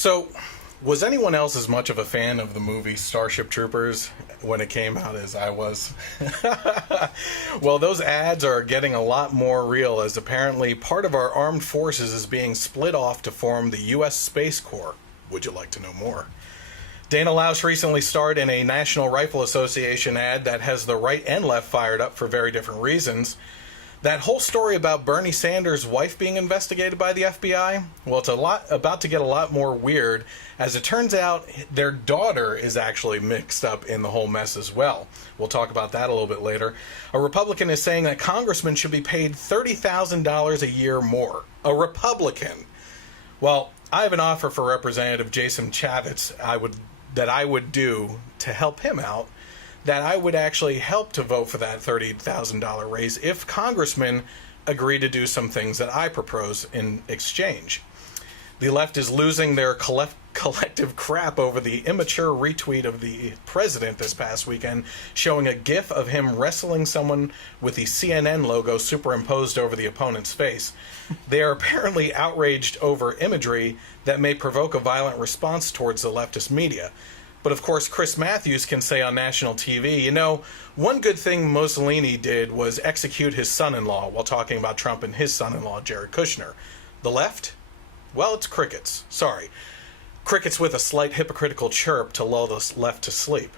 So, was anyone else as much of a fan of the movie Starship Troopers when it came out as I was? Well, those ads are getting a lot more real, as apparently part of our armed forces is being split off to form the U.S. Space Corps. Would you like to know more? Dana Loesch recently starred in a National Rifle Association ad that has the right and left fired up for very different reasons. That whole story about Bernie Sanders' wife being investigated by the FBI, well, it's about to get a lot more weird, as it turns out their daughter is actually mixed up in the whole mess as well. We'll talk about that a little bit later. A Republican is saying that congressmen should be paid $30,000 a year more. A Republican. Well, I have an offer for Representative Jason Chaffetz that I would do to help him out, that I would actually help to vote for that $30,000 raise if congressmen agree to do some things that I propose in exchange. The left is losing their collective crap over the immature retweet of the president this past weekend, showing a gif of him wrestling someone with the CNN logo superimposed over the opponent's face. They are apparently outraged over imagery that may provoke a violent response towards the leftist media. But of course, Chris Matthews can say on national TV, you know, one good thing Mussolini did was execute his son-in-law, while talking about Trump and his son-in-law, Jared Kushner. The left? Well, it's crickets. Sorry. Crickets with a slight hypocritical chirp to lull the left to sleep.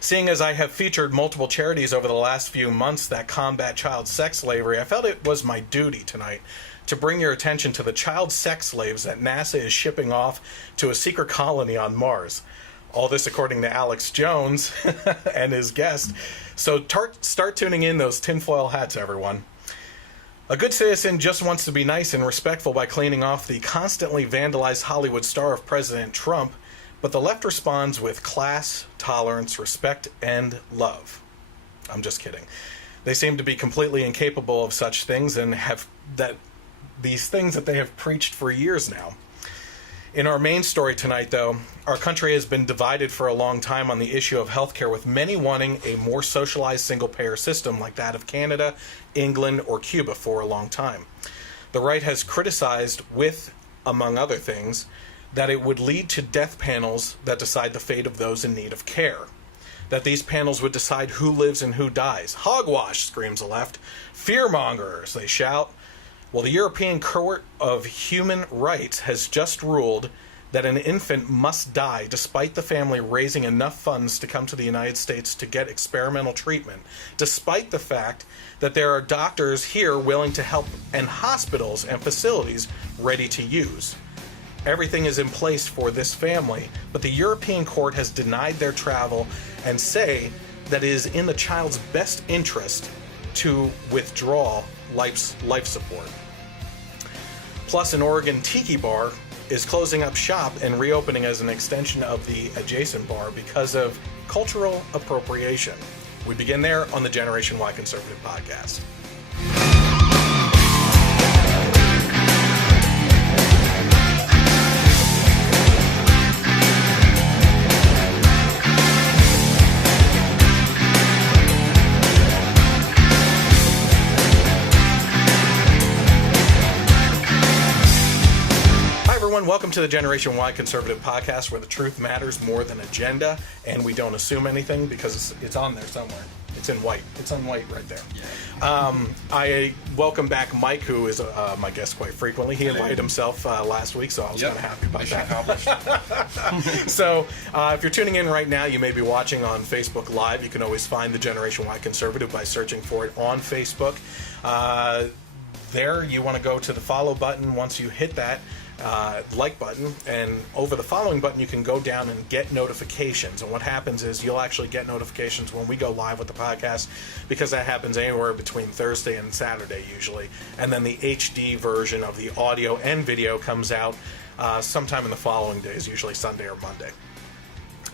Seeing as I have featured multiple charities over the last few months that combat child sex slavery, I felt it was my duty tonight to bring your attention to the child sex slaves that NASA is shipping off to a secret colony on Mars. All this according to Alex Jones and his guest. So start tuning in those tinfoil hats, everyone. A good citizen just wants to be nice and respectful by cleaning off the constantly vandalized Hollywood star of President Trump, but the left responds with class, tolerance, respect, and love. I'm just kidding. They seem to be completely incapable of such things and have these things that they have preached for years now. In our main story tonight, though, our country has been divided for a long time on the issue of healthcare, with many wanting a more socialized single-payer system like that of Canada, England, or Cuba for a long time. The right has criticized, with, among other things, that it would lead to death panels that decide the fate of those in need of care. That these panels would decide who lives and who dies. Hogwash, screams the left. Fearmongers, they shout. Well, the European Court of Human Rights has just ruled that an infant must die despite the family raising enough funds to come to the United States to get experimental treatment, despite the fact that there are doctors here willing to help and hospitals and facilities ready to use. Everything is in place for this family, but the European Court has denied their travel and say that it is in the child's best interest to withdraw life support. Plus, an Oregon Tiki bar is closing up shop and reopening as an extension of the adjacent bar because of cultural appropriation. We begin there on the Generation Y Conservative podcast. Welcome to the Generation Y Conservative podcast, where the truth matters more than agenda, and we don't assume anything because it's on there somewhere. It's in white. It's on white right there. Yeah. I welcome back Mike, who is my guest quite frequently. He invited himself last week, so I was kind of happy about that. So if you're tuning in right now, you may be watching on Facebook Live. You can always find the Generation Y Conservative by searching for it on Facebook. There, you want to go to the follow button. Once you hit that, like button, and over the following button you can go down and get notifications. And what happens is you'll actually get notifications when we go live with the podcast, because that happens anywhere between Thursday and Saturday usually. And then the HD version of the audio and video comes out sometime in the following days, usually Sunday or Monday,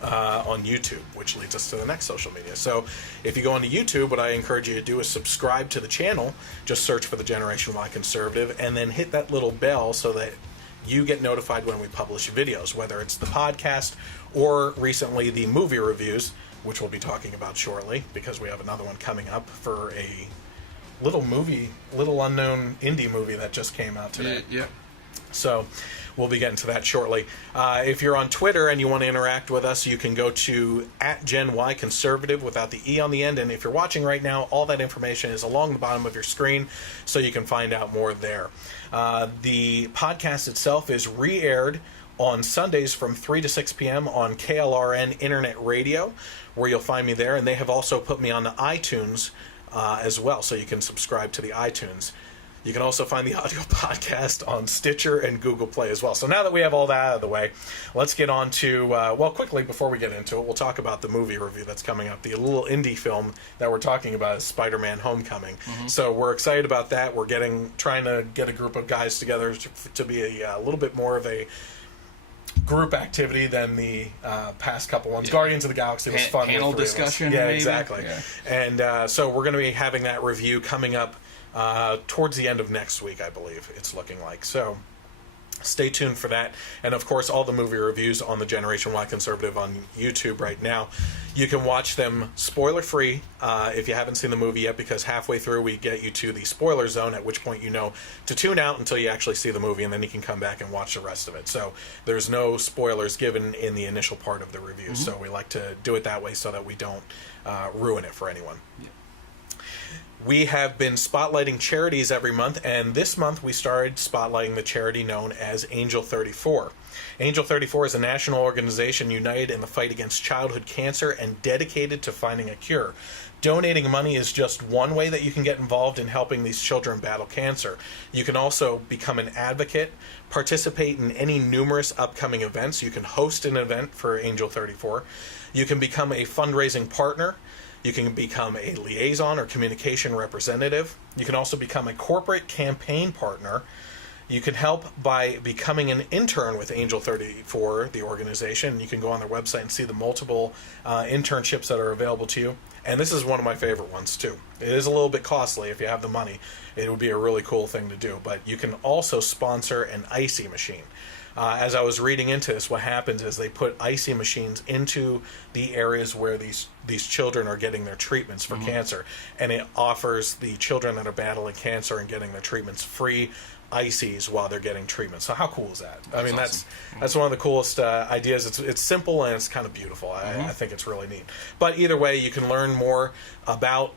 on YouTube, which leads us to the next social media. So if you go onto YouTube, what I encourage you to do is subscribe to the channel. Just search for the Generation Y Conservative and then hit that little bell so that you get notified when we publish videos, whether it's the podcast or recently the movie reviews, which we'll be talking about shortly, because we have another one coming up for a little unknown indie movie that just came out today. Yeah. So we'll be getting to that shortly. If you're on Twitter and you want to interact with us, you can go to @GenYConservative without the E on the end. And if you're watching right now, all that information is along the bottom of your screen, so you can find out more there. The podcast itself is re-aired on Sundays from 3 to 6 p.m. on KLRN Internet Radio, where you'll find me there. And they have also put me on the iTunes as well, so you can subscribe to the iTunes. You can also find the audio podcast on Stitcher and Google Play as well. So now that we have all that out of the way, let's get on to, quickly before we get into it, we'll talk about the movie review that's coming up. The little indie film that we're talking about is Spider-Man Homecoming. Mm-hmm. So we're excited about that. We're trying to get a group of guys together to be a little bit more of a group activity than the past couple ones. Yeah. Guardians of the Galaxy was fun. Panel discussion. Yeah, maybe? Exactly. Yeah. And so we're going to be having that review coming up towards the end of next week, I believe it's looking like. So stay tuned for that. And of course, all the movie reviews on the Generation Y Conservative on YouTube right now. You can watch them spoiler free if you haven't seen the movie yet, because halfway through we get you to the spoiler zone, at which point you know to tune out until you actually see the movie, and then you can come back and watch the rest of it. So there's no spoilers given in the initial part of the review. Mm-hmm. So we like to do it that way so that we don't ruin it for anyone. Yeah. We have been spotlighting charities every month, and this month we started spotlighting the charity known as Angel 34. Angel 34 is a national organization united in the fight against childhood cancer and dedicated to finding a cure. Donating money is just one way that you can get involved in helping these children battle cancer. You can also become an advocate, participate in any numerous upcoming events. You can host an event for Angel 34. You can become a fundraising partner. You can become a liaison or communication representative. You can also become a corporate campaign partner. You can help by becoming an intern with Angel 34, the organization. You can go on their website and see the multiple internships that are available to you. And this is one of my favorite ones, too. It is a little bit costly if you have the money. It would be a really cool thing to do. But you can also sponsor an icy machine. As I was reading into this, what happens is they put icy machines into the areas where these children are getting their treatments for cancer, and it offers the children that are battling cancer and getting their treatments free ices while they're getting treatment. So how cool is that? I mean, awesome. That's one of the coolest ideas. It's simple and it's kind of beautiful. I think it's really neat. But either way, you can learn more about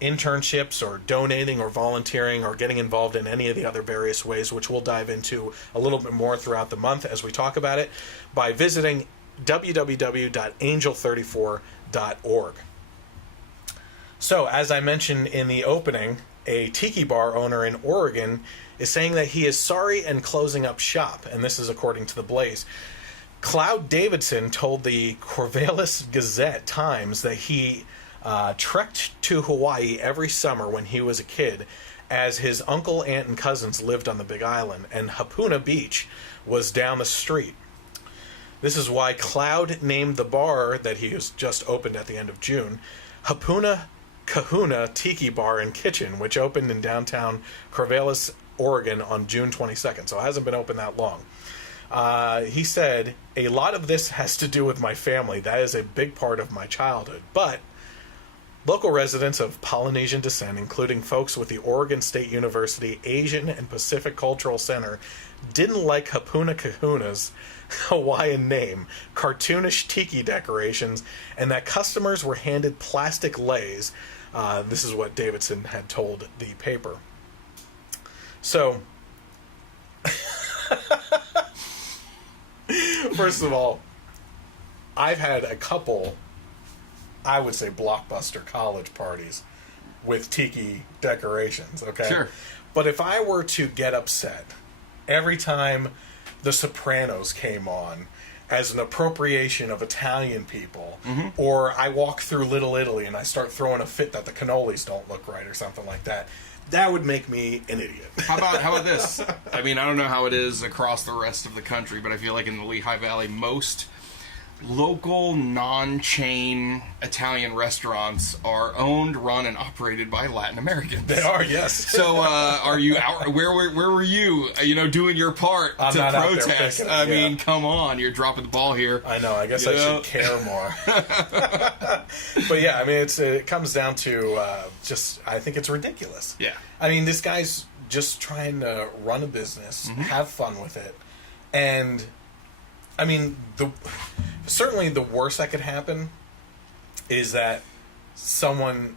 internships or donating or volunteering or getting involved in any of the other various ways, which we'll dive into a little bit more throughout the month as we talk about it, by visiting www.angel34.org. So, as I mentioned in the opening, a Tiki bar owner in Oregon is saying that he is sorry and closing up shop, and this is according to the Blaze. Cloud Davidson told the Corvallis Gazette-Times that he trekked to Hawaii every summer when he was a kid, as his uncle, aunt, and cousins lived on the Big Island, and Hapuna Beach was down the street. This is why Cloud named the bar that he has just opened at the end of June Hapuna Kahuna Tiki Bar and Kitchen, which opened in downtown Corvallis, Oregon on June 22nd, so it hasn't been open that long. He said, "A lot of this has to do with my family. That is a big part of my childhood, but local residents of Polynesian descent, including folks with the Oregon State University Asian and Pacific Cultural Center, didn't like Hapuna Kahuna's Hawaiian name, cartoonish tiki decorations, and that customers were handed plastic leis." This is what Davidson had told the paper. So, first of all, I've had a couple, I would say, blockbuster college parties with tiki decorations, okay? Sure. But if I were to get upset every time The Sopranos came on as an appropriation of Italian people, or I walk through Little Italy and I start throwing a fit that the cannolis don't look right or something like that, that would make me an idiot. How about this? I mean, I don't know how it is across the rest of the country, but I feel like in the Lehigh Valley, most local non-chain Italian restaurants are owned, run, and operated by Latin Americans. They are, yes. So, are you out? Where were you? Doing your part I'm to not protest? Out there picking I it, mean, come on, you're dropping the ball here. I know. I guess I should care more. But yeah, I mean, it comes down to just. I think it's ridiculous. Yeah. I mean, this guy's just trying to run a business, have fun with it. And, I mean, certainly the worst that could happen is that someone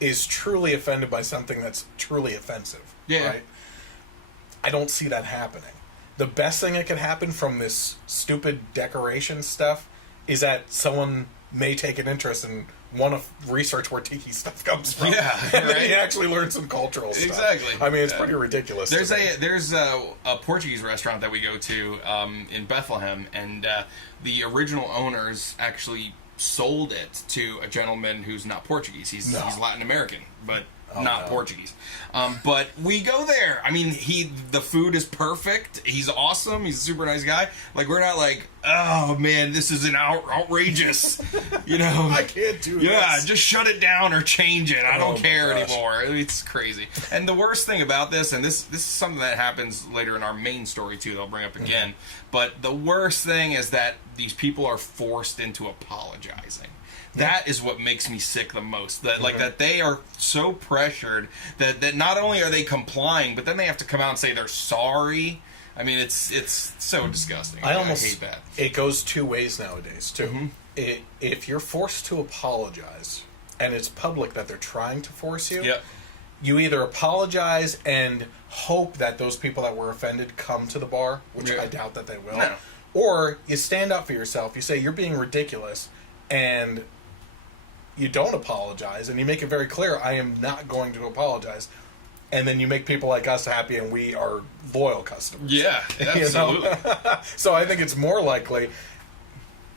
is truly offended by something that's truly offensive. Yeah. Right? I don't see that happening. The best thing that could happen from this stupid decoration stuff is that someone may take an interest and want to research where Tiki stuff comes from. Yeah, and right? then actually learn some cultural stuff. Exactly. I mean, it's pretty ridiculous. There's a Portuguese restaurant that we go to in Bethlehem, and the original owners actually sold it to a gentleman who's not Portuguese. He's Latin American, but not Portuguese. But we go there. I mean, the food is perfect. He's awesome. He's a super nice guy. Like, we're not like, oh man, this is outrageous. You know, I can't do yeah, this. just shut it down or change it. I don't care gosh. anymore. It's crazy. And the worst thing about this, and this is something that happens later in our main story too, that I'll bring up again. But the worst thing is that these people are forced into apologizing. That is what makes me sick the most. That that they are so pressured that not only are they complying, but then they have to come out and say they're sorry. I mean, it's so disgusting. I hate that. It goes two ways nowadays too. If you're forced to apologize, and it's public that they're trying to force you, you either apologize and hope that those people that were offended come to the bar, which I doubt that they will, or you stand up for yourself. You say you're being ridiculous, and you don't apologize, and you make it very clear, I am not going to apologize. And then you make people like us happy, and we are loyal customers. Yeah, absolutely. So I think it's more likely,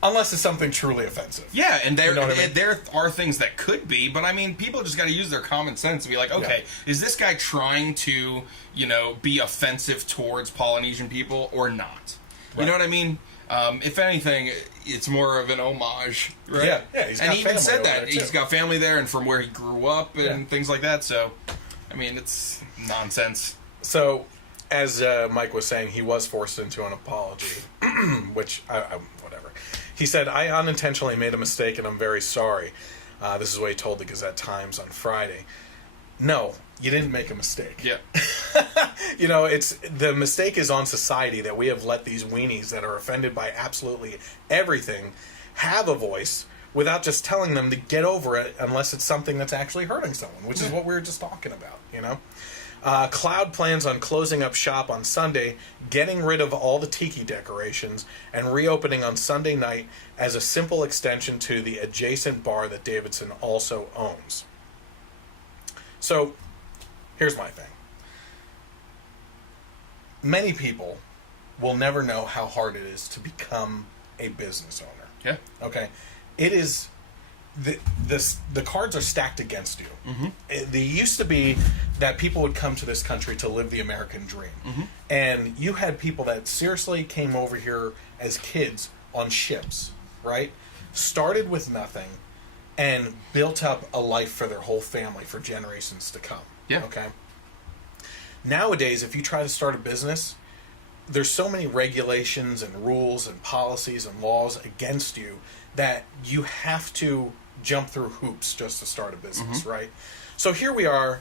unless it's something truly offensive. Yeah, and there are things that could be, but I mean, people just got to use their common sense and be like, okay, is this guy trying to, be offensive towards Polynesian people or not? You know what I mean? If anything, it's more of an homage, right? Yeah, he's got and he even said family that. over there, He's got family there and from where he grew up and things like that, so, I mean, it's nonsense. So, as Mike was saying, he was forced into an apology, which, whatever. He said, I unintentionally made a mistake and I'm very sorry. This is what he told the Gazette-Times on Friday. No, you didn't make a mistake. Yeah. The mistake is on society that we have let these weenies that are offended by absolutely everything have a voice without just telling them to get over it unless it's something that's actually hurting someone, which is what we were just talking about, Cloud plans on closing up shop on Sunday, getting rid of all the Tiki decorations, and reopening on Sunday night as a simple extension to the adjacent bar that Davidson also owns. So, here's my thing. Many people will never know how hard it is to become a business owner. Yeah. Okay? It is... The cards are stacked against you. They used to be that people would come to this country to live the American dream. And you had people that seriously came over here as kids on ships, right? Started with nothing and built up a life for their whole family for generations to come. Yeah. Okay? Nowadays, if you try to start a business, there's so many regulations and rules and policies and laws against you that you have to jump through hoops just to start a business, right? So here we are.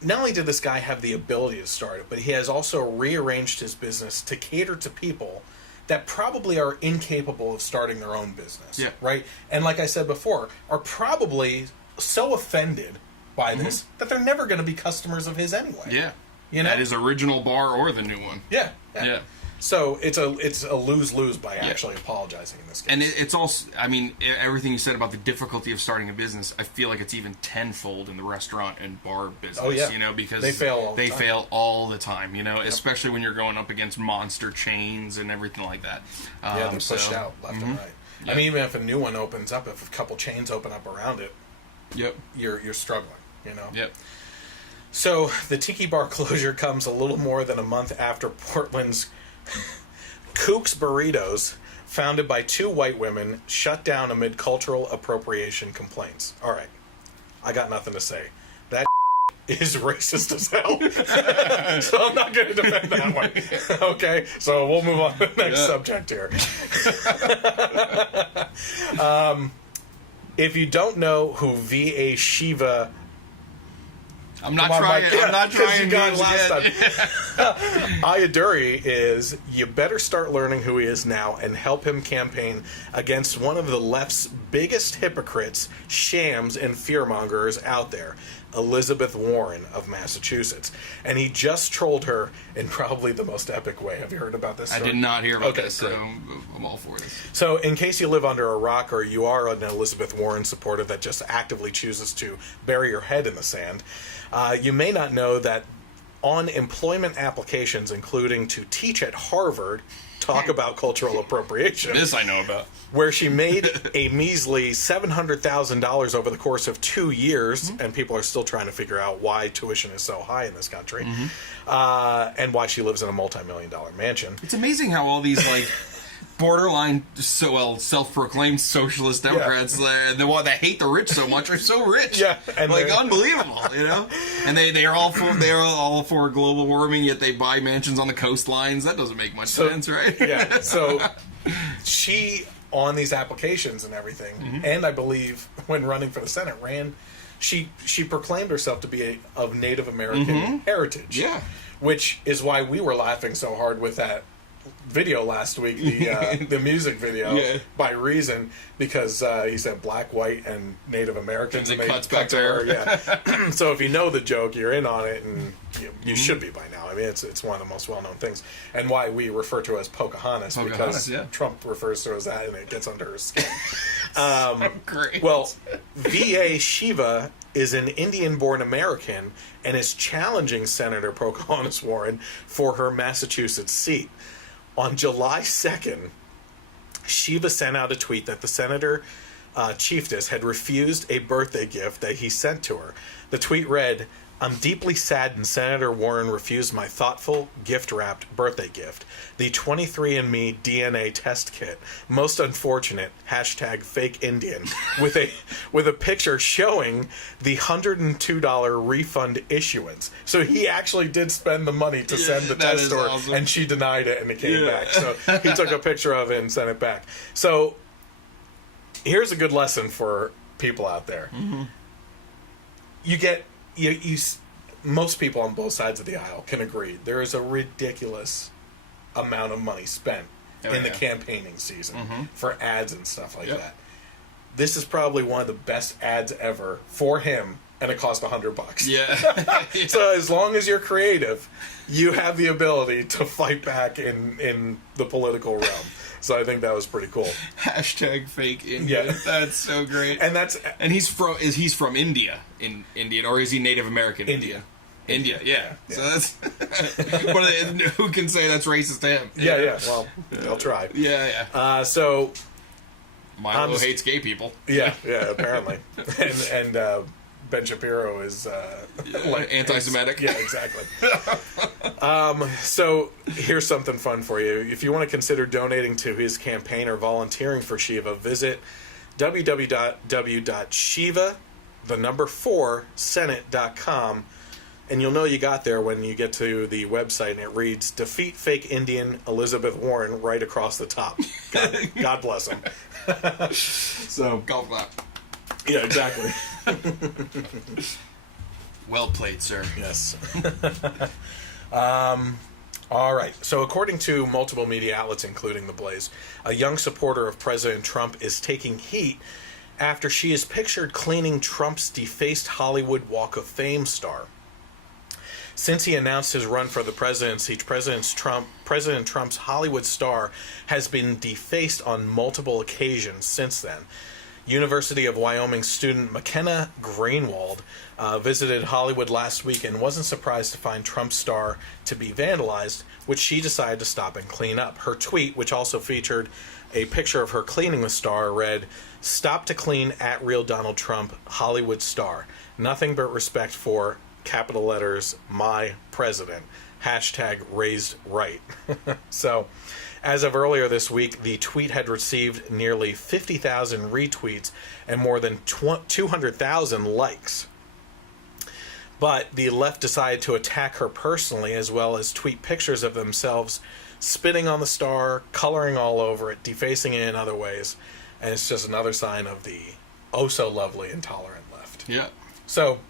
Not only did this guy have the ability to start it, but he has also rearranged his business to cater to people that probably are incapable of starting their own business, right? And like I said before, are probably so offended by this that they're never going to be customers of his anyway. Yeah. At his original bar or the new one. Yeah. So it's a lose-lose by Yeah. actually apologizing in this case. And it's also, I mean, everything you said about the difficulty of starting a business, I feel like it's even tenfold in the restaurant and bar business. Oh, yeah. You know, because They fail all the time. fail all the time, you know, especially when you're going up against monster chains and everything like that. They're pushed out left and right. Yep. I mean, even if a new one opens up, if a couple chains open up around it, you're struggling, you know? Yep. So the Tiki Bar closure comes a little more than a month after Portland's Kook's Burritos, founded by two white women, shut down amid cultural appropriation complaints. All right, I got nothing to say. That is racist as hell. So I'm not going to defend that one. Okay, so we'll move on to the next subject here. If you don't know who V.A. Shiva I'm not Come on, trying. Mike. I'm not 'Cause trying. you got games last again. time. Ayyadurai is, you better start learning who he is now and help him campaign against one of the left's biggest hypocrites, shams, and fearmongers out there, Elizabeth Warren of Massachusetts. And he just trolled her in probably the most epic way. Have you heard about this I story? did not hear about Okay, this, great. so I'm all for this. So, in case you live under a rock or you are an Elizabeth Warren supporter that just actively chooses to bury your head in the sand, you may not know that on employment applications, including to teach at Harvard, talk about cultural appropriation, This I know about. where she made a measly $700,000 over the course of 2 years, and people are still trying to figure out why tuition is so high in this country, and why she lives in a multi-million-dollar mansion. It's amazing how all these like borderline, self-proclaimed socialist Democrats, the one that hate the rich so much, are so rich. Yeah, and like they're- unbelievable, you know. And they are all for global warming, yet they buy mansions on the coastlines. That doesn't make much sense, right? Yeah, so she, on these applications and everything, and I believe when running for the Senate, she proclaimed herself to be of Native American heritage. Yeah. Which is why we were laughing so hard with that video last week, the music video, Yeah. by Reason, because he said black, white, and Native Americans. And And it they cuts back to her. Yeah. So if you know the joke, you're in on it, and you should be by now. I mean, it's one of the most well-known things, and why we refer to her as Pocahontas, because yeah. Trump refers to her as that, and it gets under her skin. Great. Well, V.A. Shiva is an Indian-born American and is challenging Senator Pocahontas Warren for her Massachusetts seat. On July 2nd, Shiva sent out a tweet that the senator, Chaffetz, had refused a birthday gift that he sent to her. The tweet read, "I'm deeply saddened Senator Warren refused my thoughtful, gift-wrapped birthday gift, the 23andMe DNA test kit. Most unfortunate, #fake Indian," with a picture showing the $102 refund issuance. So he actually did spend the money to send the that test is to her, awesome. and she denied it, and it came Yeah. back. So he took a picture of it and sent it back. So here's a good lesson for people out there. Most people on both sides of the aisle can agree there is a ridiculous amount of money spent in the campaigning season for ads and stuff like that. This is probably one of the best ads ever for him, and it cost $100. Yeah. So as long as you're creative, you have the ability to fight back in the political realm. So I think that was pretty cool. #fake Indian. Yeah. That's so great. And he's from India, or is he Native American? India. India, yeah. So that's who can say that's racist to him? Yeah. Well, they'll try. Yeah. So Milo hates gay people. yeah, apparently, and Ben Shapiro is Anti-Semitic. Yeah, exactly. So here's something fun for you. If you want to consider donating to his campaign or volunteering for Shiva, visit www.shiva4senate.com, and you'll know you got there when you get to the website and it reads "Defeat Fake Indian Elizabeth Warren" right across the top. God bless him. So Golf clap. yeah, exactly. Well played, sir. Yes. All right. So, according to multiple media outlets, including The Blaze, a young supporter of President Trump is taking heat after she is pictured cleaning Trump's defaced Hollywood Walk of Fame star. Since he announced his run for the presidency, President Trump's Hollywood star has been defaced on multiple occasions since then. University of Wyoming student Makenna Greenwald visited Hollywood last week and wasn't surprised to find Trump's star to be vandalized, which she decided to stop and clean up. Her tweet, which also featured a picture of her cleaning the star, read, "Stop to clean @RealDonaldTrump, Hollywood star. Nothing but respect for, capital letters, my president. #raised right." So, as of earlier this week, the tweet had received nearly 50,000 retweets and more than 200,000 likes. But the left decided to attack her personally, as well as tweet pictures of themselves spitting on the star, coloring all over it, defacing it in other ways. And it's just another sign of the oh-so-lovely intolerant left. Yeah. So,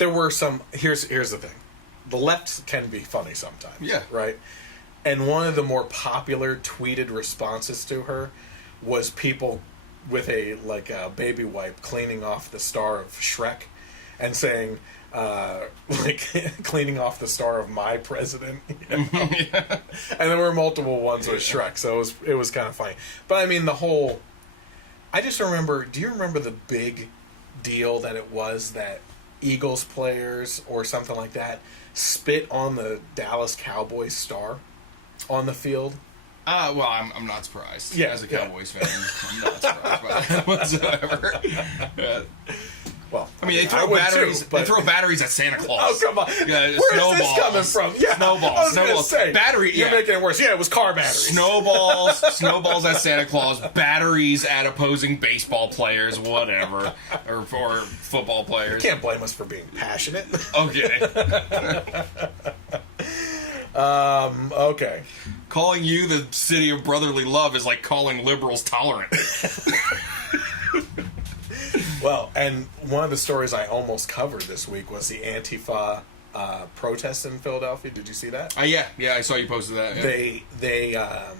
there were some. Here's the thing, the left can be funny sometimes. Yeah. Right. And one of the more popular tweeted responses to her was people with a baby wipe cleaning off the star of Shrek, and saying, cleaning off the star of my president. You know? Yeah. And there were multiple ones with Shrek, so it was kind of funny. But I mean, I just remember. Do you remember the big deal that it was that Eagles players or something like that spit on the Dallas Cowboys star on the field? Well, I'm not surprised. Yeah, as a Cowboys fan, I'm not surprised by that whatsoever. Well, I mean, they throw batteries. They throw batteries at Santa Claus. Oh, come on! Yeah, Where is this coming from? Yeah, snowballs. I was going to say battery. You're making it worse. Yeah, it was car batteries. Snowballs at Santa Claus. Batteries at opposing baseball players, whatever, or football players. You can't blame us for being passionate. Okay. Okay. Calling you the city of brotherly love is like calling liberals tolerant. Well, and one of the stories I almost covered this week was the Antifa protest in Philadelphia. Did you see that? Yeah, I saw you posted that. Yeah. They I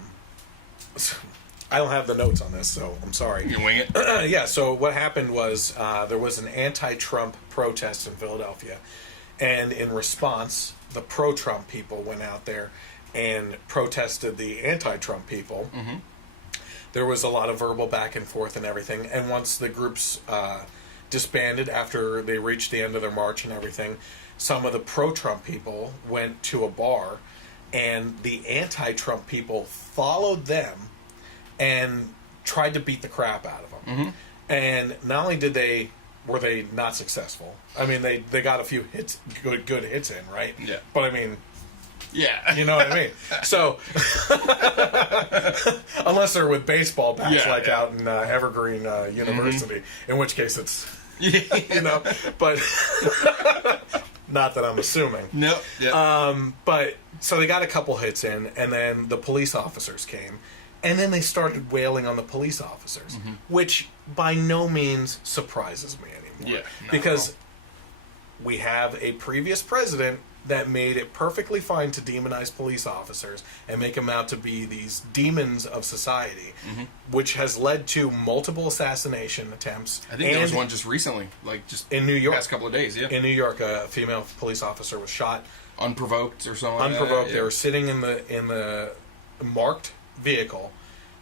don't have the notes on this, so I'm sorry. You wing it? Yeah, so what happened was there was an anti-Trump protest in Philadelphia, and in response, the pro-Trump people went out there and protested the anti-Trump people. Mm-hmm. There was a lot of verbal back and forth and everything. And once the groups disbanded after they reached the end of their march and everything, some of the pro-Trump people went to a bar, and the anti-Trump people followed them and tried to beat the crap out of them. Mm-hmm. And not only were they not successful. I mean, they got a few hits, good hits in, right? Yeah. But I mean, yeah, you know what I mean. So, unless they're with baseball bats, out in Evergreen University, mm-hmm. in which case it's, but not that I'm assuming. No. Yeah. But so they got a couple hits in, and then the police officers came, and then they started wailing on the police officers, mm-hmm. which by no means surprises me anymore. Yeah. Because we have a previous president that made it perfectly fine to demonize police officers and make them out to be these demons of society, mm-hmm. which has led to multiple assassination attempts. I think there was one just recently, just in New York. Past couple of days, yeah. In New York, a female police officer was shot. Unprovoked or something. Unprovoked. Yeah. They were sitting in the marked vehicle,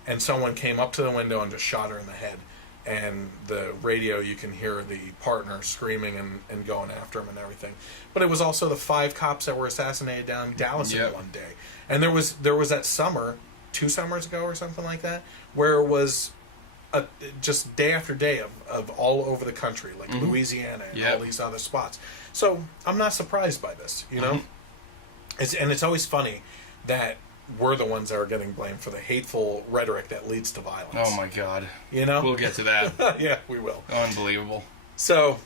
and someone came up to the window and just shot her in the head. And the radio, you can hear the partner screaming and going after him and everything. But it was also the 5 cops that were assassinated down in Dallas in one day. And there was that summer, 2 summers ago or something like that, where it was just day after day of all over the country, like mm-hmm. Louisiana and all these other spots. So I'm not surprised by this, you know? Mm-hmm. It's always funny that we're the ones that are getting blamed for the hateful rhetoric that leads to violence. Oh my God! You know, we'll get to that. Yeah, we will. Unbelievable. So,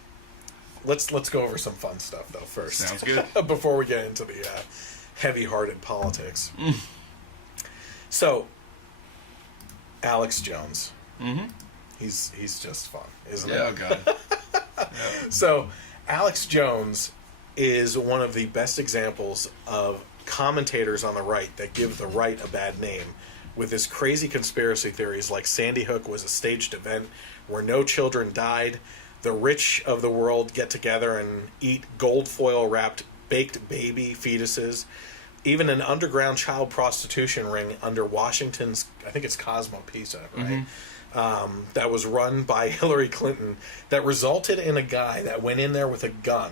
let's go over some fun stuff though first. Sounds good. Before we get into the heavy-hearted politics. So, Alex Jones. Mm-hmm. He's just fun, isn't he? Oh God. So, Alex Jones is one of the best examples of commentators on the right that give the right a bad name with his crazy conspiracy theories like Sandy Hook was a staged event where no children died, the rich of the world get together and eat gold foil wrapped baked baby fetuses, even an underground child prostitution ring under Washington's, I think it's Cosmo Pizza, right? Mm-hmm. That was run by Hillary Clinton, that resulted in a guy that went in there with a gun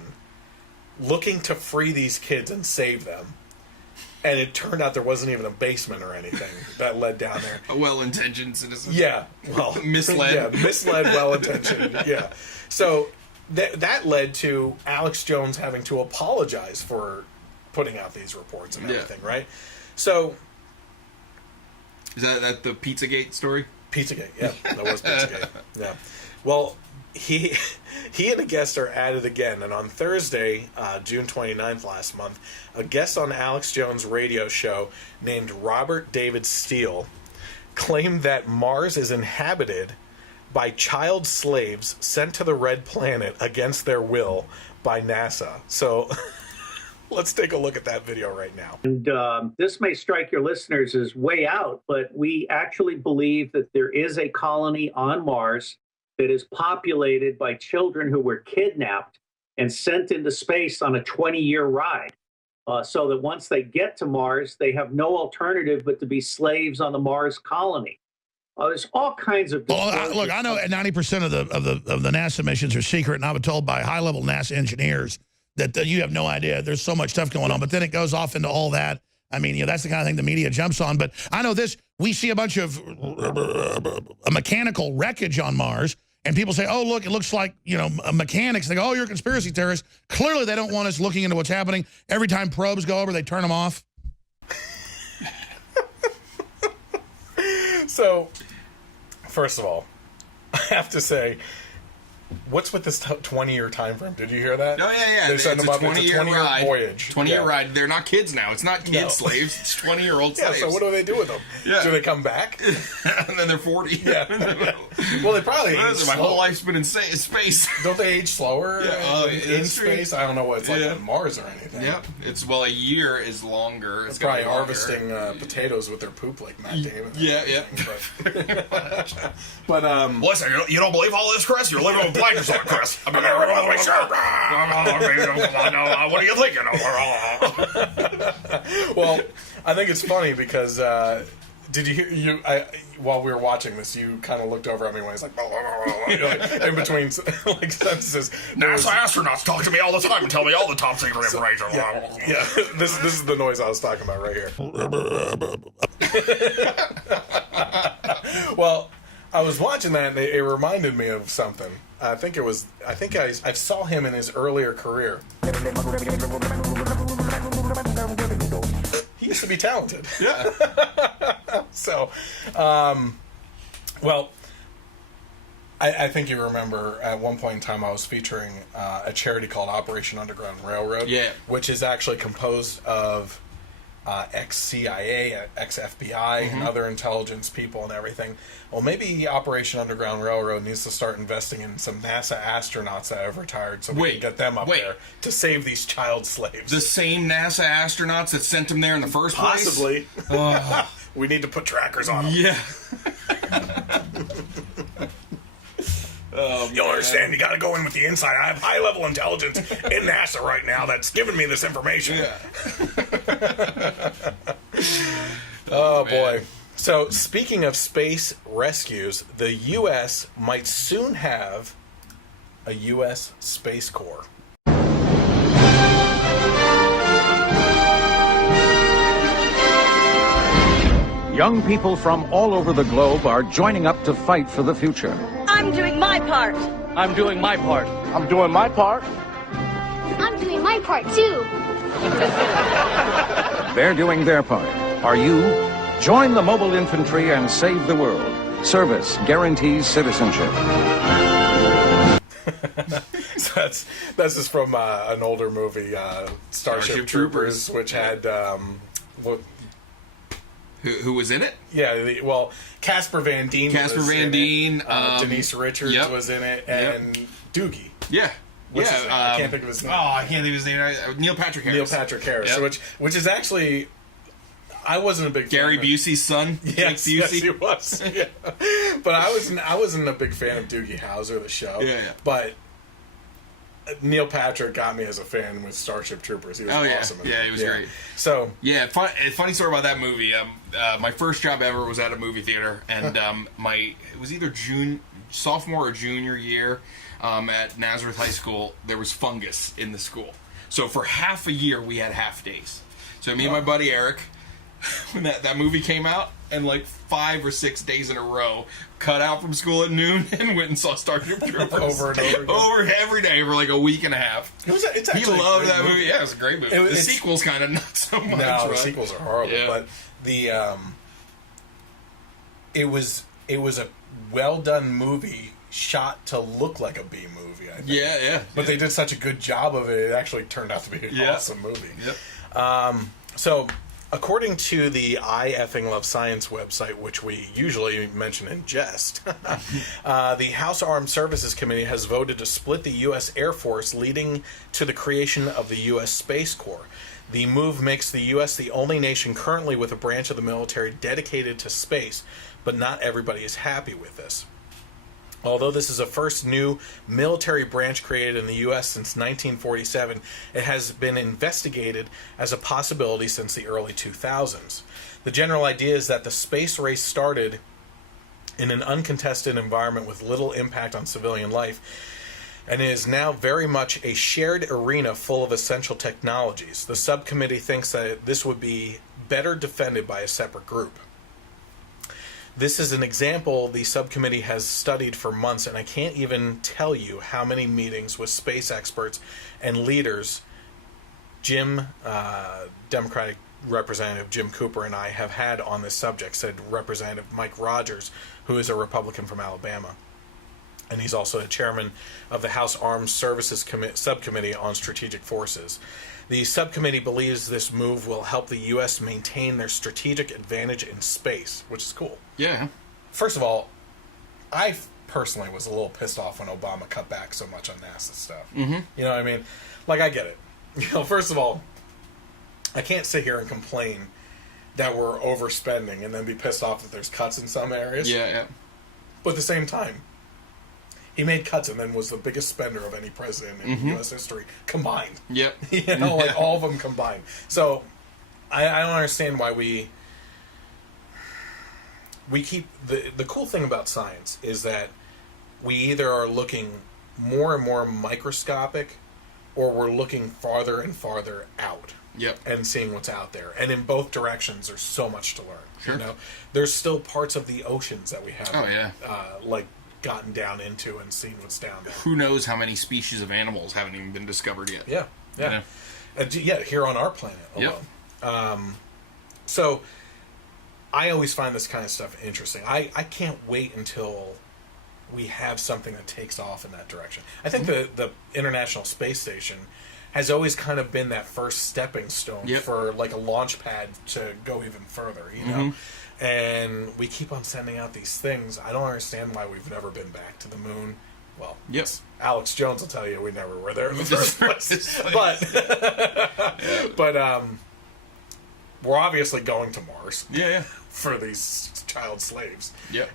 looking to free these kids and save them. And it turned out there wasn't even a basement or anything that led down there. A well-intentioned citizen. Yeah. Well, misled. Yeah, misled, well-intentioned. Yeah. So that led to Alex Jones having to apologize for putting out these reports and everything, right? So... Is that the Pizzagate story? Pizzagate, yeah. That was Pizzagate. Yeah. Well... He and a guest are at it again, and on Thursday, June 29th last month, a guest on Alex Jones' radio show named Robert David Steele claimed that Mars is inhabited by child slaves sent to the Red Planet against their will by NASA. So let's take a look at that video right now. And this may strike your listeners as way out, but we actually believe that there is a colony on Mars that is populated by children who were kidnapped and sent into space on a 20-year ride. So that once they get to Mars, they have no alternative but to be slaves on the Mars colony. There's all kinds of. Well, look, I know 90% of the NASA missions are secret, and I was told by high-level NASA engineers that you have no idea. There's so much stuff going on, but then it goes off into all that. I mean, that's the kind of thing the media jumps on. But I know this: we see a bunch of mechanical wreckage on Mars. And people say, oh, look, it looks like, mechanics. They go, oh, you're a conspiracy theorist. Clearly, they don't want us looking into what's happening. Every time probes go over, they turn them off. So, first of all, I have to say, what's with this 20-year time frame? Did you hear that? Oh, yeah. They're setting them up. It's a 20-year voyage. 20-year ride. They're not kids now. It's not kid slaves. It's 20-year-old slaves. Yeah, so what do they do with them? Yeah. Do they come back? And then they're 40. Yeah. Well, they probably age My whole life's been in space. Don't they age slower in space? I don't know what it's like on Mars or anything. Yep. A year is longer. It's probably harvesting potatoes with their poop like Matt Damon. Yeah. But listen, you don't believe all this, Chris? You're living with blankets on, Chris. I mean, what are you thinking? Well, I think it's funny because did you hear while we were watching this, you kind of looked over at me when he's like, in between like sentences. NASA astronauts talk to me all the time and tell me all the top secret information. Yeah. This is the noise I was talking about right here. Well, I was watching that and it reminded me of something. I saw him in his earlier career. He used to be talented. Yeah. So, well, I think you remember at one point in time I was featuring a charity called Operation Underground Railroad, which is actually composed of ex-CIA, ex-FBI, and other intelligence people and everything. Well, maybe Operation Underground Railroad needs to start investing in some NASA astronauts that have retired so we can get them up there to save these child slaves. The same NASA astronauts that sent them there in the first place? Possibly. We need to put trackers on them. Yeah. You understand? You got to go in with the inside. I have high-level intelligence in NASA right now that's giving me this information. Yeah. Oh boy. So, speaking of space rescues, the U.S. might soon have a U.S. Space Corps. Young people from all over the globe are joining up to fight for the future. I'm doing my part. I'm doing my part. I'm doing my part. I'm doing my part, too. They're doing their part. Are you? Join the mobile infantry and save the world. Service guarantees citizenship. So that's just from an older movie, Starship Troopers, which had who was in it? Yeah, Casper Van Dien. Denise Richards was in it, and Doogie. Yeah. I can't think of his name. Oh, I can't think of his name. Neil Patrick Harris. Which is actually, I wasn't a big Gary fan Busey's son. Yes, he was. Yeah. But I wasn't a big fan of Doogie Howser, the show. Yeah. But Neil Patrick got me as a fan with Starship Troopers. He was awesome. Yeah, he was great. So funny story about that movie. My first job ever was at a movie theater, and it was either sophomore or junior year at Nazareth High School. There was fungus in the school, so for half a year we had half days. So me and my buddy Eric, when that movie came out, and like 5 or 6 days in a row, cut out from school at noon and went and saw Starship Troopers over and over again. Every day for like a week and a half. He loved that movie. Yeah, it was a great movie. The sequel's kind of not so much. No, the sequels are horrible. But it was a well done movie shot to look like a B movie. I think. Yeah. But they did such a good job of it. It actually turned out to be an awesome movie. Yep. So According to the I Effing Love Science website, which we usually mention in jest, the House Armed Services Committee has voted to split the U.S. Air Force, leading to the creation of the U.S. Space Corps. The move makes the U.S. the only nation currently with a branch of the military dedicated to space, but not everybody is happy with this. Although this is the first new military branch created in the U.S. since 1947, it has been investigated as a possibility since the early 2000s. The general idea is that the space race started in an uncontested environment with little impact on civilian life, and is now very much a shared arena full of essential technologies. The subcommittee thinks that this would be better defended by a separate group. This is an example the subcommittee has studied for months, and I can't even tell you how many meetings with space experts and leaders Democratic Representative Jim Cooper and I have had on this subject, said Representative Mike Rogers, who is a Republican from Alabama. And he's also the chairman of the House Armed Services Subcommittee on Strategic Forces. The subcommittee believes this move will help the U.S. maintain their strategic advantage in space, which is cool. Yeah. First of all, I personally was a little pissed off when Obama cut back so much on NASA stuff. Mm-hmm. You know what I mean? Like, I get it. You know, first of all, I can't sit here and complain that we're overspending and then be pissed off that there's cuts in some areas. Yeah. But at the same time, he made cuts and then was the biggest spender of any president in U.S. history combined. Yep. You know, like all of them combined. So I don't understand why we keep the cool thing about science is that we either are looking more and more microscopic, or we're looking farther and farther out. Yep. And seeing what's out there. And in both directions, there's so much to learn. Sure. You know, there's still parts of the oceans that we haven't, Oh, gotten down into and seen what's down there. Who knows how many species of animals haven't even been discovered yet? Yeah. And here on our planet alone. Yep. So I always find this kind of stuff interesting. I can't wait until we have something that takes off in that direction. I think the International Space Station has always kind of been that first stepping stone for like a launch pad to go even further, you know? And we keep on sending out these things. I don't understand why we've never been back to the moon. Well, Alex Jones will tell you we never were there in the first place. But we're obviously going to Mars. Yeah. For these child slaves. Yep.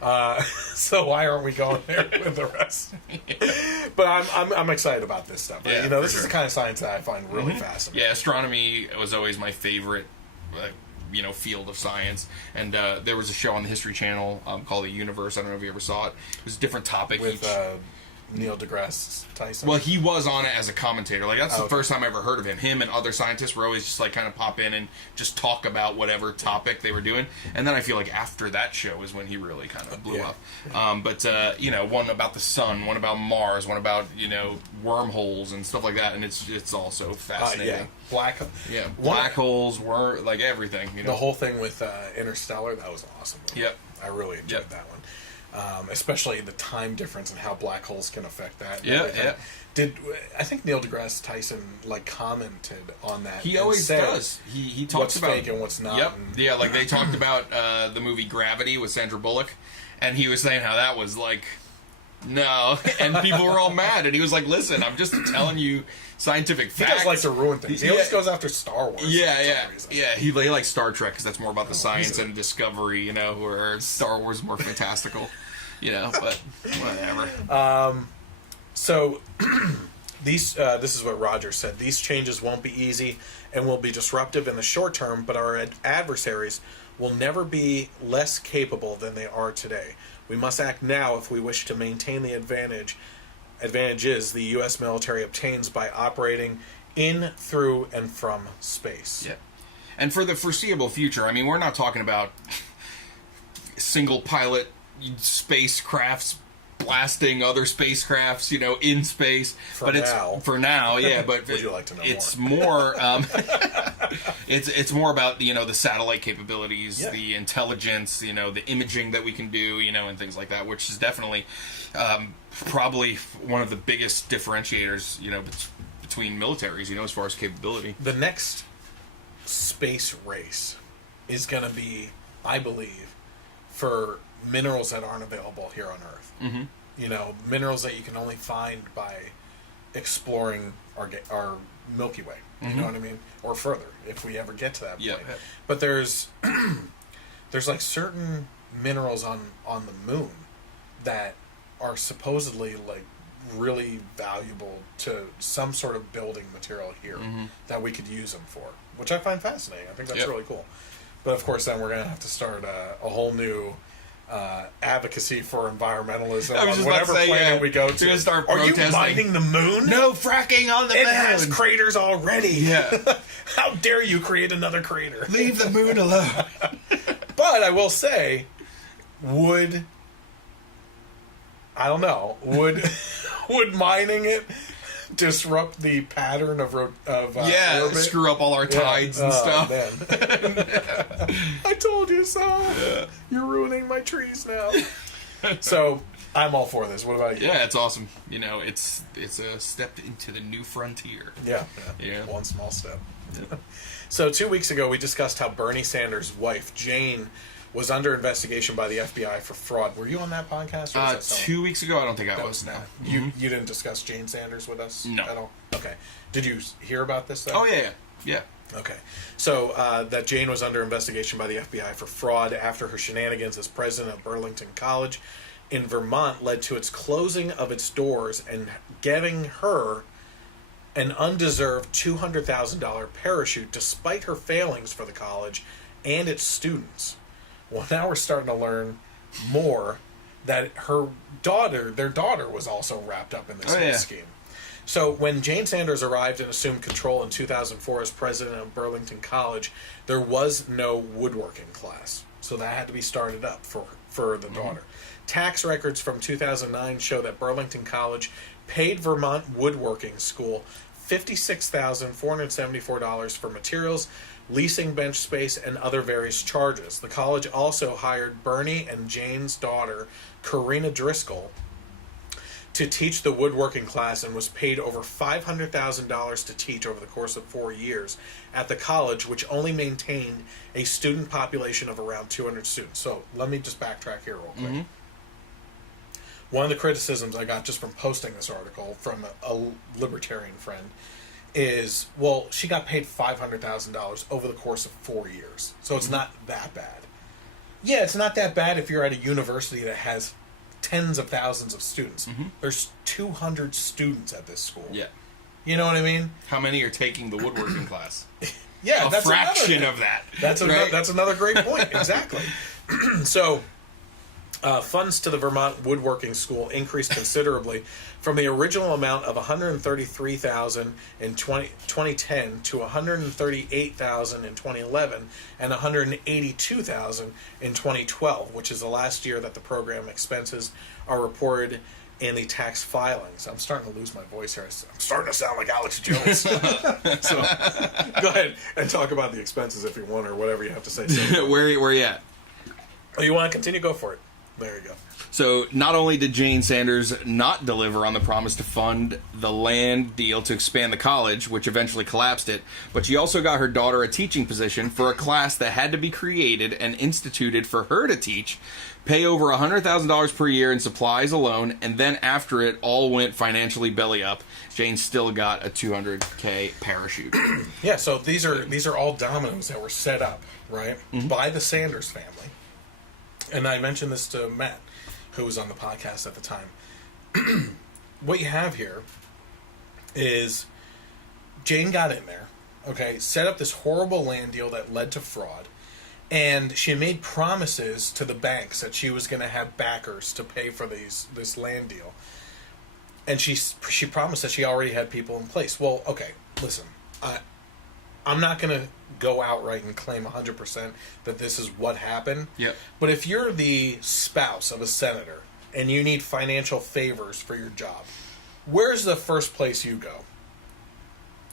So why aren't we going there with the rest? But I'm excited about this stuff. Yeah, you know, this sure. is the kind of science that I find really fascinating. Yeah, astronomy was always my favorite, field of science. And there was a show on the History Channel called The Universe. I don't know if you ever saw it. It was a different topic With each. Neil deGrasse Tyson. Well, he was on it as a commentator. Like, that's the first time I ever heard of him. Him and other scientists were always just, like, kind of pop in and just talk about whatever topic they were doing. And then I feel like after that show is when he really kind of blew up. But one about the sun, one about Mars, one about, wormholes and stuff like that. And it's also fascinating. Black holes, like, everything. You know? The whole thing with Interstellar, that was an awesome movie. Yep. I really enjoyed that one. Especially the time difference and how black holes can affect that. Yeah. I think Neil deGrasse Tyson commented on that? He always does. He talks what's about fake and what's not. Yep. Yeah, like they talked about the movie Gravity with Sandra Bullock, and he was saying how that was like, no, and people were all mad, and he was like, listen, I'm just telling you scientific facts. He does like to ruin things. He always goes after Star Wars. Yeah. He likes Star Trek because that's more about the science and discovery, where Star Wars is more fantastical. But whatever. So this is what Roger said. These changes won't be easy and will be disruptive in the short term, but our adversaries will never be less capable than they are today. We must act now if we wish to maintain the advantages the U.S. military obtains by operating in, through, and from space. Yeah. And for the foreseeable future, I mean, we're not talking about single pilot spacecrafts blasting other spacecrafts, in space. For now, yeah. But would you like to know it's more? It's more about the satellite capabilities, the intelligence, the imaging that we can do, and things like that, which is definitely probably one of the biggest differentiators, between militaries, as far as capability. The next space race is going to be, I believe, for minerals that aren't available here on Earth. Mm-hmm. You know, minerals that you can only find by exploring our Milky Way. You know what I mean? Or further, if we ever get to that point. But there's like certain minerals on the moon that are supposedly like really valuable to some sort of building material here that we could use them for, which I find fascinating. I think that's really cool. But of course, then we're going to have to start a whole new advocacy for environmentalism on whatever planet we go to. We're gonna start Are protesting. you mining the moon? No fracking on the moon. It has craters already. Yeah. How dare you create another crater? Leave the moon alone. But I will say, would would mining it disrupt the pattern of orbit? Screw up all our tides and stuff. Man. I told you so. Yeah. You're ruining my trees now. So I'm all for this. What about you? Yeah, it's awesome. You know, it's a step into the new frontier. Yeah. One small step. So 2 weeks ago, we discussed how Bernie Sanders' wife, Jane, was under investigation by the FBI for fraud. Were you on that podcast? Or was that 2 weeks ago, I don't think I was. No. You didn't discuss Jane Sanders with us at all? Okay. Did you hear about this, though? Oh, yeah. Okay. So that Jane was under investigation by the FBI for fraud after her shenanigans as president of Burlington College in Vermont led to its closing of its doors and giving her an undeserved $200,000 parachute despite her failings for the college and its students. Well, now we're starting to learn more that their daughter was also wrapped up in this whole scheme. So when Jane Sanders arrived and assumed control in 2004 as president of Burlington College, there was no woodworking class. So that had to be started up for the daughter. Tax records from 2009 show that Burlington College paid Vermont Woodworking School $56,474 for materials, leasing bench space, and other various charges. The college also hired Bernie and Jane's daughter, Carina Driscoll, to teach the woodworking class and was paid over $500,000 to teach over the course of 4 years at the college, which only maintained a student population of around 200 students. So let me just backtrack here real quick. One of the criticisms I got just from posting this article from a libertarian friend is, well, she got paid $500,000 over the course of 4 years. So it's not that bad. Yeah, it's not that bad if you're at a university that has tens of thousands of students. There's 200 students at this school. Yeah. You know what I mean? How many are taking the woodworking class? Yeah, that's a fraction of that. That's another great point. Exactly. So, funds to the Vermont Woodworking School increased considerably from the original amount of $133,000 in 2010 to $138,000 in 2011 and $182,000 in 2012, which is the last year that the program expenses are reported in the tax filings. I'm starting to lose my voice here. I'm starting to sound like Alex Jones. So go ahead and talk about the expenses if you want, or whatever you have to say. So, where you at? Oh, you want to continue? Go for it. There you go. So not only did Jane Sanders not deliver on the promise to fund the land deal to expand the college, which eventually collapsed it, but she also got her daughter a teaching position for a class that had to be created and instituted for her to teach, pay over $100,000 per year in supplies alone, and then after it all went financially belly up, Jane still got a $200K parachute. Yeah, so these are all dominoes that were set up, right, by the Sanders family. And I mentioned this to Matt, who was on the podcast at the time. What you have here is Jane got in there, okay, set up this horrible land deal that led to fraud, and she made promises to the banks that she was going to have backers to pay for this land deal. And she promised that she already had people in place. Well, okay, listen, I'm not going to go outright and claim 100% that this is what happened. Yep. But if you're the spouse of a senator and you need financial favors for your job, where's the first place you go?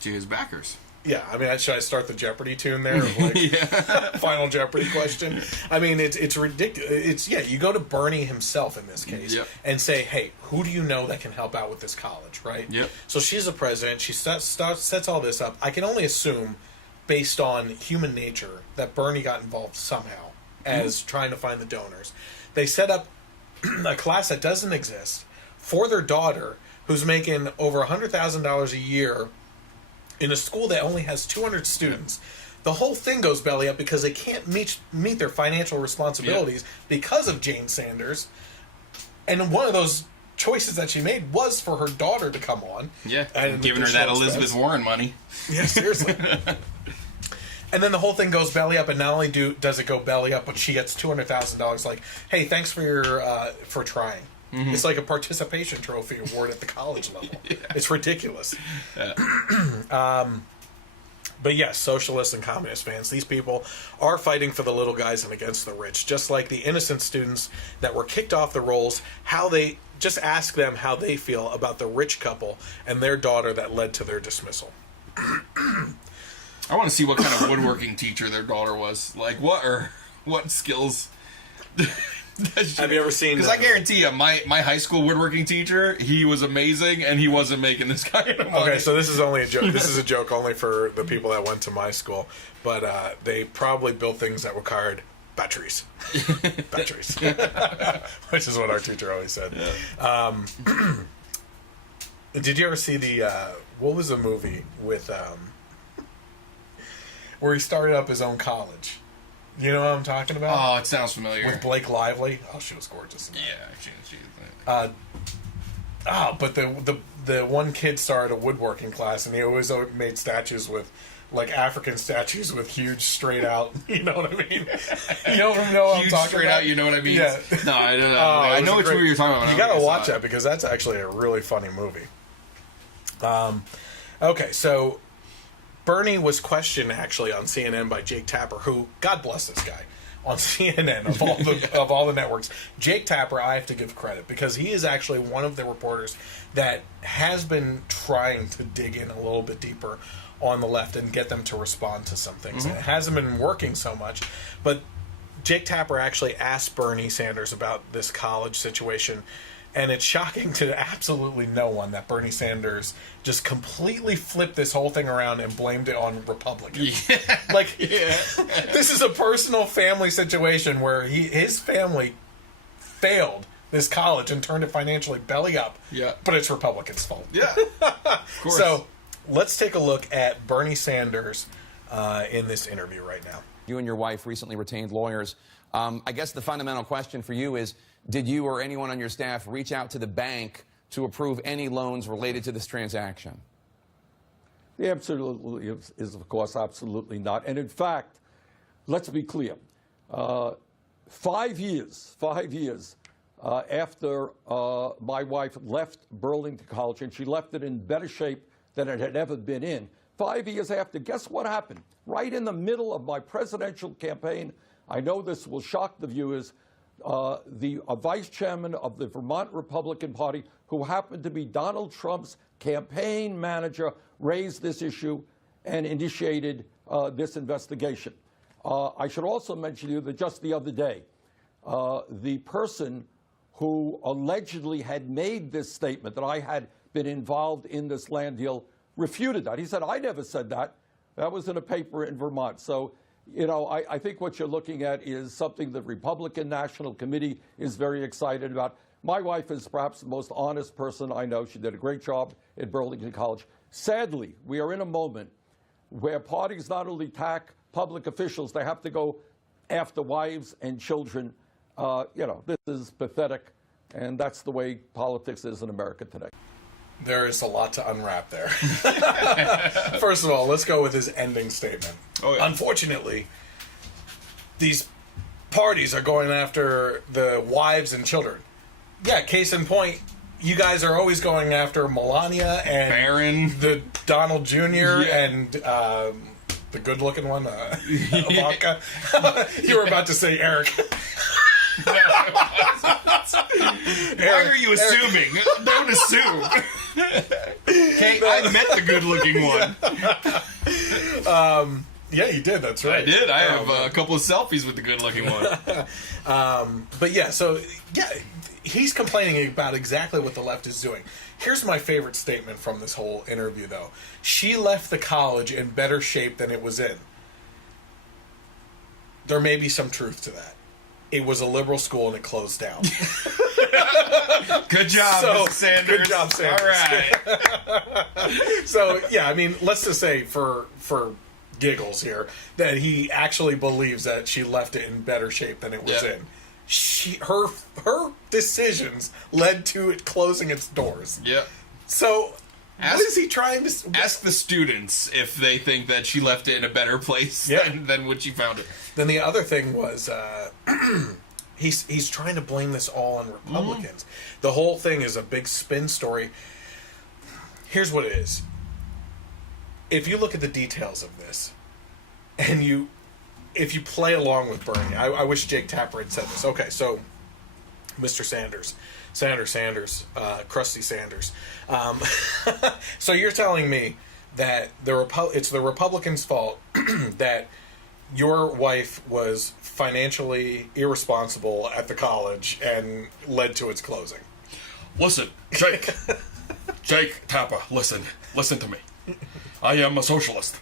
To his backers. Yeah, I mean, should I start the Jeopardy tune there? Like, Final Jeopardy question? I mean, it's ridiculous. You go to Bernie himself in this case and say, hey, who do you know that can help out with this college, right? Yep. So she's the president. She sets all this up. I can only assume based on human nature that Bernie got involved somehow as trying to find the donors. They set up a class that doesn't exist for their daughter, who's making over $100,000 a year in a school that only has 200 students. The whole thing goes belly up because they can't meet their financial responsibilities because of Jane Sanders. And one of those choices that she made was for her daughter to come on. Yeah, and giving her that Elizabeth Warren money. Yeah, seriously. And then the whole thing goes belly up, and not only does it go belly up, but she gets $200,000. Like, hey, thanks for trying. Mm-hmm. It's like a participation trophy award at the college level. Yeah. It's ridiculous. Yeah. But yes, socialists and communist fans, these people are fighting for the little guys and against the rich. Just like the innocent students that were kicked off the rolls, just ask them how they feel about the rich couple and their daughter that led to their dismissal. I want to see what kind of woodworking teacher their daughter was. Like, what skills... Have you ever seen... Because I guarantee you, my high school woodworking teacher, he was amazing, and he wasn't making this kind of money. Okay, so this is only a joke. This is a joke only for the people that went to my school. But they probably built things that required batteries. Batteries. Which is what our teacher always said. Yeah. Did you ever see what was the movie with... where he started up his own college? You know what I'm talking about? Oh, it sounds familiar. With Blake Lively. Oh, she was gorgeous. Yeah, but the one kid started a woodworking class, and he always made statues with, like, African statues with huge straight out. You know what I mean? You don't know what I'm talking straight about? Out. You know what I mean? Yeah. No, I don't know. I know which movie you're talking about. You got to watch that because that's actually a really funny movie. Okay, so. Bernie was questioned actually on CNN by Jake Tapper, who, God bless this guy, on CNN of all the networks. Jake Tapper, I have to give credit because he is actually one of the reporters that has been trying to dig in a little bit deeper on the left and get them to respond to some things. Mm-hmm. It hasn't been working so much, but Jake Tapper actually asked Bernie Sanders about this college situation. And it's shocking to absolutely no one that Bernie Sanders just completely flipped this whole thing around and blamed it on Republicans. Yeah. This is a personal family situation where his family failed this college and turned it financially belly up. Yeah. But it's Republicans' fault. Yeah. Of course. So let's take a look at Bernie Sanders in this interview right now. You and your wife recently retained lawyers. I guess the fundamental question for you is, did you or anyone on your staff reach out to the bank to approve any loans related to this transaction? The answer is, of course, absolutely not. And in fact, let's be clear. 5 years after my wife left Burlington College, and she left it in better shape than it had ever been in, 5 years after, guess what happened? Right in the middle of my presidential campaign, I know this will shock the viewers, the vice chairman of the Vermont Republican Party, who happened to be Donald Trump's campaign manager, raised this issue and initiated this investigation. I should also mention to you that just the other day, the person who allegedly had made this statement that I had been involved in this land deal refuted that. He said, I never said that. That was in a paper in Vermont. So, you know, I think what you're looking at is something the Republican National Committee is very excited about. My wife is perhaps the most honest person I know. She did a great job at Burlington College. Sadly, we are in a moment where parties not only attack public officials, they have to go after wives and children. You know, this is pathetic, and that's the way politics is in America today. There is a lot to unwrap there. First of all, let's go with his ending statement. Oh, yeah. Unfortunately, these parties are going after the wives and children. Yeah, case in point, you guys are always going after Melania and Barron, the Donald Jr. and the good-looking one, Ivanka. You were about to say Eric. Why are you assuming? Don't assume. Okay, I met the good-looking one. Yeah, you did. That's right. I did. I have a couple of selfies with the good-looking one. But yeah, so yeah, he's complaining about exactly what the left is doing. Here's my favorite statement from this whole interview, though. She left the college in better shape than it was in. There may be some truth to that. It was a liberal school and it closed down. Good job, Mrs. Sanders. Good job, Sanders. All right. So, yeah, I mean, let's just say for giggles here that he actually believes that she left it in better shape than it was in. Her decisions led to it closing its doors. Yep. So, what is he trying to... Ask the students if they think that she left it in a better place than when she found it. Then the other thing was... he's trying to blame this all on Republicans. The whole thing is a big spin story. Here's what it is. If you look at the details of this, and if you play along with Bernie, I wish Jake Tapper had said this. Okay, so Mr. Sanders, Krusty Sanders. So you're telling me that it's the Republicans' fault that your wife was financially irresponsible at the college and led to its closing. Listen, Jake Tapper, listen to me. I am a socialist.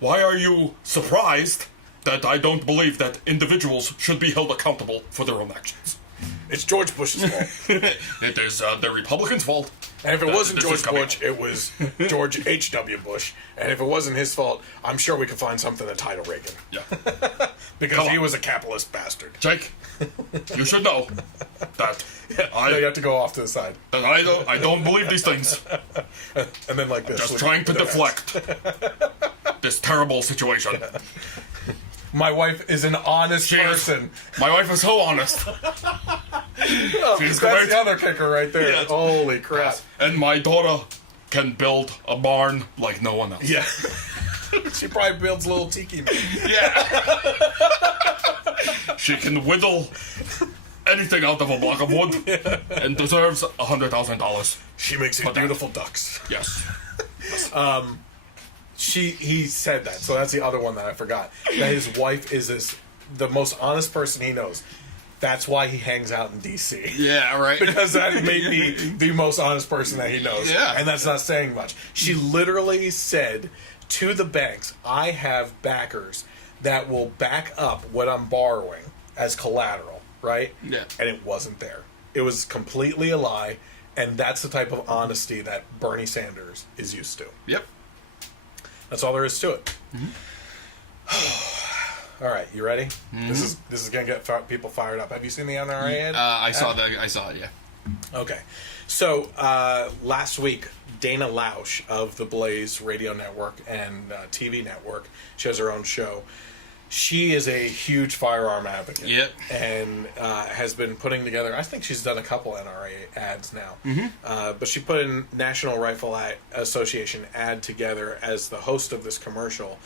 Why are you surprised that I don't believe that individuals should be held accountable for their own actions? It's George Bush's fault. It is the Republicans' fault. And if it wasn't George Bush, it was George H.W. Bush. And if it wasn't his fault, I'm sure we could find something to tie to Reagan. Yeah. Because he was a capitalist bastard. Jake, you should know that you have to go off to the side. That I don't believe these things. And then like this. Just trying to deflect this terrible situation. My wife is an honest person. My wife is so honest. She's that's the other kicker right there. Yes. Holy crap. Yes. And my daughter can build a barn like no one else. Yeah. She probably builds a little tiki. Yeah. She can whittle anything out of a block of wood and deserves $100,000. She makes beautiful ducks. Yes. He said that, so that's the other one that I forgot. That his wife is the most honest person he knows. That's why he hangs out in D.C. Yeah, right. Because that may be the most honest person that he knows. Yeah. And that's not saying much. She literally said to the banks, I have backers that will back up what I'm borrowing as collateral, right? Yeah. And it wasn't there. It was completely a lie, and that's the type of honesty that Bernie Sanders is used to. Yep. That's all there is to it. All right, you ready? This is gonna get people fired up. Have you seen the NRA ad? I saw it. Yeah. Okay, so last week, Dana Loesch of the Blaze Radio Network and TV network, she has her own show. She is a huge firearm advocate. Yep. And has been putting together, I think she's done a couple NRA ads now. But she put in National Rifle Association ad together as the host of this commercial.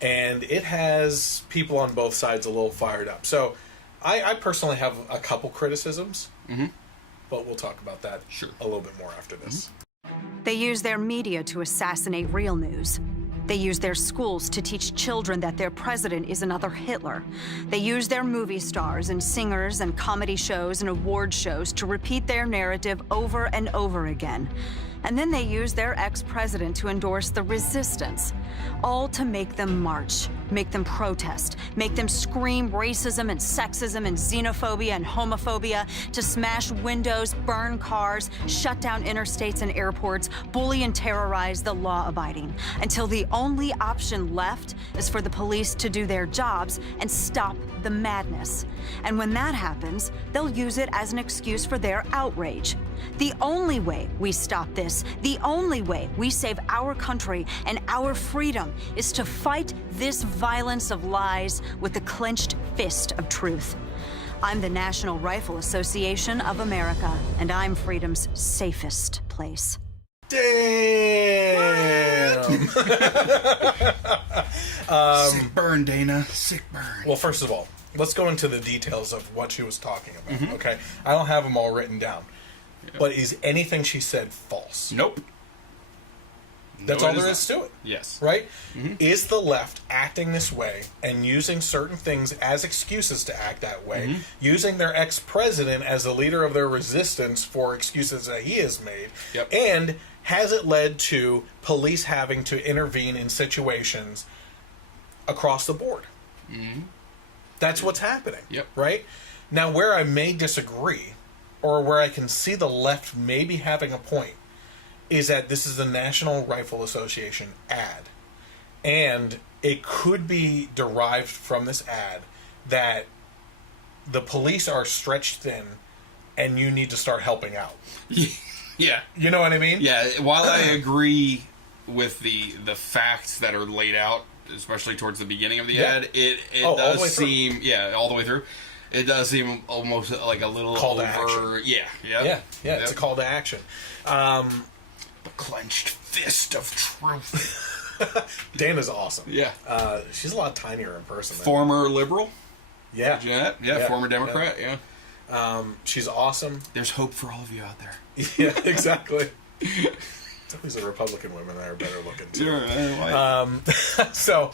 And it has people on both sides a little fired up. So I personally have a couple criticisms. But we'll talk about that a little bit more after this. They use their media to assassinate real news. They use their schools to teach children that their president is another Hitler. They use their movie stars and singers and comedy shows and award shows to repeat their narrative over and over again. And then they use their ex-president to endorse the resistance, all to make them march, make them protest, make them scream racism and sexism and xenophobia and homophobia, to smash windows, burn cars, shut down interstates and airports, bully and terrorize the law-abiding, until the only option left is for the police to do their jobs and stop the madness. And when that happens, they'll use it as an excuse for their outrage. The only way we stop this, the only way we save our country and our freedom, is to fight this violence of lies with the clenched fist of truth. I'm the National Rifle Association of America, and I'm freedom's safest place. Damn! Sick burn, Dana. Sick burn. Well, first of all, let's go into the details of what she was talking about, okay? I don't have them all written down. But is anything she said false? Nope. That's No, all it there is is to it. Yes. Right? Is the left acting this way and using certain things as excuses to act that way, using their ex-president as the leader of their resistance for excuses that he has made, Yep. and has it led to police having to intervene in situations across the board? That's what's happening. Yep. Right? Now, where I may disagree, or where I can see the left maybe having a point, is that this is the National Rifle Association ad. And it could be derived from this ad that the police are stretched thin and you need to start helping out. Yeah. You know what I mean? Yeah, while I agree with the facts that are laid out, especially towards the beginning of the ad, it all the way does through. seem, all the way through, it does seem almost like a little Call to over. action. Yeah. It's a call to action. The clenched fist of truth. Dana's awesome. Yeah. She's a lot tinier in person. Former liberal. Yeah. Jeanette? Yeah, former Democrat, yeah. She's awesome. There's hope for all of you out there. Yeah, exactly. It's always the Republican women that are better looking too. So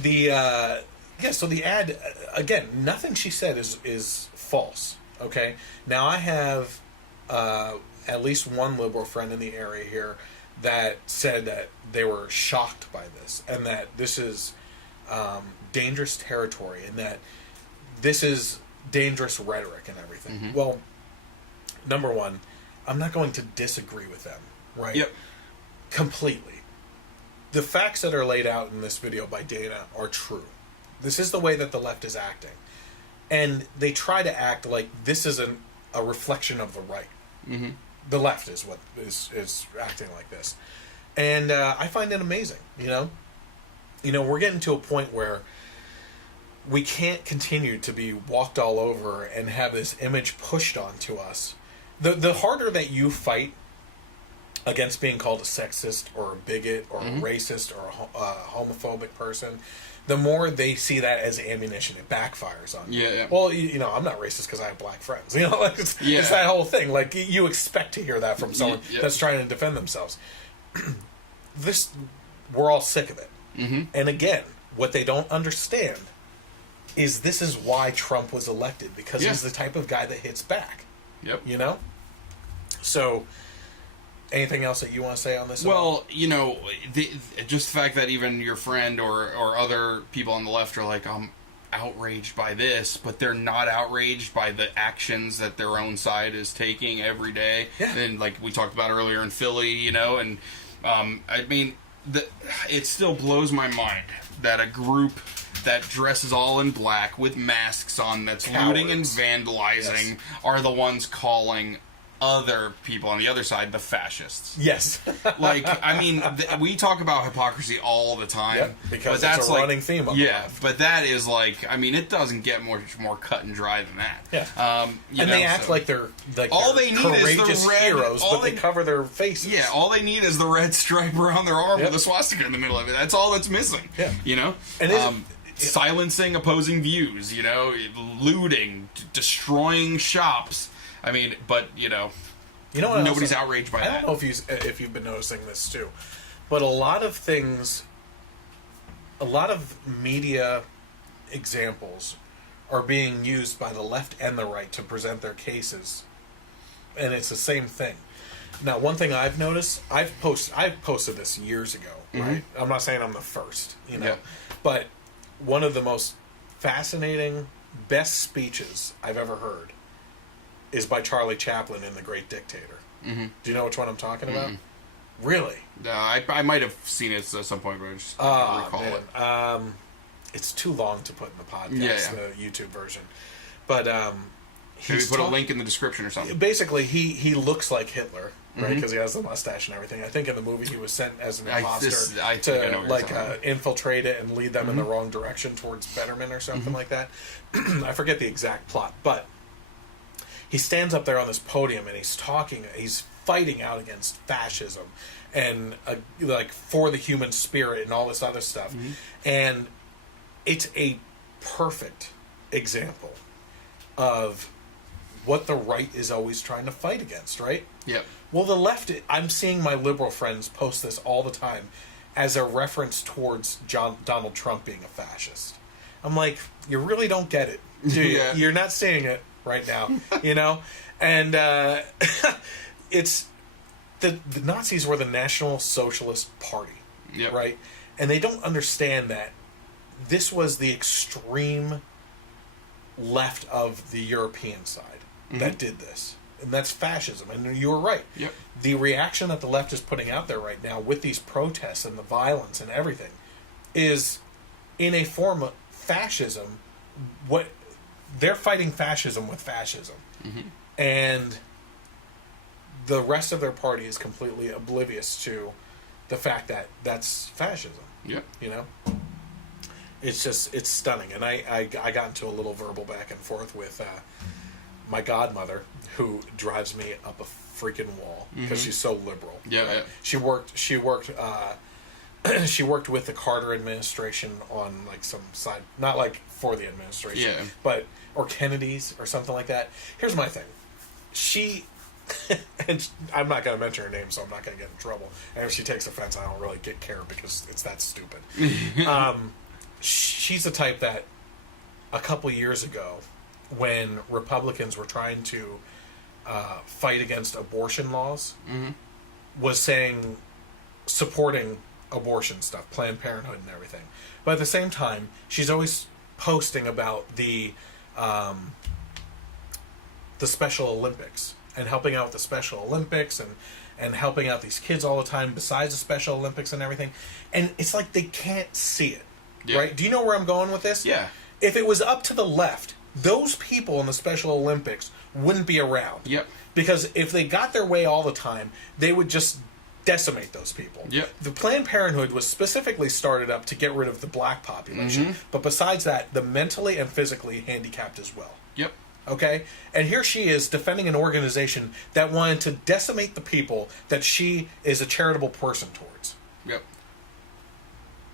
the ad, again, nothing she said is false. Okay. Now I have at least one liberal friend in the area here that said that they were shocked by this and that this is dangerous territory and that this is dangerous rhetoric and everything. Well, number one, I'm not going to disagree with them, right? Yep. Completely. The facts that are laid out in this video by Dana are true. This is the way that the left is acting. And they try to act like this isn't a reflection of the right. The left is what is acting like this. And I find it amazing, you know? You know, we're getting to a point where we can't continue to be walked all over and have this image pushed onto us. The harder that you fight against being called a sexist or a bigot or a racist or a homophobic person, the more they see that as ammunition. It backfires on you. Yeah. Well, you know, I'm not racist because I have black friends. You know, like it's that whole thing. Like, you expect to hear that from someone that's trying to defend themselves. We're all sick of it. And again, what they don't understand is this is why Trump was elected, because he's the type of guy that hits back. Yep. You know? So, anything else that you want to say on this? Well, you know, just the fact that even your friend or other people on the left are like, I'm outraged by this, but they're not outraged by the actions that their own side is taking every day. Yeah. And like we talked about earlier in Philly, you know, and I mean, it still blows my mind that a group that dresses all in black with masks on, that's looting and vandalizing, are the ones calling other people on the other side the fascists. Yes. Like, I mean, we talk about hypocrisy all the time. Because but that's it's a running theme on the left. But that is like, I mean, it doesn't get much more cut and dry than that. Yeah. And they act like they're all they need courageous is the red, heroes, but they cover their faces. Yeah, all they need is the red stripe around their arm with a swastika in the middle of it. That's all that's missing. Yeah. You know? And silencing opposing views, you know, looting, destroying shops. I mean, but, you know what nobody's outraged by that. I don't know if you've been noticing this too, but a lot of media examples are being used by the left and the right to present their cases, and it's the same thing. Now, one thing I've noticed, I've posted this years ago, right? I'm not saying I'm the first, you know, but one of the most fascinating, best speeches I've ever heard is by Charlie Chaplin in The Great Dictator. Do you know which one I'm talking about? Really? I might have seen it at some point, but I just don't recall it. It's too long to put in the podcast, the YouTube version. But maybe put a link in the description or something. Basically, he looks like Hitler, right? Because he has the mustache and everything. I think in the movie he was sent as an imposter to infiltrate it and lead them in the wrong direction towards betterment or something like that. I forget the exact plot, but he stands up there on this podium and he's fighting out against fascism and like for the human spirit and all this other stuff. And it's a perfect example of what the right is always trying to fight against, right? Yep. Well, the left, I'm seeing my liberal friends post this all the time as a reference towards Donald Trump being a fascist. I'm like, you really don't get it, do you? Yeah. You're not seeing it right now, you know? And it's... The Nazis were the National Socialist Party, Yep. right? And they don't understand that this was the extreme left of the European side that did this. And that's fascism. And you were right. Yep. The reaction that the left is putting out there right now with these protests and the violence and everything is in a form of fascism. What they're fighting fascism with fascism. And the rest of their party is completely oblivious to the fact that that's fascism. Yep. You know? It's just, it's stunning. And I got into a little verbal back and forth with my godmother, who drives me up a freaking wall because she's so liberal. Yeah, right? yeah. She worked she worked with the Carter administration on like some side, not like for the administration, Yeah. but or Kennedy's or something like that. Here's my thing. She and I'm not going to mention her name, so I'm not going to get in trouble. And if she takes offense, I don't really care because it's that stupid. She's the type that a couple years ago, when Republicans were trying to fight against abortion laws, was saying, supporting abortion stuff, Planned Parenthood and everything. But at the same time, she's always posting about the Special Olympics and helping out with the Special Olympics and helping out these kids all the time besides the Special Olympics and everything. And it's like they can't see it, right? Do you know where I'm going with this? Yeah. If it was up to the left, those people in the Special Olympics wouldn't be around. Yep. Because if they got their way all the time, they would just decimate those people. Yep. The Planned Parenthood was specifically started up to get rid of the black population. But besides that, the mentally and physically handicapped as well. Yep. Okay? And here she is defending an organization that wanted to decimate the people that she is a charitable person towards. Yep.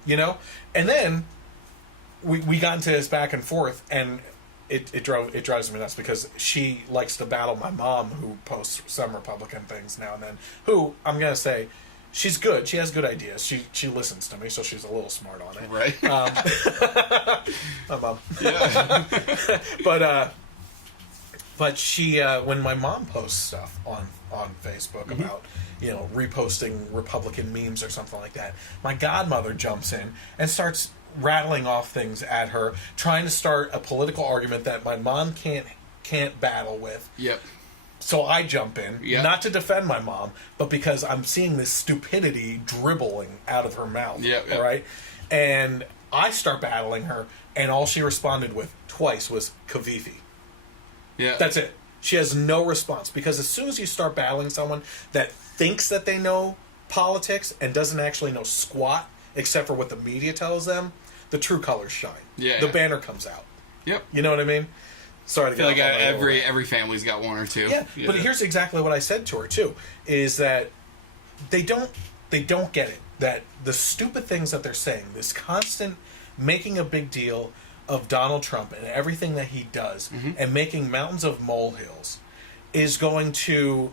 You know? And then we got into this back and forth, and it drives me nuts because she likes to battle my mom, who posts some Republican things now and then, who, I'm going to say, she's good. She has good ideas. She listens to me, so she's a little smart on it. Right. My mom. Yeah. But she, when my mom posts stuff on Facebook about, you know, reposting Republican memes or something like that, my godmother jumps in and starts rattling off things at her, trying to start a political argument that my mom can't battle with. Yep. So I jump in, not to defend my mom, but because I'm seeing this stupidity dribbling out of her mouth. Yep. Right? And I start battling her, and all she responded with twice was Kavifi. Yeah. That's it. She has no response, because as soon as you start battling someone that thinks that they know politics and doesn't actually know squat except for what the media tells them, the true colors shine. Yeah. The banner comes out. Yep. You know what I mean? Sorry to I feel like get off on that every family's got one or two. Yeah, but here's exactly what I said to her too: is that they don't get it, that the stupid things that they're saying, this constant making a big deal of Donald Trump and everything that he does, and making mountains of molehills, is going to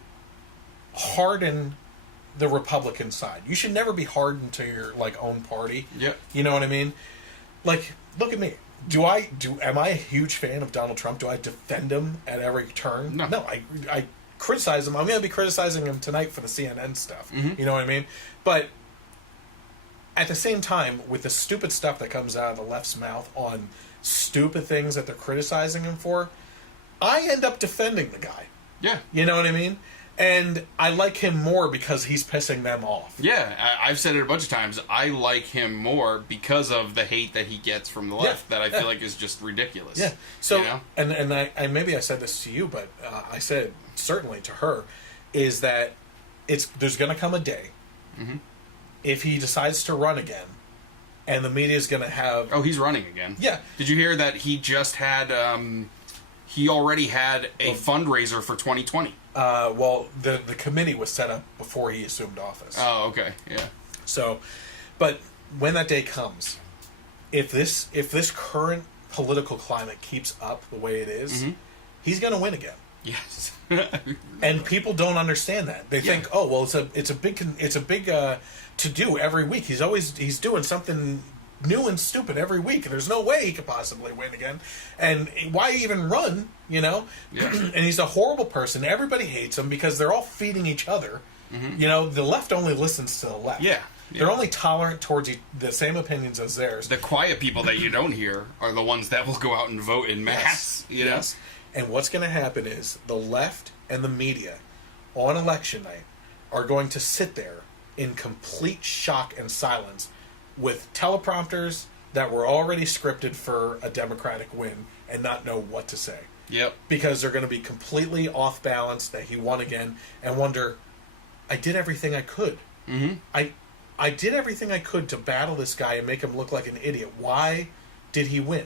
harden the Republican side. You should never be hardened to your own party. Yep. You know what I mean? Like, look at me. Am I a huge fan of Donald Trump? Do I defend him at every turn? No, I criticize him. I'm going to be criticizing him tonight for the CNN stuff. You know what I mean? But at the same time, with the stupid stuff that comes out of the left's mouth on stupid things that they're criticizing him for, I end up defending the guy. Yeah. You know what I mean? And I like him more because he's pissing them off. Yeah, I've said it a bunch of times. I like him more because of the hate that he gets from the left that I feel like is just ridiculous. Yeah. So, you know? and I maybe I said this to you, but I said certainly to her, is that there's going to come a day if he decides to run again, and the media is going to have... Oh, he's running again. Yeah. Did you hear that he just had... he already had a fundraiser for 2020. Well, the committee was set up before he assumed office. Oh, okay, yeah. So, but when that day comes, if this current political climate keeps up the way it is, he's going to win again. Yes. And people don't understand that. They think, oh, well, it's a big to do every week. He's doing something new and stupid every week, and there's no way he could possibly win again. And why even run? Yeah. And he's a horrible person. Everybody hates him because they're all feeding each other. The left only listens to the left. Yeah. They're only tolerant towards the same opinions as theirs. The quiet people that you don't hear are the ones that will go out and vote in mass. Yes. And what's going to happen is the left and the media on election night are going to sit there in complete shock and silence with teleprompters that were already scripted for a Democratic win and not know what to say. Yep. Because they're going to be completely off balance that he won again and wonder, I did everything I could. I did everything I could to battle this guy and make him look like an idiot. Why did he win?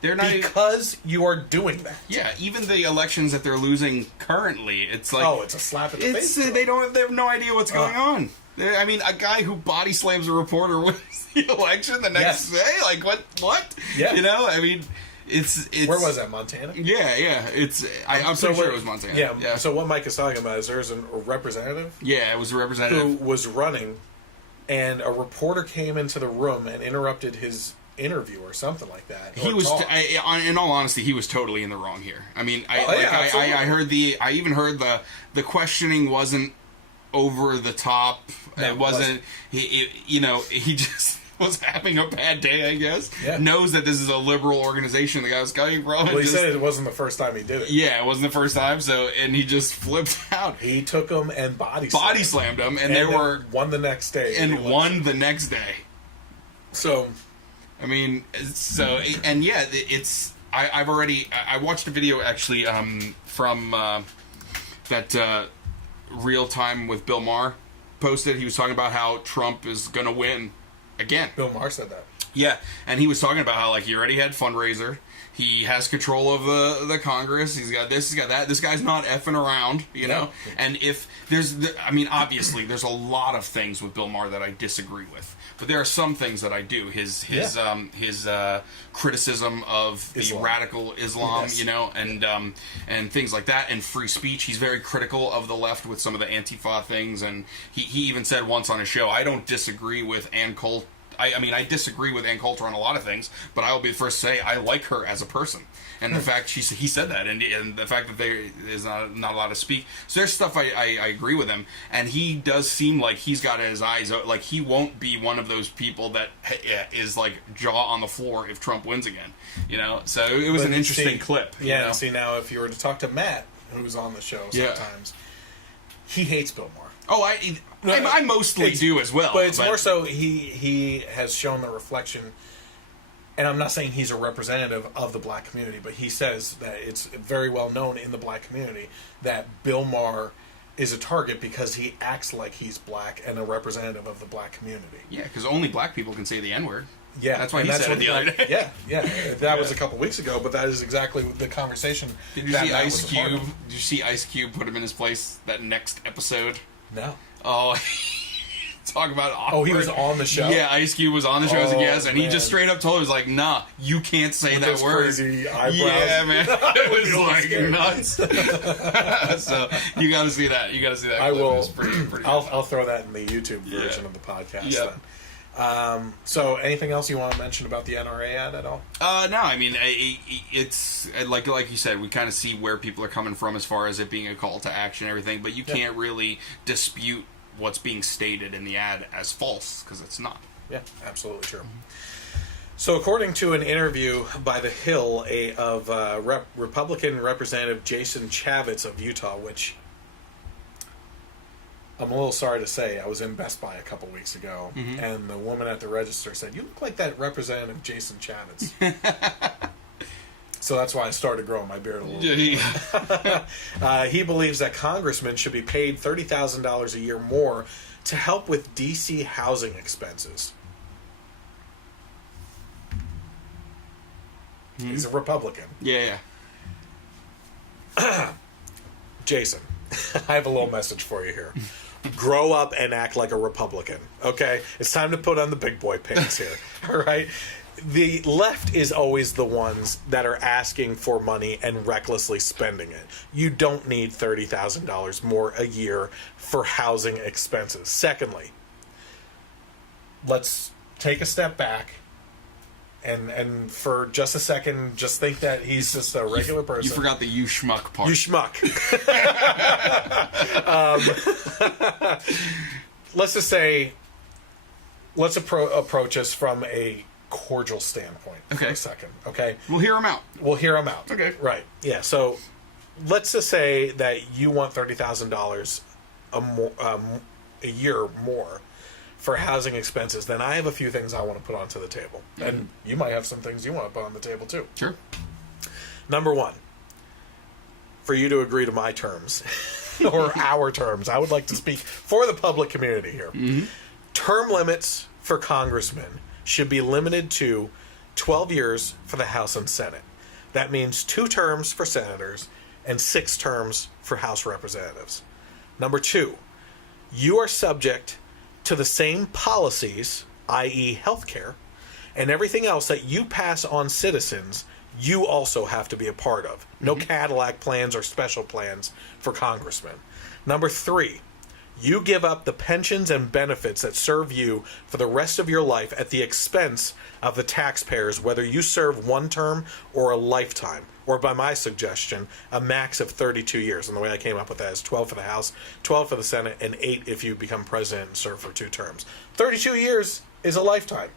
Because you are doing that. Yeah, even the elections that they're losing currently, it's like... Oh, it's a slap in the face. They have no idea what's going on. I mean, a guy who body slams a reporter wins the election the next day? Like, what? Yeah. I mean, it's... Where was that, Montana? Yeah. I'm pretty sure it was Montana. Yeah, so what Mike is talking about is there's a representative... Yeah, it was a representative. Who was running, and a reporter came into the room and interrupted his interview or something like that. He was, in all honesty, he was totally in the wrong here. I mean, I even heard the questioning wasn't over the top. No, it wasn't. He just was having a bad day, I guess. Yeah. Knows that this is a liberal organization the guy was coming from. Well, he said it wasn't the first time he did it. Yeah, it wasn't the first time. And he just flipped out. He took him and body slammed him, and they were won the next day. Won the next day. So, I mean, I watched a video actually from that Real Time with Bill Maher posted. He was talking about how Trump is going to win again. Bill Maher said that. Yeah, and he was talking about how he already had fundraiser. He has control of the Congress. He's got this, he's got that. This guy's not effing around, know? And if obviously there's a lot of things with Bill Maher that I disagree with. But there are some things that I do. His criticism of the radical Islam, and things like that, and free speech. He's very critical of the left with some of the Antifa things, and he even said once on a show, I don't disagree with Ann Coulter. I disagree with Ann Coulter on a lot of things, but I will be the first to say I like her as a person. And the fact he said that, and the fact that there is not allowed to speak. So there's stuff I agree with him, and he does seem like he's got his eyes like he won't be one of those people that is like jaw on the floor if Trump wins again. So it was an interesting clip. Yeah. See, now if you were to talk to Matt, who's on the show sometimes, he hates Bill Maher. Oh, I mostly do as well. But it's more so he has shown the reflection, and I'm not saying he's a representative of the black community, but he says that it's very well known in the black community that Bill Maher is a target because he acts like he's black and a representative of the black community. Yeah, because only black people can say the N-word. Yeah, that's why he said it the other day. Yeah. That was a couple weeks ago, but that is exactly the conversation. Did you see Ice Cube? Did you see Ice Cube put him in his place that next episode? No. Oh, talk about awkward. Oh, he was on the show? Yeah, Ice Cube was on the show. And he just straight up told him, he was like, nah, you can't say that word. Crazy eyebrows. Yeah, man. It was like nuts. So you got to see that. I will. It was pretty I'll throw that in the YouTube version of the podcast then. So anything else you want to mention about the NRA ad at all? No, I mean, it's like you said, we kind of see where people are coming from as far as it being a call to action and everything, but you can't really dispute what's being stated in the ad as false, because it's not. Yeah, absolutely true. So according to an interview by The Hill of Republican Representative Jason Chaffetz of Utah, which I'm a little sorry to say, I was in Best Buy a couple weeks ago, and the woman at the register said, "You look like that Representative Jason Chaffetz." So that's why I started growing my beard a little bit more. He believes that congressmen should be paid $30,000 a year more to help with D.C. housing expenses. He's a Republican. Yeah. Jason, I have a little message for you here. Grow up and act like a Republican, okay? It's time to put on the big boy pants here, all right? the left is always the ones that are asking for money and recklessly spending it. You don't need $30,000 more a year for housing expenses. Secondly, let's take a step back and for just a second, just think that he's just a regular person. You forgot the you schmuck part. You schmuck. Let's just say, let's approach us from a cordial standpoint for a second, okay? We'll hear him out. We'll hear him out. Okay. Right. Yeah, so let's just say that you want $30,000 a year more for housing expenses. Then I have a few things I want to put onto the table. And you might have some things you want to put on the table too. Sure. Number one, for you to agree to my terms or our terms, I would like to speak for the public community here. Term limits for congressmen should be limited to 12 years for the House and Senate. That means 2 terms for senators and 6 terms for House representatives. Number 2, you are subject to the same policies, i.e. healthcare, and everything else that you pass on citizens, you also have to be a part of. No Cadillac plans or special plans for congressmen. Number 3, you give up the pensions and benefits that serve you for the rest of your life at the expense of the taxpayers, whether you serve 1 term or a lifetime, or by my suggestion, a max of 32 years. And the way I came up with that is 12 for the House, 12 for the Senate, and 8 if you become president and serve for 2 terms. 32 years is a lifetime.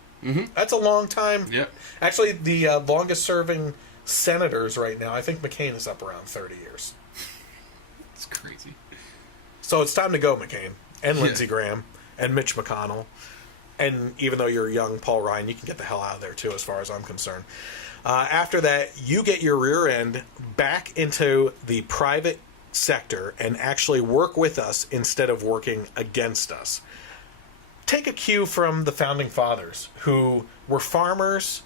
That's a long time. Yep. Actually, the longest serving senators right now, I think McCain is up around 30 years. It's crazy. So it's time to go, McCain, and Lindsey Graham, and Mitch McConnell. And even though you're young, Paul Ryan, you can get the hell out of there, too, as far as I'm concerned. After that, you get your rear end back into the private sector and actually work with us instead of working against us. Take a cue from the Founding Fathers, who were farmers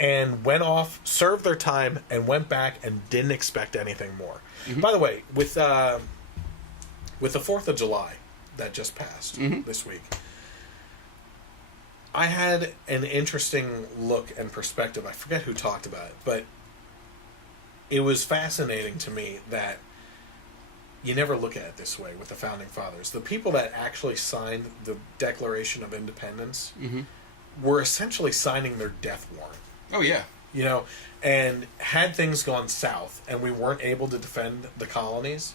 and went off, served their time, and went back and didn't expect anything more. By the way, with the 4th of July that just passed this week, I had an interesting look and perspective. I forget who talked about it, but it was fascinating to me that you never look at it this way with the Founding Fathers. The people that actually signed the Declaration of Independence were essentially signing their death warrant. Oh, yeah. You know, and had things gone south and we weren't able to defend the colonies,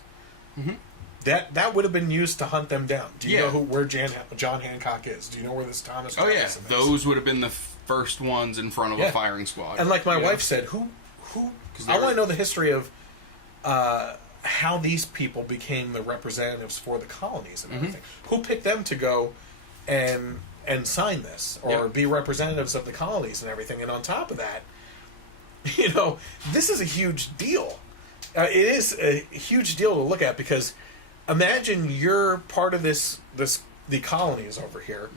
that would have been used to hunt them down. Do you know where John Hancock is? Do you know where this Thomas Jefferson is? Those would have been the first ones in front of a firing squad. And like my wife said, who I want to know the history of how these people became the representatives for the colonies and everything. Who picked them to go and sign this or be representatives of the colonies and everything? And on top of that, you know, this is a huge deal. It is a huge deal to look at because imagine you're part of the colonies over here,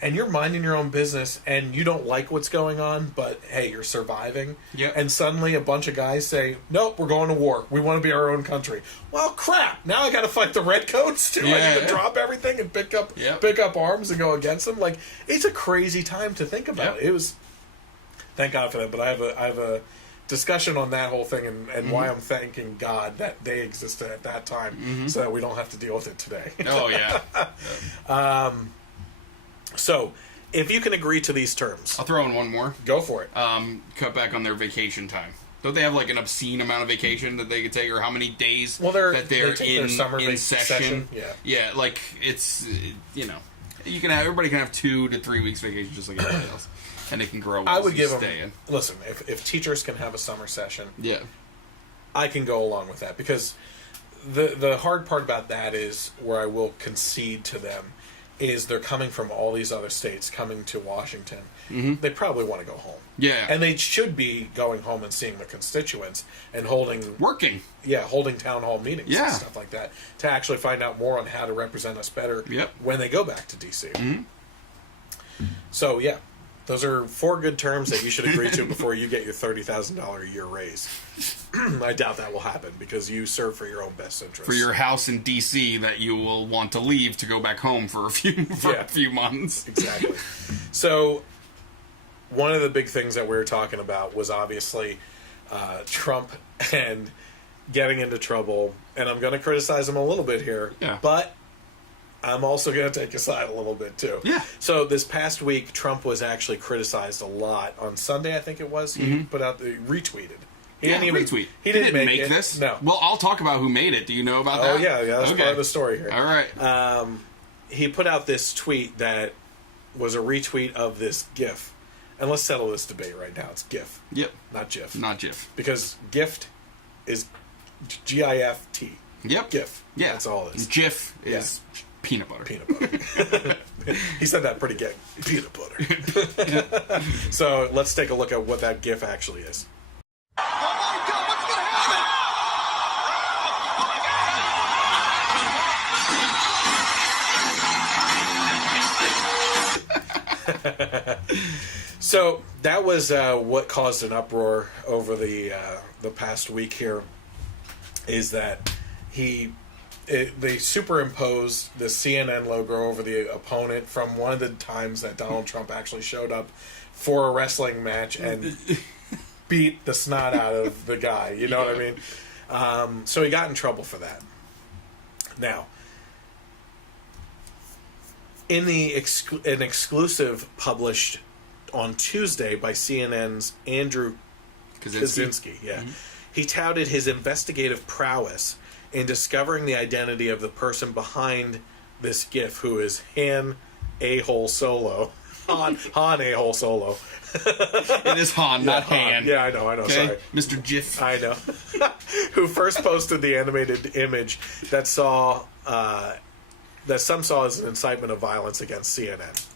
and you're minding your own business, and you don't like what's going on, but hey, you're surviving. Yep. And suddenly a bunch of guys say, "Nope, we're going to war. We want to be our own country." Well, crap! Now I got to fight the redcoats too. I need to drop everything and pick up arms and go against them. Like, it's a crazy time to think about. It was. Thank God for that. But I have a discussion on that whole thing and why I'm thanking God that they existed at that time so that we don't have to deal with it today. Oh, yeah. So, if you can agree to these terms... I'll throw in one more. Go for it. Cut back on their vacation time. Don't they have like an obscene amount of vacation that they could take, or how many days that they're in session? Yeah, like it's, you know, everybody can have 2 to 3 weeks vacation just like everybody else. And it can grow. I would give them. Listen, if teachers can have a summer session, I can go along with that because the hard part about that is where I will concede to them is they're coming from all these other states, coming to Washington. They probably want to go home. Yeah, and they should be going home and seeing the constituents and holding town hall meetings and stuff like that to actually find out more on how to represent us better when they go back to DC. So yeah. Those are 4 good terms that you should agree to before you get your $30,000 a year raise. I doubt that will happen because you serve for your own best interest. For your house in D.C. that you will want to leave to go back home for a few months. Exactly. So one of the big things that we were talking about was obviously Trump and getting into trouble. And I'm going to criticize him a little bit here, but I'm also going to take a side a little bit too. Yeah. So this past week, Trump was actually criticized a lot. On Sunday, I think it was, he put out the retweeted. He didn't even retweet. He didn't make this. No. Well, I'll talk about who made it. Do you know about that? Oh yeah, that's part of the story here. All right. He put out this tweet that was a retweet of this GIF. And let's settle this debate right now. It's GIF. Yep. Not GIF. Not GIF. Because gift is GIFT. Yep. GIF. Yeah. That's all it is. GIF is peanut butter. Peanut butter. He said that pretty good. Peanut butter. So let's take a look at what that GIF actually is. Oh my God, what's going to happen? So that was what caused an uproar over the past week here, is that they superimposed the CNN logo over the opponent from one of the times that Donald Trump actually showed up for a wrestling match and beat the snot out of the guy. You know what I mean? So he got in trouble for that. Now, in an exclusive published on Tuesday by CNN's Andrew Kaczynski, he touted his investigative prowess in discovering the identity of the person behind this GIF, who is Han A-hole Solo. Han A-hole Solo. It is Han, not Han. Yeah, I know, Okay? sorry. Mr. GIF. I know. Who first posted the animated image that some saw as an incitement of violence against CNN.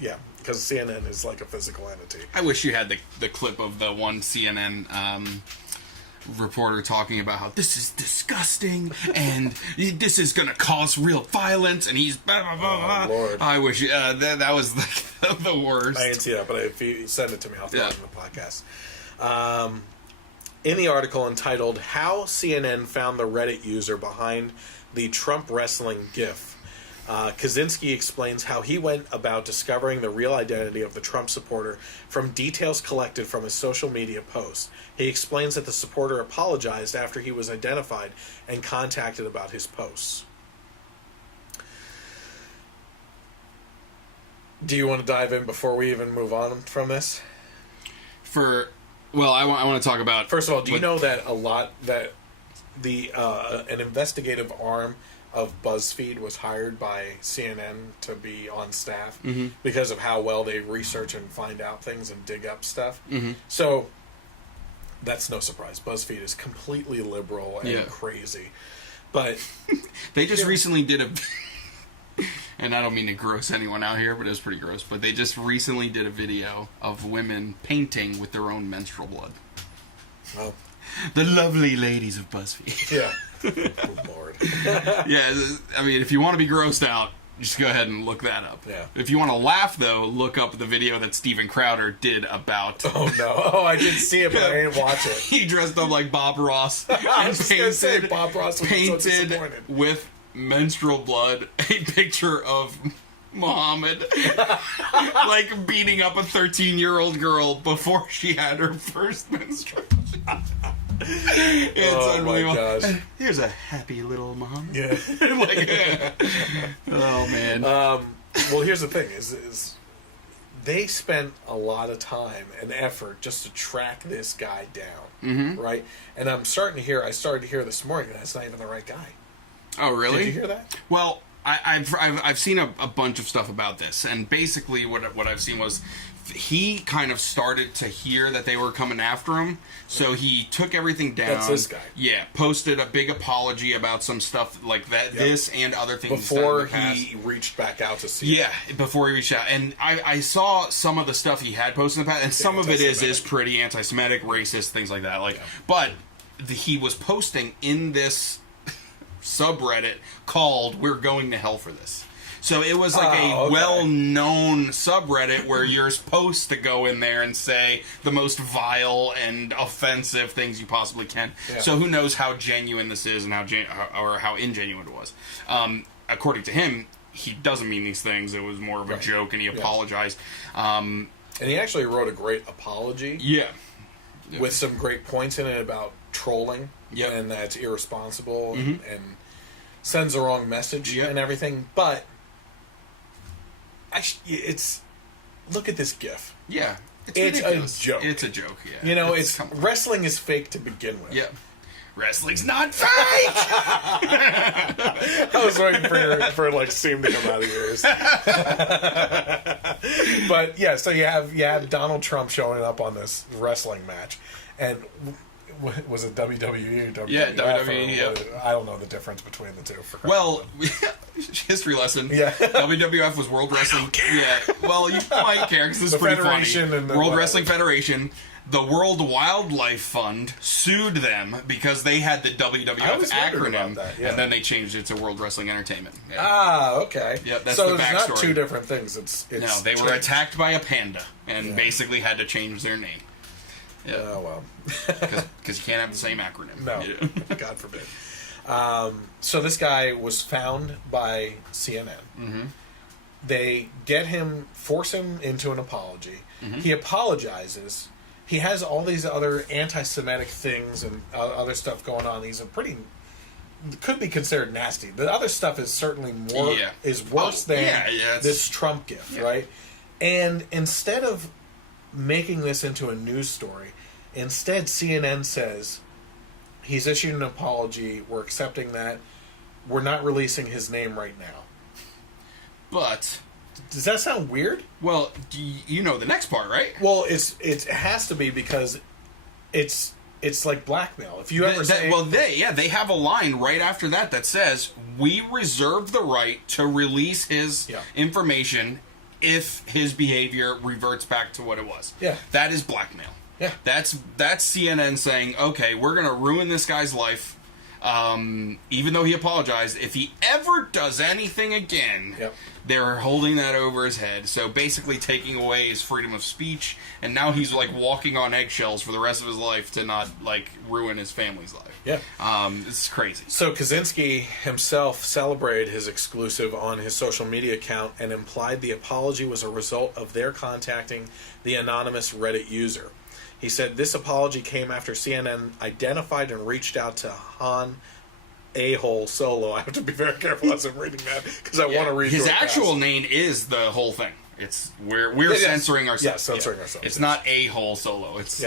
Yeah, because CNN is like a physical entity. I wish you had the clip of the one CNN reporter talking about how this is disgusting and this is going to cause real violence, and he's blah, blah, blah, blah. Oh, Lord. I wish that was like the worst. I didn't see that, but if you send it to me, I'll throw it in the podcast. In the article entitled "How CNN Found the Reddit User Behind the Trump Wrestling GIF," Kaczynski explains how he went about discovering the real identity of the Trump supporter from details collected from his social media posts. He explains that the supporter apologized after he was identified and contacted about his posts. Do you want to dive in before we even move on from this? Well, I want to talk about... First of all, do you know that an investigative arm of BuzzFeed was hired by CNN to be on staff because of how well they research and find out things and dig up stuff? So that's no surprise. BuzzFeed is completely liberal and crazy. But they just recently did a... And I don't mean to gross anyone out here, but it was pretty gross. But they just recently did a video of women painting with their own menstrual blood. Well, the lovely ladies of BuzzFeed. Yeah. Oh, Lord. Yeah, I mean, if you want to be grossed out, just go ahead and look that up. Yeah. If you want to laugh, though, look up the video that Steven Crowder did about... Oh, no. Oh, I did see it, but I didn't watch it. He dressed up like Bob Ross. I was going to say, Bob Ross was so disappointed. With menstrual blood, a picture of Muhammad like beating up a 13-year-old girl before she had her first menstruation. It's unbelievable. My gosh. Here's a happy little Muhammad. Yeah. Oh man. Well, here's the thing: is they spent a lot of time and effort just to track this guy down, right? And I started to hear this morning that's not even the right guy. Oh, really? Did you hear that? Well, I've seen a bunch of stuff about this, and basically what I've seen was he kind of started to hear that they were coming after him, so he took everything down. That's this guy. Yeah, posted a big apology about some stuff like that, this and other things before he's done in the he reached back out to see. Yeah, before he reached out, and I saw some of the stuff he had posted in the past, and some of it is pretty anti-Semitic, racist, things like that. But he was posting in this subreddit called "We're Going to Hell for This." So it was like well-known subreddit where you're supposed to go in there and say the most vile and offensive things you possibly can. Yeah. So who knows how genuine this is and how ingenuine it was. According to him, he doesn't mean these things. It was more of a joke, and he apologized. And he actually wrote a great apology. Yeah. With some great points in it about trolling. Yep. And that's irresponsible and sends the wrong message and everything. But it's look at this GIF. Yeah. It's a joke. It's a joke, yeah. You know, wrestling is fake to begin with. Yeah. Wrestling's not fake! I was waiting for like steam to come out of yours. But yeah, so you have Donald Trump showing up on this wrestling match, and was it WWE? WWF, yeah, WWE. Yep. I don't know the difference between the two. Well, history lesson. Yeah. WWF was World Wrestling. Yeah. Well, you might care because this is pretty funny. World Wrestling Federation. The World Wildlife Fund sued them because they had the WWF acronym, and then they changed it to World Wrestling Entertainment. Yeah. Ah, okay. Yep, that's so the backstory. It's not two different things. It's no, they were attacked by a panda and basically had to change their name. Yeah. Oh, well. Because you can't have the same acronym. No, God forbid. So this guy was found by CNN. Mm-hmm. They get him, force him into an apology. Mm-hmm. He apologizes. He has all these other anti-Semitic things and other stuff going on. He's could be considered nasty. The other stuff is certainly is worse than this Trump gift, right? And instead of making this into a news story, instead CNN says he's issued an apology. We're accepting that. We're not releasing his name right now. But does that sound weird? Well, you know the next part, right? Well, it has to be because it's like blackmail. If you ever say, they have a line right after that says we reserve the right to release his information if his behavior reverts back to what it was. Yeah, that is blackmail. Yeah, that's CNN saying, okay, we're gonna ruin this guy's life. Even though he apologized, if he ever does anything again, they're holding that over his head. So basically taking away his freedom of speech, and now he's like walking on eggshells for the rest of his life to not like ruin his family's life. Yeah. It's crazy. So Kaczynski himself celebrated his exclusive on his social media account and implied the apology was a result of their contacting the anonymous Reddit user. He said this apology came after CNN identified and reached out to Han A-hole Solo. I have to be very careful as I'm reading that because I want to read his actual name is the whole thing. It's we're censoring ourselves. Yeah, censoring ourselves. It's not A-hole Solo. It's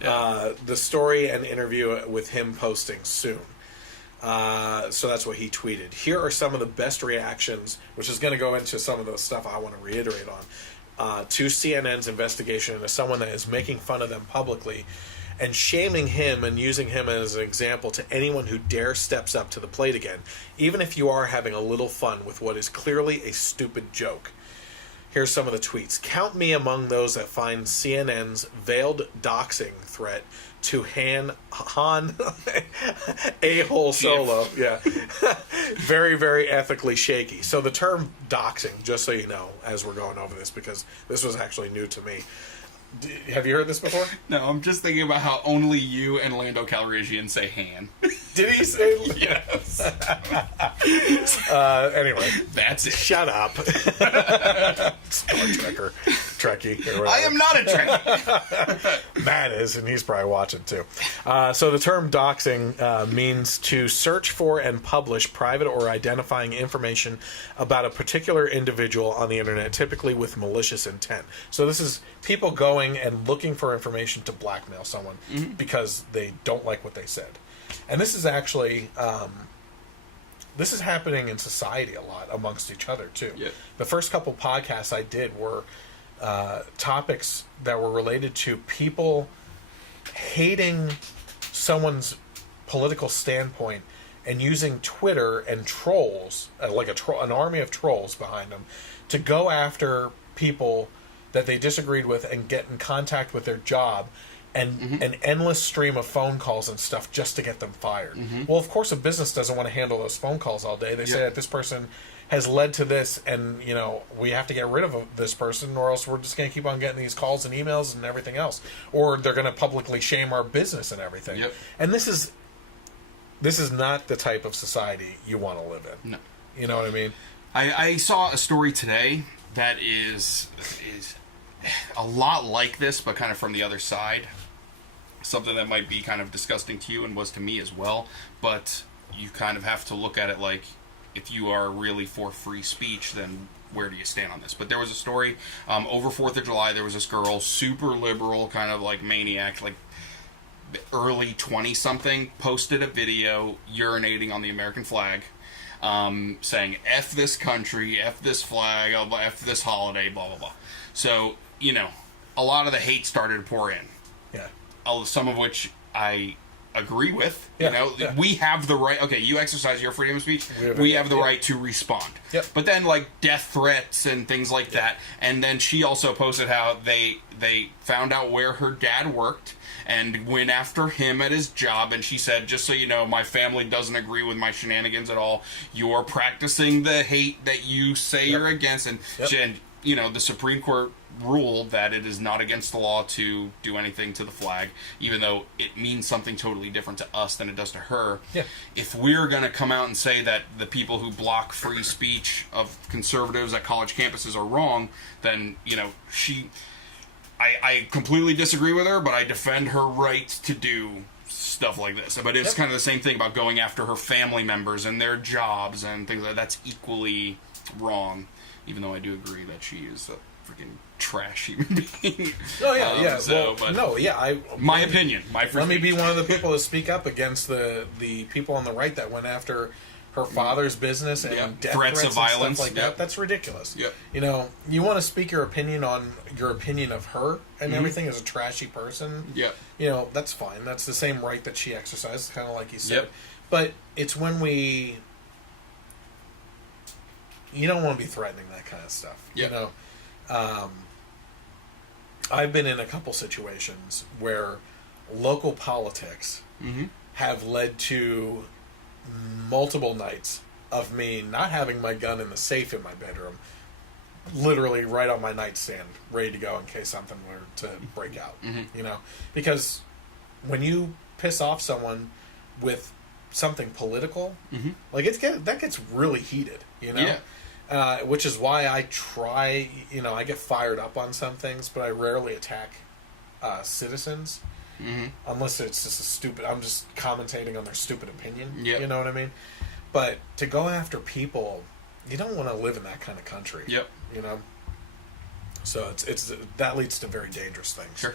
the story and interview with him posting soon. So that's what he tweeted. Here are some of the best reactions, which is going to go into some of the stuff I want to reiterate on. To CNN's investigation into someone that is making fun of them publicly and shaming him and using him as an example to anyone who dare steps up to the plate again, even if you are having a little fun with what is clearly a stupid joke. Here's some of the tweets. Count me among those that find CNN's veiled doxing threat to Han A-hole Solo. Yeah. Very, very ethically shaky. So the term doxing, just so you know, as we're going over this, because this was actually new to me. Have you heard this before? No, I'm just thinking about how only you and Lando Calrissian say Han. Did he say yes? Anyway. That's it. Shut up. Star Trekker. Trekkie. I am not a Trekkie. Matt is, and he's probably watching too. So the term doxing means to search for and publish private or identifying information about a particular individual on the internet, typically with malicious intent. So this is people going and looking for information to blackmail someone because they don't like what they said. And this is actually this is happening in society a lot amongst each other too. Yeah. The first couple podcasts I did were topics that were related to people hating someone's political standpoint and using Twitter and trolls, like an army of trolls behind them, to go after people that they disagreed with and get in contact with their job and an endless stream of phone calls and stuff just to get them fired. Well, of course, a business doesn't want to handle those phone calls all day. They say that this person has led to this and, you know, we have to get rid of this person or else we're just going to keep on getting these calls and emails and everything else. Or they're going to publicly shame our business and everything. Yep. And this is not the type of society you want to live in. No. You know what I mean? I saw a story today that is a lot like this, but kind of from the other side. Something that might be kind of disgusting to you and was to me as well, but you kind of have to look at it like, if you are really for free speech, then where do you stand on this? But there was a story over 4th of July. There was this girl, super liberal, kind of like maniac, like early 20-something, posted a video urinating on the American flag, saying F this country, F this flag, F this holiday, blah, blah, blah. So, you know, a lot of the hate started to pour in. Yeah. Some of which I agree with. Yeah, you know, yeah. we have the right. Okay, you exercise your freedom of speech. We have the right to respond. Yep. But then, like, death threats and things like that. And then she also posted how they found out where her dad worked and went after him at his job. And she said, just so you know, my family doesn't agree with my shenanigans at all. You're practicing the hate that you say you're against. And, and, you know, the Supreme Court ruled that it is not against the law to do anything to the flag, even though it means something totally different to us than it does to her. Yeah. If we're going to come out and say that the people who block free speech of conservatives at college campuses are wrong, then, you know, I completely disagree with her, but I defend her right to do stuff like this. But it's kind of the same thing about going after her family members and their jobs and things like that. That's equally wrong, even though I do agree that she is a freaking trash human being. Oh yeah, yeah. So, well, no, yeah. My opinion. Let me be one of the people to speak up against the people on the right that went after her father's business and death threats of violence, and stuff like that. That's ridiculous. Yep. You know, you want to speak your opinion on your opinion of her and everything as a trashy person. Yep. You know, that's fine. That's the same right that she exercised, kind of like you said. Yep. But it's when you don't want to be threatening that kind of stuff. Yep. You know. I've been in a couple situations where local politics have led to multiple nights of me not having my gun in the safe in my bedroom, literally right on my nightstand, ready to go in case something were to break out. You know, because when you piss off someone with something political, like that gets really heated. You know. Yeah. Which is why I try, you know, I get fired up on some things, but I rarely attack citizens. Unless it's just I'm just commentating on their stupid opinion. You know what I mean? But to go after people, you don't want to live in that kind of country. You know? So it's that leads to very dangerous things. Sure.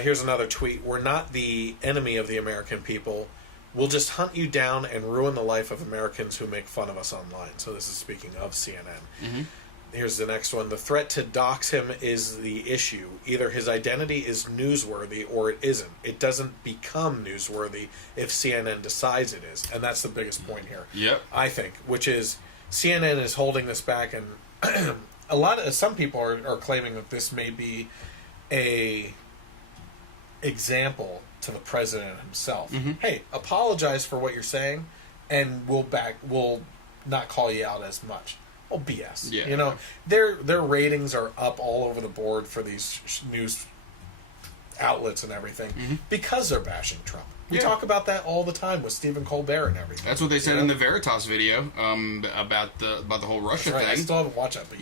Here's another tweet. We're not the enemy of the American people. We'll just hunt you down and ruin the life of Americans who make fun of us online. So this is speaking of CNN. Here's the next one. The threat to dox him is the issue. Either his identity is newsworthy or it isn't. It doesn't become newsworthy if CNN decides it is. And that's the biggest point here, I think, which is CNN is holding this back. And some people are claiming that this may be a example to the president himself. Hey, apologize for what you're saying, and we'll not call you out as much. Well, BS. You know, their ratings are up all over the board for these news outlets and everything because they're bashing Trump. We talk about that all the time with Stephen Colbert and everything. That's what they said in the Veritas video about the whole Russia thing. I still haven't watched that, but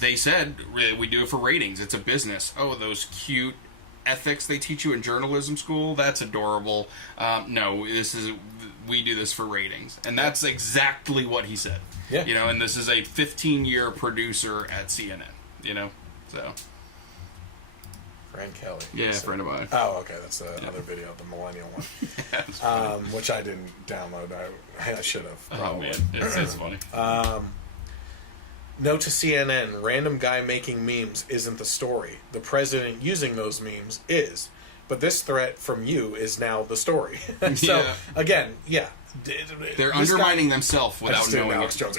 they said we do it for ratings. It's a business. Oh, those cute ethics they teach you in journalism school, that's adorable. No, we do this for ratings, and that's exactly what he said. You know, and this is a 15-year producer at CNN. You know, so Fran Kelly. Yeah, friend of mine. Oh, okay, that's the other video, the millennial one, which I didn't download. I should have. Probably. Oh man, it's funny. Note to CNN, random guy making memes isn't the story. The president using those memes is. But this threat from you is now the story. So, again, they're undermining themselves without knowing Alex it.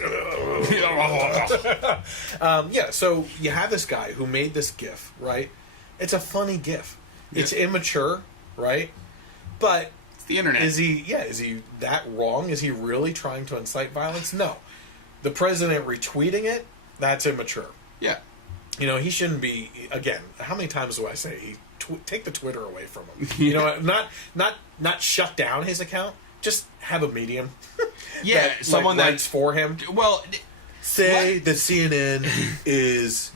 Jones. So you have this guy who made this GIF, right? It's a funny GIF. It's immature, right? But it's the internet. Is he that wrong? Is he really trying to incite violence? No. The president retweeting it, that's immature. Yeah. You know, he shouldn't be, again, how many times do I say, take the Twitter away from him? You know, not shut down his account, just have a medium. Someone that writes for him. Well, say that CNN is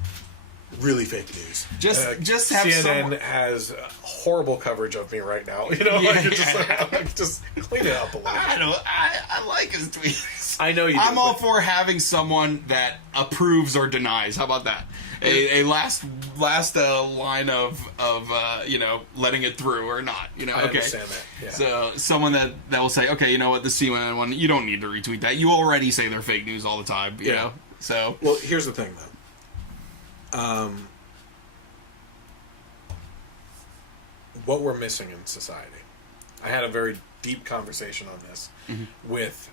really fake news. Just have CNN has horrible coverage of me right now. You know, just clean it up a little bit. I like his tweets. I know you. I'm all for having someone that approves or denies. How about that? A last line of letting it through or not. You know, I okay. understand that. Yeah. So someone that will say, okay, you know what, the CNN one, you don't need to retweet that. You already say they're fake news all the time. You know. So well, here's the thing though. What we're missing in society. I had a very deep conversation on this with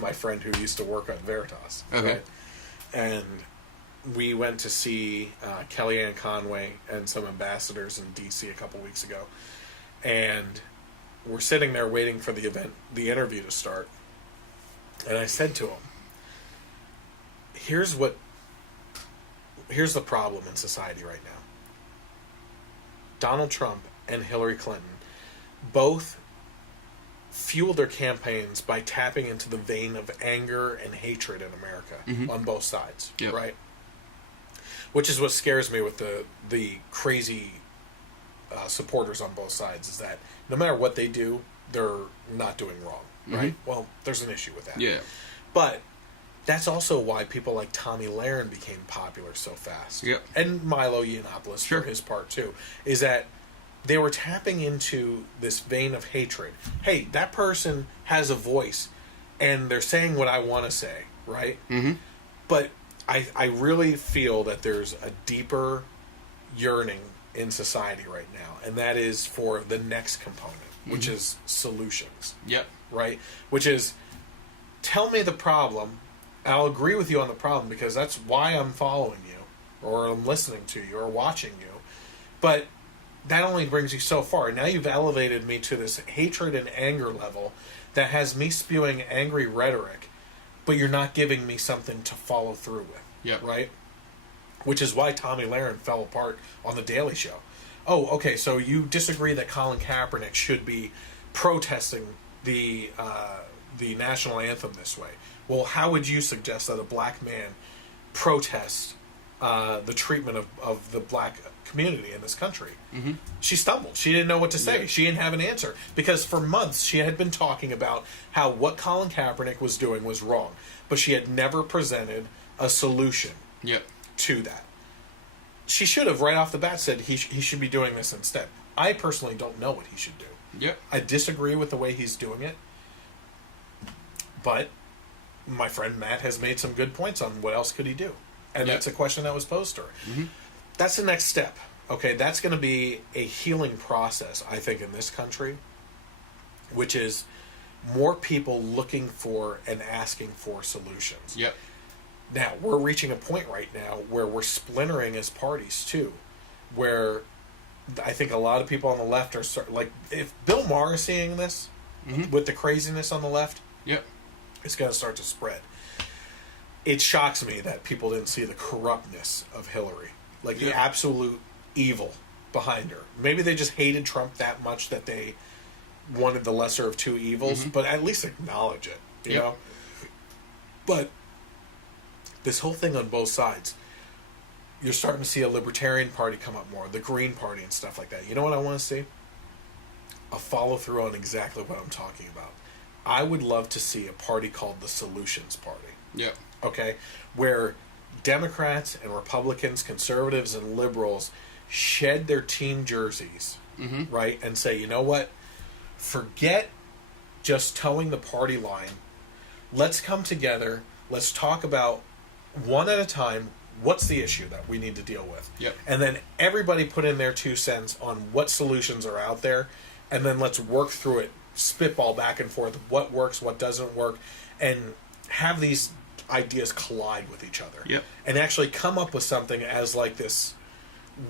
my friend who used to work at Veritas. Okay. Right? And we went to see Kellyanne Conway and some ambassadors in D.C. a couple weeks ago. And we're sitting there waiting for the interview to start. And I said to him, here's the problem in society right now. Donald Trump and Hillary Clinton both fueled their campaigns by tapping into the vein of anger and hatred in America on both sides, right? Which is what scares me with the crazy supporters on both sides, is that no matter what they do, they're not doing wrong, right? Well, there's an issue with that. Yeah. But that's also why people like Tommy Lahren became popular so fast. Yep. And Milo Yiannopoulos for his part too, is that they were tapping into this vein of hatred. Hey, that person has a voice and they're saying what I want to say, right? But I really feel that there's a deeper yearning in society right now, and that is for the next component, which is solutions. Yep. Right? Which is, tell me the problem. I'll agree with you on the problem because that's why I'm following you, or I'm listening to you, or watching you. But that only brings you so far. Now you've elevated me to this hatred and anger level that has me spewing angry rhetoric, but you're not giving me something to follow through with. Yep. Right? Which is why Tommy Lahren fell apart on The Daily Show. Oh, okay, so you disagree that Colin Kaepernick should be protesting the national anthem this way. Well, how would you suggest that a black man protest the treatment of the black community in this country? She stumbled. She didn't know what to say. She didn't have an answer. Because for months she had been talking about how what Colin Kaepernick was doing was wrong. But she had never presented a solution to that. She should have right off the bat said he should be doing this instead. I personally don't know what he should do. I disagree with the way he's doing it. But my friend Matt has made some good points on what else could he do. And that's a question that was posed to her. That's the next step. Okay, that's going to be a healing process, I think, in this country, which is more people looking for and asking for solutions. Now, we're reaching a point right now where we're splintering as parties, too, where I think a lot of people on the left are, like, if Bill Maher is seeing this, with the craziness on the left, it's going to start to spread. It shocks me that people didn't see the corruptness of Hillary, like the absolute evil behind her. Maybe they just hated Trump that much that they wanted the lesser of two evils, but at least acknowledge it, you know? But this whole thing on both sides, you're starting to see a Libertarian Party come up more, the Green Party and stuff like that. You know what I want to see? A follow-through on exactly what I'm talking about. I would love to see a party called the Solutions Party. Okay? Where Democrats and Republicans, conservatives and liberals shed their team jerseys, right? And say, you know what? Forget just towing the party line. Let's come together. Let's talk about one at a time. What's the issue that we need to deal with? And then everybody put in their 2 cents on what solutions are out there. And then let's work through it, spitball back and forth, what works, what doesn't work, and have these ideas collide with each other. And actually come up with something as like this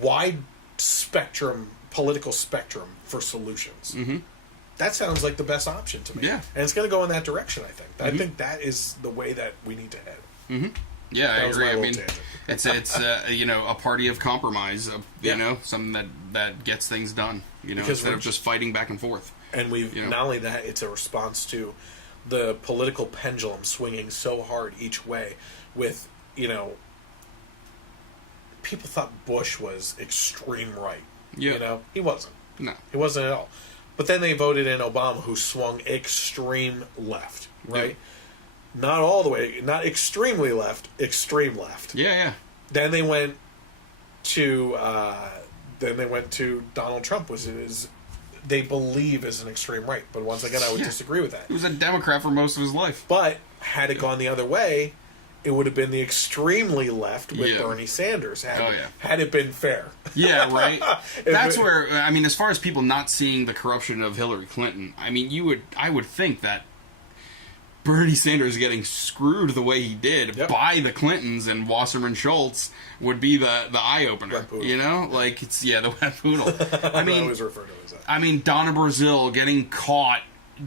wide spectrum, political spectrum for solutions. That sounds like the best option to me. And it's going to go in that direction, I think. I think that is the way that we need to head. I agree. I mean, it's you know, a party of compromise, you know, something that gets things done, you know, because instead of just fighting back and forth. And we've, not only that, it's a response to the political pendulum swinging so hard each way with, you know, people thought Bush was extreme right. Yeah. You know, he wasn't. No. He wasn't at all. But then they voted in Obama, who swung extreme left, right? Yeah. Not all the way, not extremely left, extreme left. Yeah. Then they went to Donald Trump, they believe is an extreme right. But once again, I would disagree with that. He was a Democrat for most of his life. But had it gone the other way, it would have been the extremely left with Bernie Sanders. Had it been fair. Yeah, right. That's where, I mean, as far as people not seeing the corruption of Hillary Clinton, I mean, I would think that Bernie Sanders getting screwed the way he did by the Clintons and Wasserman Schultz would be the eye-opener. You know? Like, it's, the wet poodle. I mean, always refer to it as that. I mean, Donna Brazile getting caught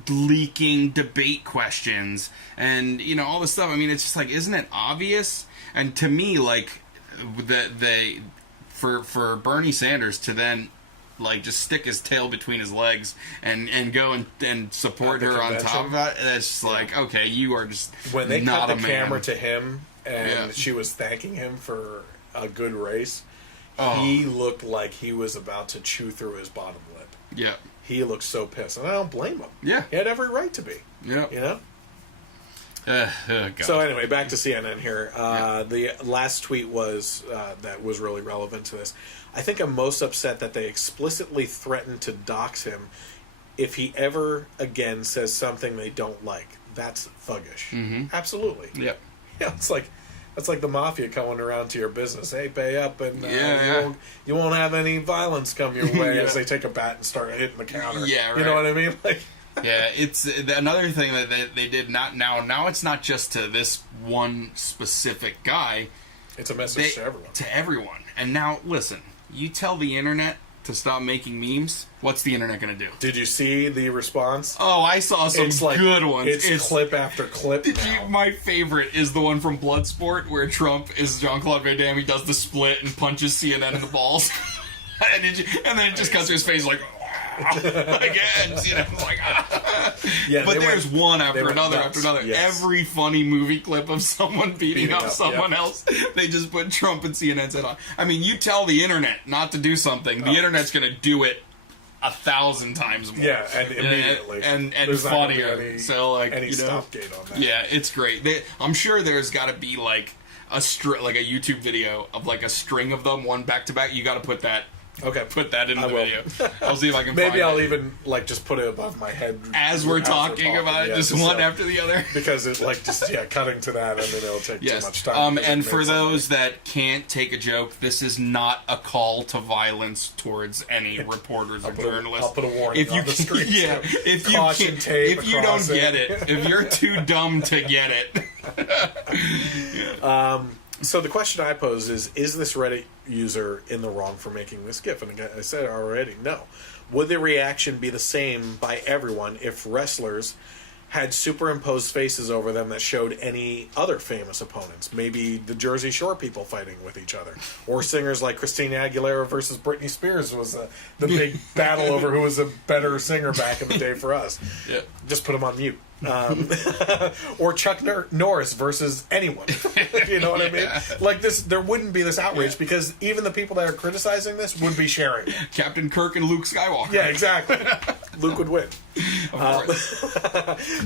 leaking debate questions and, all this stuff. I mean, it's just like, isn't it obvious? And to me, like, for Bernie Sanders to then, like, just stick his tail between his legs and go and support her on top of that, it's just like, okay, you are just when they not cut the a man. camera to him and she was thanking him for a good race, he looked like he was about to chew through his bottom lip. Yeah. He looked so pissed, and I don't blame him. Yeah. He had every right to be. Yeah. You know? God. So anyway, back to CNN here. The last tweet was that was really relevant to this. I think I'm most upset that they explicitly threatened to dox him if he ever again says something they don't like. That's thuggish. Mm-hmm. Absolutely. Yep. Yeah, it's like the mafia coming around to your business. Hey, pay up, and you won't have any violence come your way as they take a bat and start hitting the counter. Yeah, right. You know what I mean? Like. Yeah, it's another thing that they did not now it's not just to this one specific guy. It's a message to everyone. To everyone. And now, listen, you tell the internet to stop making memes, what's the internet going to do? Did you see the response? Oh, I saw some good ones. It's clip after clip. My favorite is the one from Bloodsport where Trump is Jean-Claude Van Damme. He does the split and punches CNN in the balls. and then it just cuts to his face like... again, like, but there's one after another after another. Yes. Every funny movie clip of someone beating up someone else, they just put Trump and CNN's head on. I mean, you tell the internet not to do something, the internet's going to do it 1,000 times more. Yeah, and immediately, and funnier. Any stopgate on that. Yeah, it's great. I'm sure there's got to be like a YouTube video of like a string of them, one back to back. You got to put that. Okay, put that in the video. I'll see if I can. Maybe I'll even like just put it above my head as we're talking about it, just one after the other. Because it's like just cutting to that, and then it'll take too much time. And for those that can't take a joke, this is not a call to violence towards any reporters or journalists. I'll put a warning on the screen. Yeah, if you don't get it, if you're too dumb to get it. So the question I pose is this Reddit user in the wrong for making this GIF? And again, I said already, no. Would the reaction be the same by everyone if wrestlers had superimposed faces over them that showed any other famous opponents? Maybe the Jersey Shore people fighting with each other. Or singers like Christina Aguilera versus Britney Spears was the big battle over who was a better singer back in the day for us. Yeah. Just put them on mute. Or Chuck Norris versus anyone. You know what I mean? Like this, there wouldn't be this outrage because even the people that are criticizing this would be sharing it. Captain Kirk and Luke Skywalker. Yeah, exactly. Luke would win.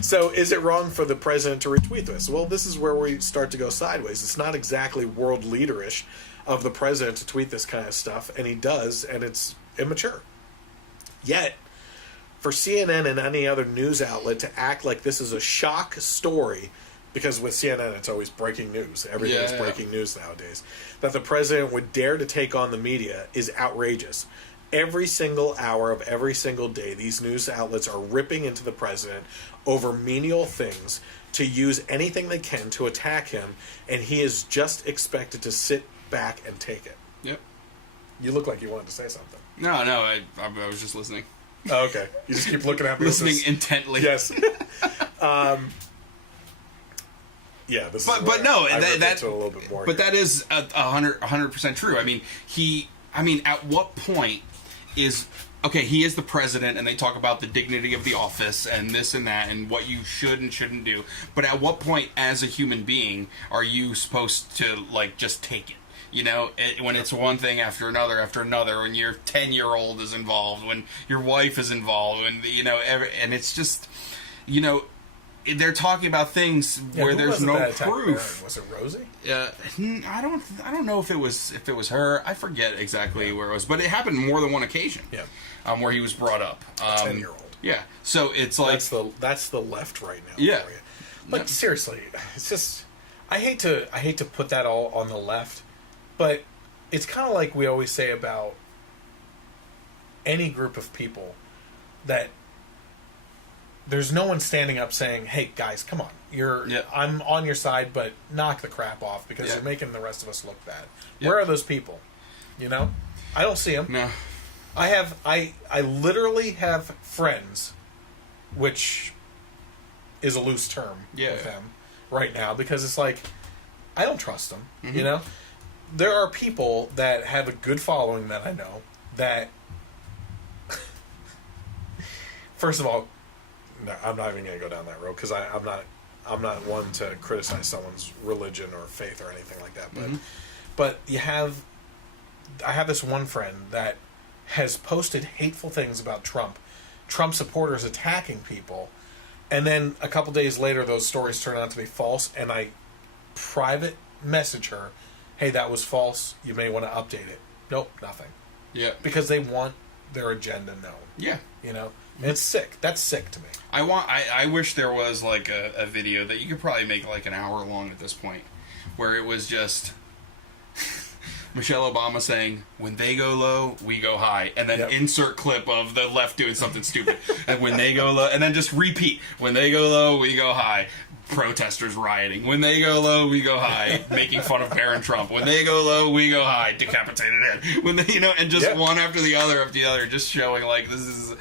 So is it wrong for the president to retweet this? Well, this is where we start to go sideways. It's not exactly world leaderish of the president to tweet this kind of stuff, and he does, and it's immature. Yet, for CNN and any other news outlet to act like this is a shock story, because with CNN it's always breaking news. Everything's breaking news nowadays. That the president would dare to take on the media is outrageous. Every single hour of every single day, these news outlets are ripping into the president over menial things to use anything they can to attack him, and he is just expected to sit back and take it. Yep. You look like you wanted to say something. No, I was just listening. Oh, okay. You just keep looking at me. Listening intently. Yes. Yeah, this but is no, that's a little bit more. But that is 100% true. I mean, at what point is he is the president, and they talk about the dignity of the office and this and that and what you should and shouldn't do. But at what point, as a human being, are you supposed to like just take it? You know, when it's one thing after another, when your 10-year-old is involved, when your wife is involved, and and it's just, they're talking about things where there's no proof. Was it Rosie? I don't know if it was her. I forget exactly where it was, but it happened more than one occasion. Yeah, where he was brought up. 10-year-old. Yeah, so it's like that's the left right now. Yeah, for you. But seriously, it's just I hate to put that all on the left, but it's kind of like we always say about any group of people that there's no one standing up saying, "Hey guys, come on, I'm on your side, but knock the crap off because you're making the rest of us look bad." Where are those people? I don't see them. No. I literally have friends, which is a loose term with them right now, because it's like I don't trust them. Mm-hmm. There are people that have a good following that I know that first of all, no, I'm not even going to go down that road because I'm not one to criticize someone's religion or faith or anything like that, but I have this one friend that has posted hateful things about Trump supporters attacking people, and then a couple days later those stories turn out to be false, and I private message her, "Hey, that was false, you may want to update it." Nope, nothing. Yeah. Because they want their agenda known. Yeah. And it's sick. That's sick to me. I wish there was like a video that you could probably make like an hour long at this point, where it was just Michelle Obama saying, "When they go low, we go high," and then insert clip of the left doing something stupid, and when they go low, and then just repeat, "When they go low, we go high." Protesters rioting. When they go low, we go high. Making fun of Barron Trump. When they go low, we go high. Decapitated head. When they, and just one after the other, just showing like this is,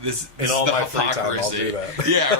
this in is all the my hypocrisy. free time, I'll do that. Yeah,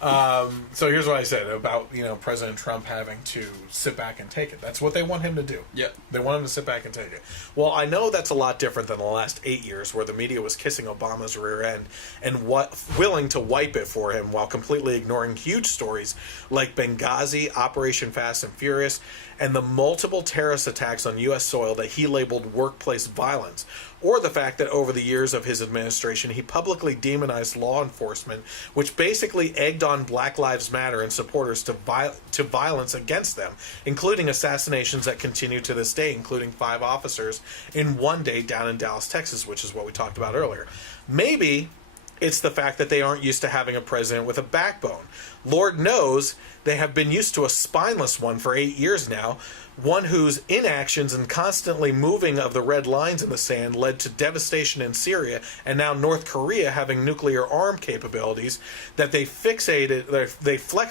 right. So here's what I said about President Trump having to sit back and take it. That's what they want him to do. Yeah, they want him to sit back and take it. Well, I know that's a lot different than the last 8 years, where the media was kissing Obama's rear end and willing to wipe it for him while completely ignoring huge stories like Benghazi, Operation Fast and Furious, and the multiple terrorist attacks on U.S. soil that he labeled workplace violence, or the fact that over the years of his administration, he publicly demonized law enforcement, which basically egged on Black Lives Matter and supporters to violence against them, including assassinations that continue to this day, including 5 officers in one day down in Dallas, Texas, which is what we talked about earlier. Maybe it's the fact that they aren't used to having a president with a backbone. Lord knows they have been used to a spineless one for 8 years now, one whose inactions and constantly moving of the red lines in the sand led to devastation in Syria, and now North Korea having nuclear arm capabilities that they flexed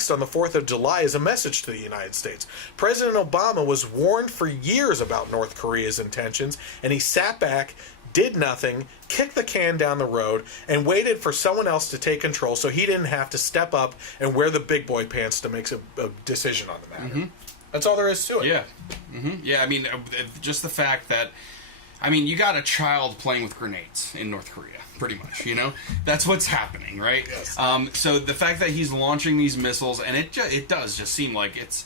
on the 4th of July as a message to the United States. President Obama was warned for years about North Korea's intentions, and he sat back, did nothing, kicked the can down the road, and waited for someone else to take control so he didn't have to step up and wear the big boy pants to make a decision on the matter. Mm-hmm. That's all there is to it. Yeah. Mm-hmm. Yeah, I mean, just the fact that, you got a child playing with grenades in North Korea, pretty much, That's what's happening, right? Yes. So the fact that he's launching these missiles, and it does just seem like it's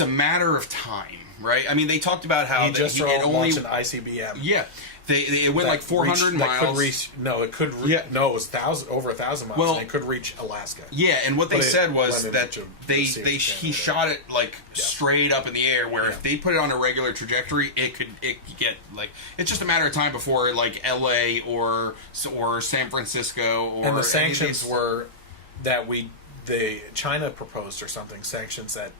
a matter of time, right? They talked about how he just launched an ICBM. Yeah, it went like 400 miles. It could reach. No, it was over 1,000 miles. And it could reach Alaska. Yeah, and what they said was that he shot it straight up in the air. Where if they put it on a regular trajectory, it could get it's just a matter of time before L.A. or San Francisco or. And the sanctions were that China proposed or something, sanctions that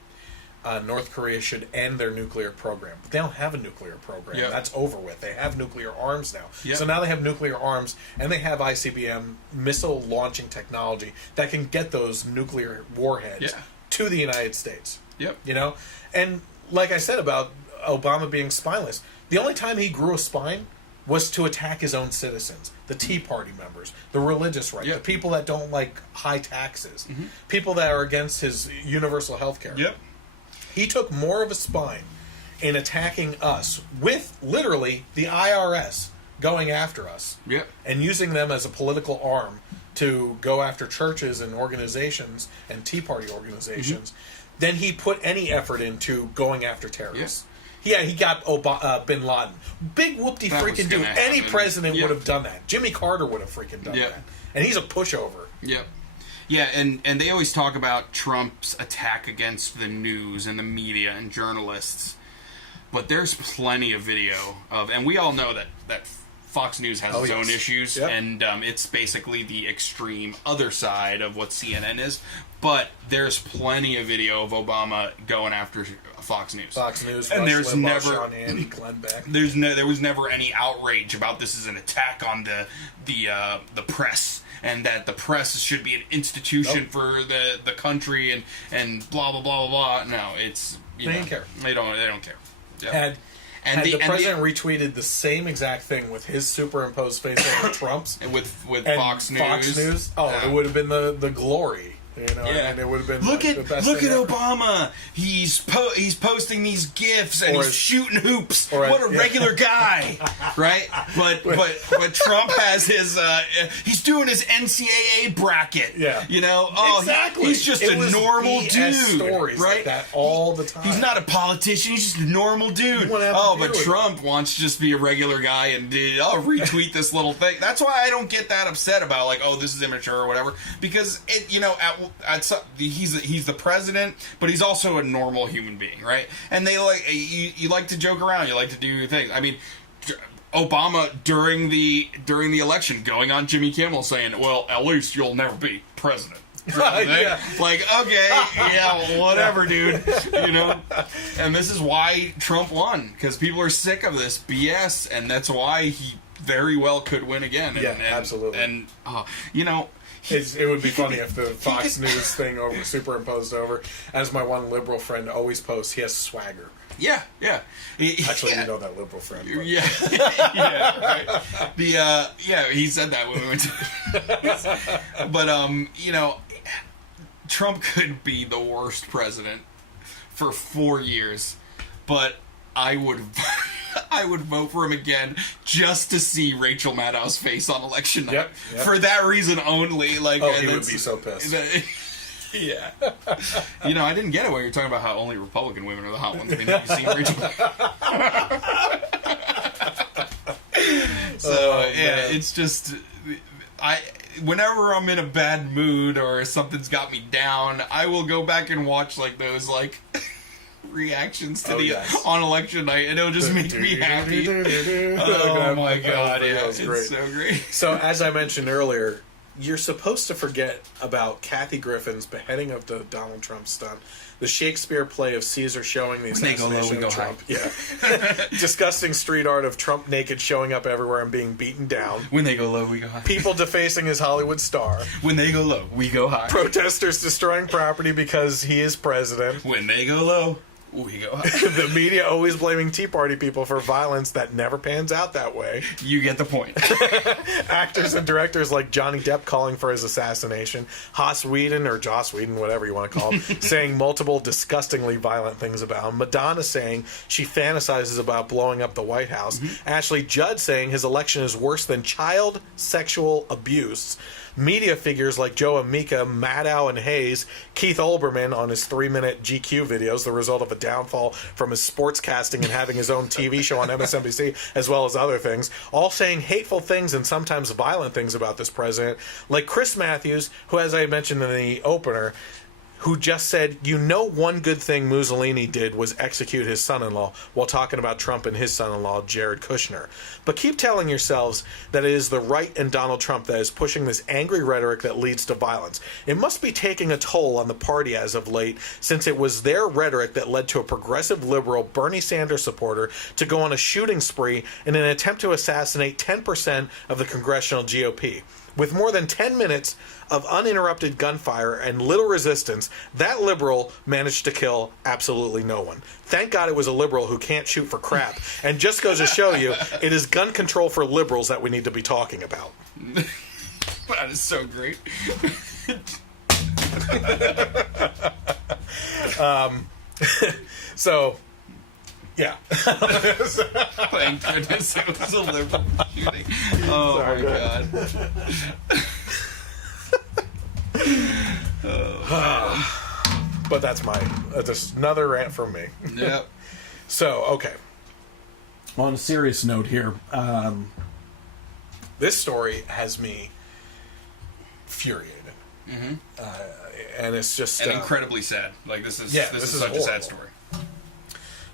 North Korea should end their nuclear program. But they don't have a nuclear program. Yep. That's over with. They have nuclear arms now. Yep. So now they have nuclear arms, and they have ICBM missile launching technology that can get those nuclear warheads to the United States. Yep. And like I said about Obama being spineless, the only time he grew a spine was to attack his own citizens, the Tea Party members, the religious right, the people that don't like high taxes, people that are against his universal health care. Yep. He took more of a spine in attacking us with literally the IRS going after us and using them as a political arm to go after churches and organizations and Tea Party organizations than he put any effort into going after terrorists. Yes. Yeah, he got Bin Laden. Big whoop-de freaking dude. Any president would have done that. Jimmy Carter would have freaking done that. And he's a pushover. Yep. Yeah, and they always talk about Trump's attack against the news and the media and journalists. But there's plenty of video of, and we all know that Fox News has its own issues, and it's basically the extreme other side of what CNN is. But there's plenty of video of Obama going after Fox News. Fox News, and Rush there's Limbaugh, never Sean Hannity, Glenn Beck. There was never any outrage about this is an attack on the press, and that the press should be an institution for the country, and blah blah blah blah blah. No, it's They don't care. They don't care. Yep. And the president retweeted the same exact thing with his superimposed face over Trump's and with Fox News. Oh, it would have been the glory. You know, and it would have been look the at best thing ever. Obama. He's posting these gifs and he's shooting hoops. Or what a regular guy, right? But Trump has his he's doing his NCAA bracket. Yeah, you know. Exactly. He's just a normal dude, stories right? Like that all the time. He's not a politician. He's just a normal dude. But Trump wants to just be a regular guy and retweet this little thing. That's why I don't get that upset about like, oh, this is immature or whatever, because he's the president, but he's also a normal human being, right? And they you like to joke around, you like to do your thing. I mean, Obama during the election going on Jimmy Kimmel saying, "Well, at least you'll never be president." Yeah. Like, okay, yeah, whatever, dude. You know? And this is why Trump won, because people are sick of this BS, and that's why he very well could win again. Absolutely. And you know. It would be funny if the Fox News thing superimposed over. As my one liberal friend always posts, he has swagger. Yeah. Actually, you know that liberal friend. But. Yeah, right. He said that when we went to. But you know, Trump could be the worst president for 4 years, but I would vote for him again just to see Rachel Maddow's face on election night. Yep. For that reason only. Like, he would be so pissed. Yeah. You know, I didn't get it when you were talking about how only Republican women are the hot ones. I mean, have you seen Rachel So, it's just... whenever I'm in a bad mood or something's got me down, I will go back and watch, like, those, like... reactions to on election night, and it'll just make me happy. Oh my god, it's so great. So, as I mentioned earlier, you're supposed to forget about Kathy Griffin's beheading of the Donald Trump stunt, the Shakespeare play of Caesar showing the assassination of Trump. Yeah. Disgusting street art of Trump naked showing up everywhere and being beaten down. When they go low, we go high. People defacing his Hollywood star. When they go low, we go high. Protesters destroying property because he is president. When they go low, we go high. The media always blaming Tea Party people for violence that never pans out that way. You get the point. Actors and directors like Johnny Depp calling for his assassination, Joss Whedon, whatever you want to call him, saying multiple disgustingly violent things about him, Madonna saying she fantasizes about blowing up the White House, Ashley Judd saying his election is worse than child sexual abuse, media figures like Joe Amica, Maddow, and Hayes, Keith Olbermann on his 3-minute GQ videos, the result of a downfall from his sportscasting and having his own TV show on MSNBC, as well as other things, all saying hateful things and sometimes violent things about this president, like Chris Matthews, who, as I mentioned in the opener, who just said, one good thing Mussolini did was execute his son-in-law, while talking about Trump and his son-in-law, Jared Kushner. But keep telling yourselves that it is the right and Donald Trump that is pushing this angry rhetoric that leads to violence. It must be taking a toll on the party as of late, since it was their rhetoric that led to a progressive liberal Bernie Sanders supporter to go on a shooting spree in an attempt to assassinate 10% of the congressional GOP. With more than 10 minutes of uninterrupted gunfire and little resistance, that liberal managed to kill absolutely no one. Thank God it was a liberal who can't shoot for crap. And just goes to show you, it is gun control for liberals that we need to be talking about. That is so great. So... yeah. Thank goodness it was a liberal shooting. Oh, sorry, my God. But but that's another rant from me. Yep. So, okay. On a serious note here, this story has me infuriated. Mm-hmm. And it's just... And incredibly sad. Like, this is such horrible. a sad story.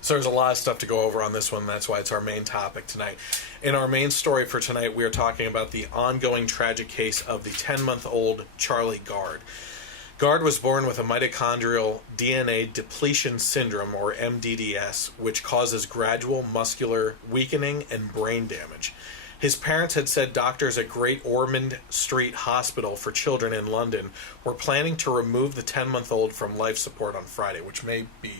So there's a lot of stuff to go over on this one. That's why it's our main topic tonight. In our main story for tonight, we are talking about the ongoing tragic case of the 10-month-old Charlie Gard. Gard was born with a mitochondrial DNA depletion syndrome, or MDDS, which causes gradual muscular weakening and brain damage. His parents had said doctors at Great Ormond Street Hospital for Children in London were planning to remove the 10-month-old from life support on Friday, which may be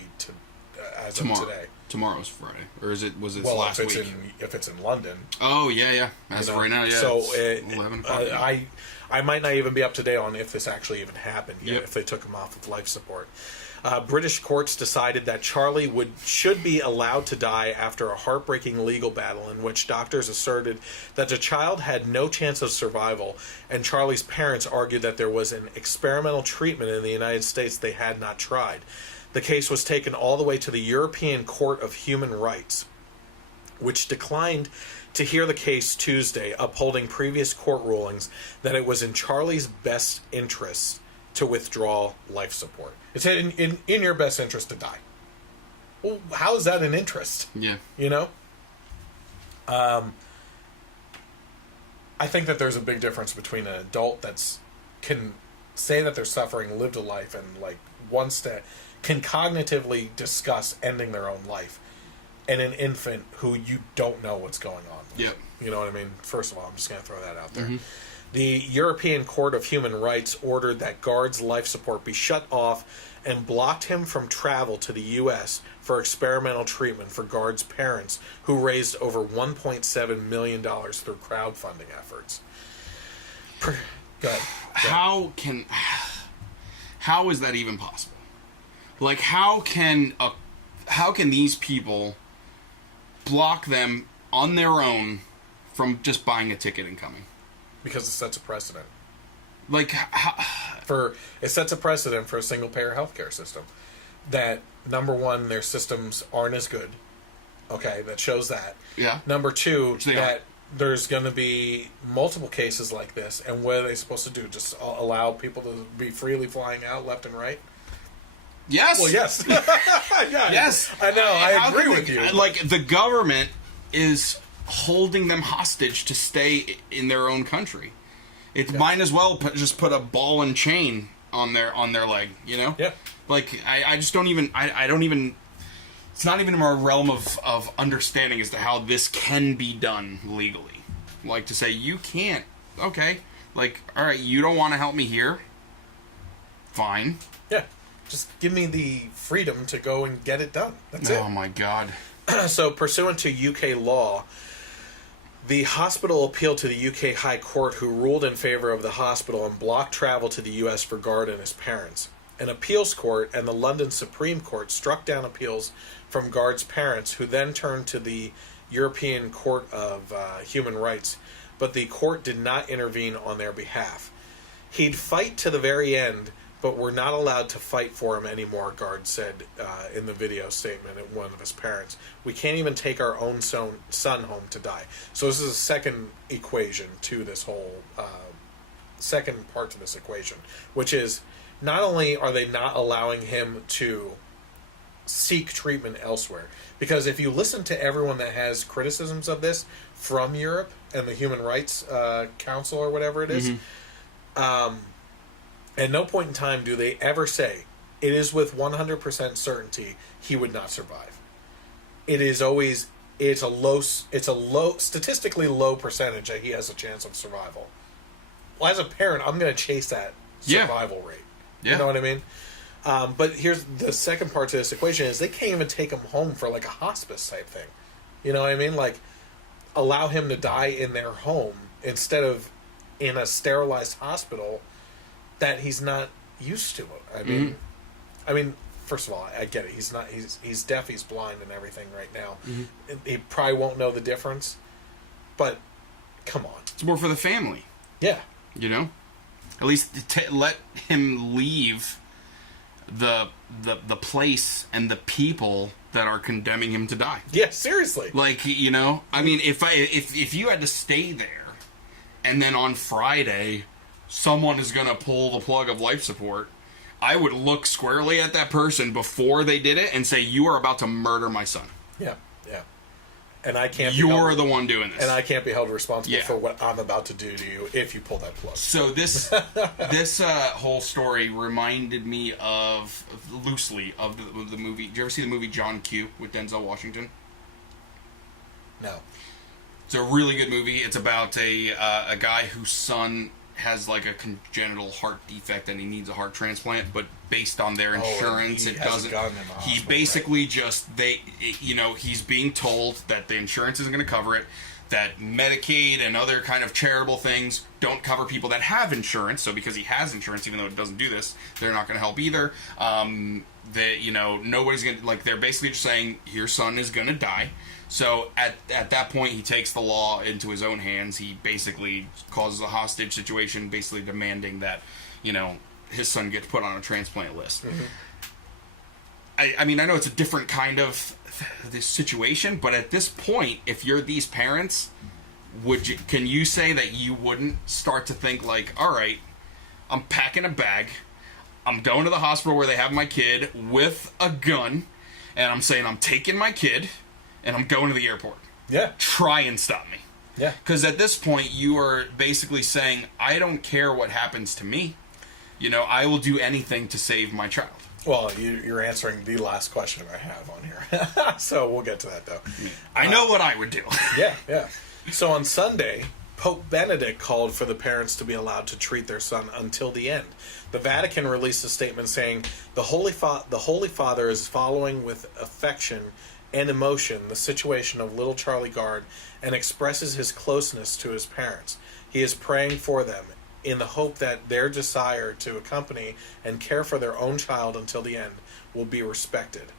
as of today. Tomorrow's Friday, or was it well, last week? If it's in London. Oh yeah. As of right now, yeah. So 11 o'clock. I might not even be up to date on if this actually even happened yet. Yep. If they took him off of life support. British courts decided that Charlie should be allowed to die after a heartbreaking legal battle in which doctors asserted that the child had no chance of survival, and Charlie's parents argued that there was an experimental treatment in the United States they had not tried. The case was taken all the way to the European Court of Human Rights, which declined to hear the case Tuesday, upholding previous court rulings that it was in Charlie's best interest to withdraw life support. It's in your best interest to die. Well, how is that an interest? Yeah. You know? I think that there's a big difference between an adult can say that they're suffering, lived a life, and can cognitively discuss ending their own life, and an infant who you don't know what's going on with. Yep. You know what I mean? First of all, I'm just going to throw that out there. Mm-hmm. The European Court of Human Rights ordered that Gard's life support be shut off and blocked him from travel to the U.S. for experimental treatment for Gard's parents, who raised over $1.7 million through crowdfunding efforts. Go ahead. How is that even possible? Like, how can these people block them on their own from just buying a ticket and coming? Because it sets a precedent. Like, it sets a precedent for a single-payer healthcare system. That, number one, their systems aren't as good. Okay, that shows that. Yeah. Number two, that there's going to be multiple cases like this, and what are they supposed to do? Just allow people to be freely flying out left and right? Yes. Well, yes. Yeah, yes. I know. I agree with you. Like, the government is holding them hostage to stay in their own country. It might as well just put a ball and chain on their leg, you know? Yeah. Like, I just don't even... I don't even... It's not even in our realm of understanding as to how this can be done legally. Like, to say, you can't... Okay. Like, alright, you don't want to help me here? Fine. Yeah. Just give me the freedom to go and get it done. That's it. Oh, my God. So, pursuant to UK law, the hospital appealed to the UK High Court, who ruled in favor of the hospital and blocked travel to the US for Gard and his parents. An appeals court and the London Supreme Court struck down appeals from Gard's parents, who then turned to the European Court of Human Rights, but the court did not intervene on their behalf. He'd fight to the very end, but we're not allowed to fight for him anymore, Gard said in the video statement at one of his parents. We can't even take our own son home to die. So this is a second equation to this whole, second part to this equation, which is not only are they not allowing him to seek treatment elsewhere, because if you listen to everyone that has criticisms of this from Europe and the Human Rights Council or whatever it is, at no point in time do they ever say, it is with 100% certainty he would not survive. It is always, it's a low, statistically low percentage that he has a chance of survival. Well, as a parent, I'm going to chase that survival rate. Yeah. You know what I mean? But here's the second part to this equation is they can't even take him home for like a hospice type thing. You know what I mean? Like, allow him to die in their home instead of in a sterilized hospital that he's not used to. I mean, first of all, I get it. He's not. He's deaf. He's blind and everything right now. He probably won't know the difference. But come on, it's more for the family. Yeah, you know, at least let him leave the the place and the people that are condemning him to die. Yeah, seriously. Like, you know, I mean, if you had to stay there, and then on Friday, someone is going to pull the plug of life support, I would look squarely at that person before they did it and say, you are about to murder my son. Yeah, yeah. And I can't. You're the one doing this, and I can't be held responsible for what I'm about to do to you if you pull that plug. So this whole story reminded me loosely of the movie. Did you ever see the movie John Q with Denzel Washington? No. It's a really good movie. It's about a guy whose son has like a congenital heart defect and he needs a heart transplant, but based on their insurance, it doesn't. He basically he's being told that the insurance isn't going to cover it, that Medicaid and other kind of charitable things don't cover people that have insurance. So because he has insurance, even though it doesn't do this, they're not going to help either. Nobody's going to, like, they're basically just saying your son is going to die. So at that point, he takes the law into his own hands. He basically causes a hostage situation, basically demanding that, you know, his son gets put on a transplant list. Mm-hmm. I mean, I know it's a different kind of this situation, but at this point, if you're these parents, can you say that you wouldn't start to think like, all right, I'm packing a bag, I'm going to the hospital where they have my kid with a gun, and I'm saying I'm taking my kid, and I'm going to the airport. Yeah. Try and stop me. Yeah. Because at this point, you are basically saying, I don't care what happens to me. You know, I will do anything to save my child. Well, you're answering the last question I have on here. So we'll get to that, though. I know what I would do. Yeah. So on Sunday, Pope Benedict called for the parents to be allowed to treat their son until the end. The Vatican released a statement saying, the Holy Father is following with affection and emotion the situation of little Charlie Gard and expresses his closeness to his parents. He is praying for them in the hope that their desire to accompany and care for their own child until the end will be respected.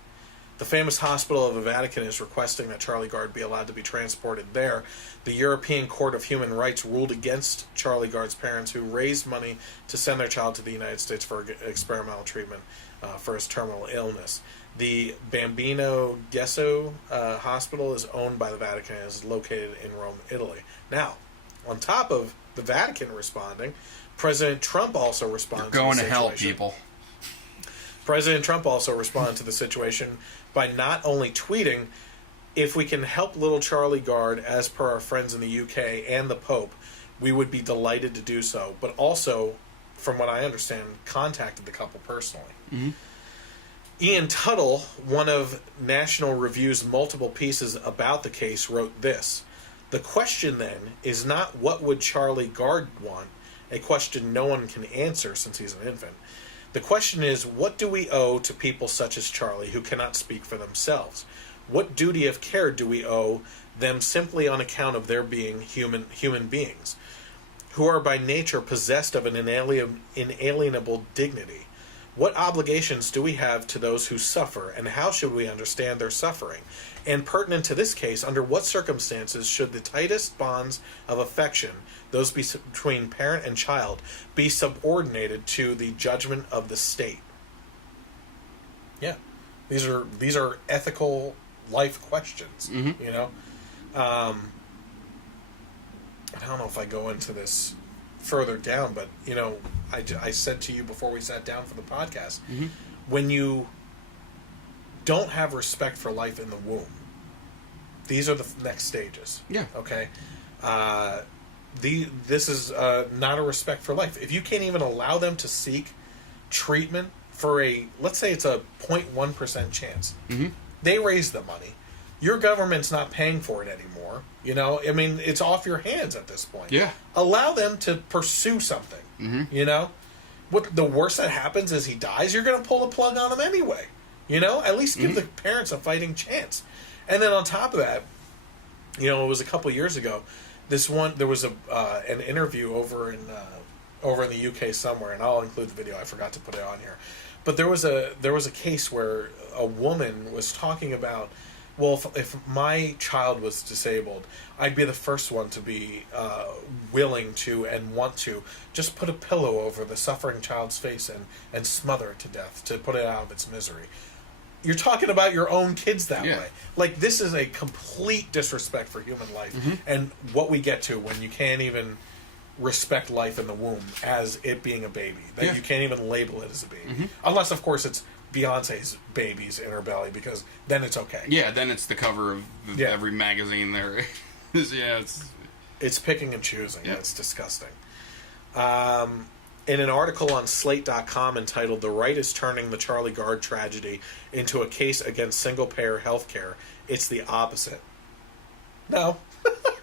The famous hospital of the Vatican is requesting that Charlie Gard be allowed to be transported there. The European Court of Human Rights ruled against Charlie Gard's parents, who raised money to send their child to the United States for experimental treatment for his terminal illness. The Bambino Gesù Hospital is owned by the Vatican and is located in Rome, Italy. Now, on top of the Vatican responding, President Trump also responded to the situation. Going to hell, people. President Trump also responded to the situation by not only tweeting, if we can help little Charlie Gard, as per our friends in the UK and the Pope, we would be delighted to do so, but also, from what I understand, contacted the couple personally. Mm-hmm. Ian Tuttle, one of National Review's multiple pieces about the case, wrote this: the question then is not what would Charlie Gard want, a question no one can answer since he's an infant. The question is, what do we owe to people such as Charlie who cannot speak for themselves? What duty of care do we owe them simply on account of their being human beings, who are by nature possessed of an inalienable dignity? What obligations do we have to those who suffer, and how should we understand their suffering? And pertinent to this case, under what circumstances should the tightest bonds of affection, those between parent and child, be subordinated to the judgment of the state? Yeah, these are ethical life questions. Mm-hmm. You know, I don't know if I go into this further down, but you know, I said to you before we sat down for the podcast, mm-hmm. when you don't have respect for life in the womb, these are the next stages. Yeah. Okay. This is not a respect for life. If you can't even allow them to seek treatment for let's say it's a 0.1% chance, mm-hmm. they raise the money. Your government's not paying for it anymore. You know, I mean, it's off your hands at this point. Yeah. Allow them to pursue something. Mm-hmm. You know, what the worst that happens is he dies. You're going to pull the plug on him anyway. You know, at least give mm-hmm. the parents a fighting chance. And then on top of that, you know, it was a couple years ago. There was an interview over in the UK somewhere, and I'll include the video. I forgot to put it on here, but there was a case where a woman was talking about well, if my child was disabled, I'd be the first one to be willing to and want to just put a pillow over the suffering child's face and smother it to death, to put it out of its misery. You're talking about your own kids that way. Like, this is a complete disrespect for human life, and what we get to when you can't even respect life in the womb as it being a baby. That you can't even label it as a baby. Unless, of course, it's Beyonce's babies in her belly, because then it's okay. Yeah, then it's the cover of every magazine there is. It's picking and choosing. Yeah. It's disgusting. In an article on Slate.com entitled "The Right is Turning the Charlie Gard Tragedy into a Case Against Single-Payer Healthcare," it's the opposite. No.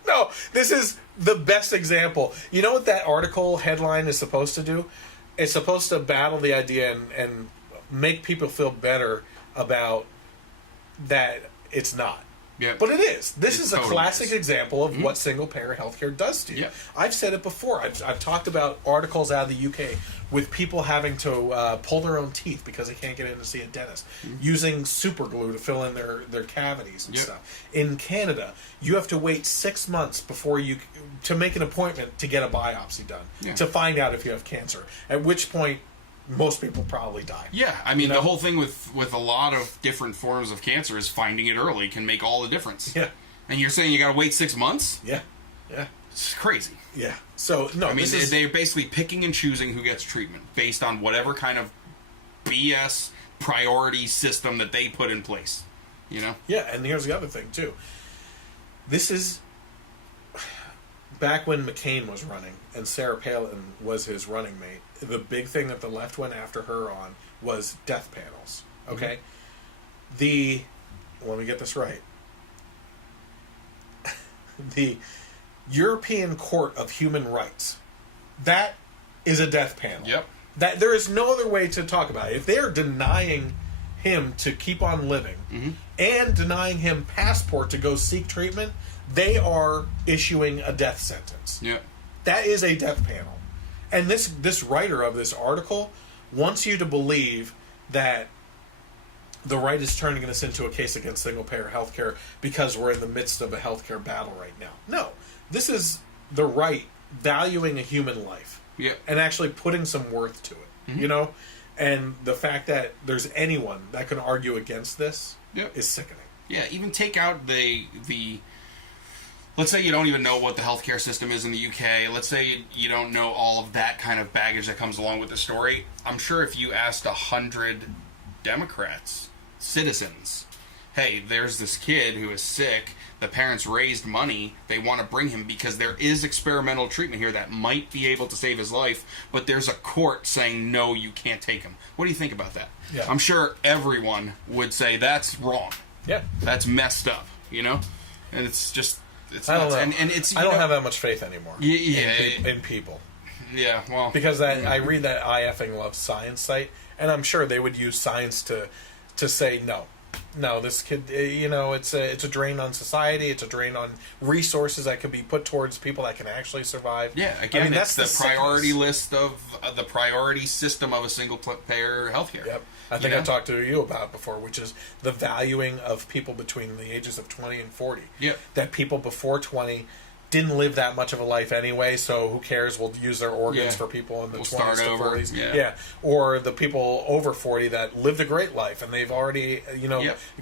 No, this is the best example. You know what that article headline is supposed to do? It's supposed to battle the idea and make people feel better about that it's not. Yeah. But it is. This is a totally classic example of what single-payer healthcare does to you. Yeah. I've said it before. I've talked about articles out of the UK with people having to pull their own teeth because they can't get in to see a dentist, using super glue to fill in their cavities and stuff. In Canada, you have to wait 6 months before to make an appointment to get a biopsy done, to find out if you have cancer, at which point most people probably die. Yeah, I mean, the whole thing with a lot of different forms of cancer is finding it early can make all the difference. Yeah. And you're saying you got to wait 6 months? Yeah. Yeah. It's crazy. Yeah. So, no, I mean, they're basically picking and choosing who gets treatment based on whatever kind of BS priority system that they put in place. You know? Yeah, and here's the other thing, too. This is back when McCain was running and Sarah Palin was his running mate. The big thing that the left went after her on was death panels. Okay? Let me get this right. The European Court of Human Rights, that is a death panel. Yep. That there is no other way to talk about it. If they are denying him to keep on living and denying him passport to go seek treatment, they are issuing a death sentence. Yeah. That is a death panel. And this writer of this article wants you to believe that the right is turning this into a case against single-payer healthcare because we're in the midst of a healthcare battle right now. No. This is the right valuing a human life. Yeah. And actually putting some worth to it. You know? And the fact that there's anyone that can argue against this is sickening. Yeah, even take out the let's say you don't even know what the healthcare system is in the UK. Let's say you don't know all of that kind of baggage that comes along with the story. I'm sure if you asked 100 Democrats, citizens, hey, there's this kid who is sick, the parents raised money, they want to bring him because there is experimental treatment here that might be able to save his life, but there's a court saying, no, you can't take him. What do you think about that? Yeah. I'm sure everyone would say that's wrong. Yeah. That's messed up, you know? And it's just... I don't know. And it's, I don't have that much faith anymore. Yeah, in people. Yeah, well, because I read that I effing love science site, and I'm sure they would use science to say no, this kid, it's a drain on society. It's a drain on resources that can be put towards people that can actually survive. Yeah, again, that's the priority list of the priority system of a single payer healthcare. Yep. I think I talked to you about it before, which is the valuing of people between the ages of 20 and 40. Yep. That people before 20 didn't live that much of a life anyway, so who cares? We'll use their organs for people in the 20s to 40s. Yeah. Or the people over 40 that lived a great life, and they've already,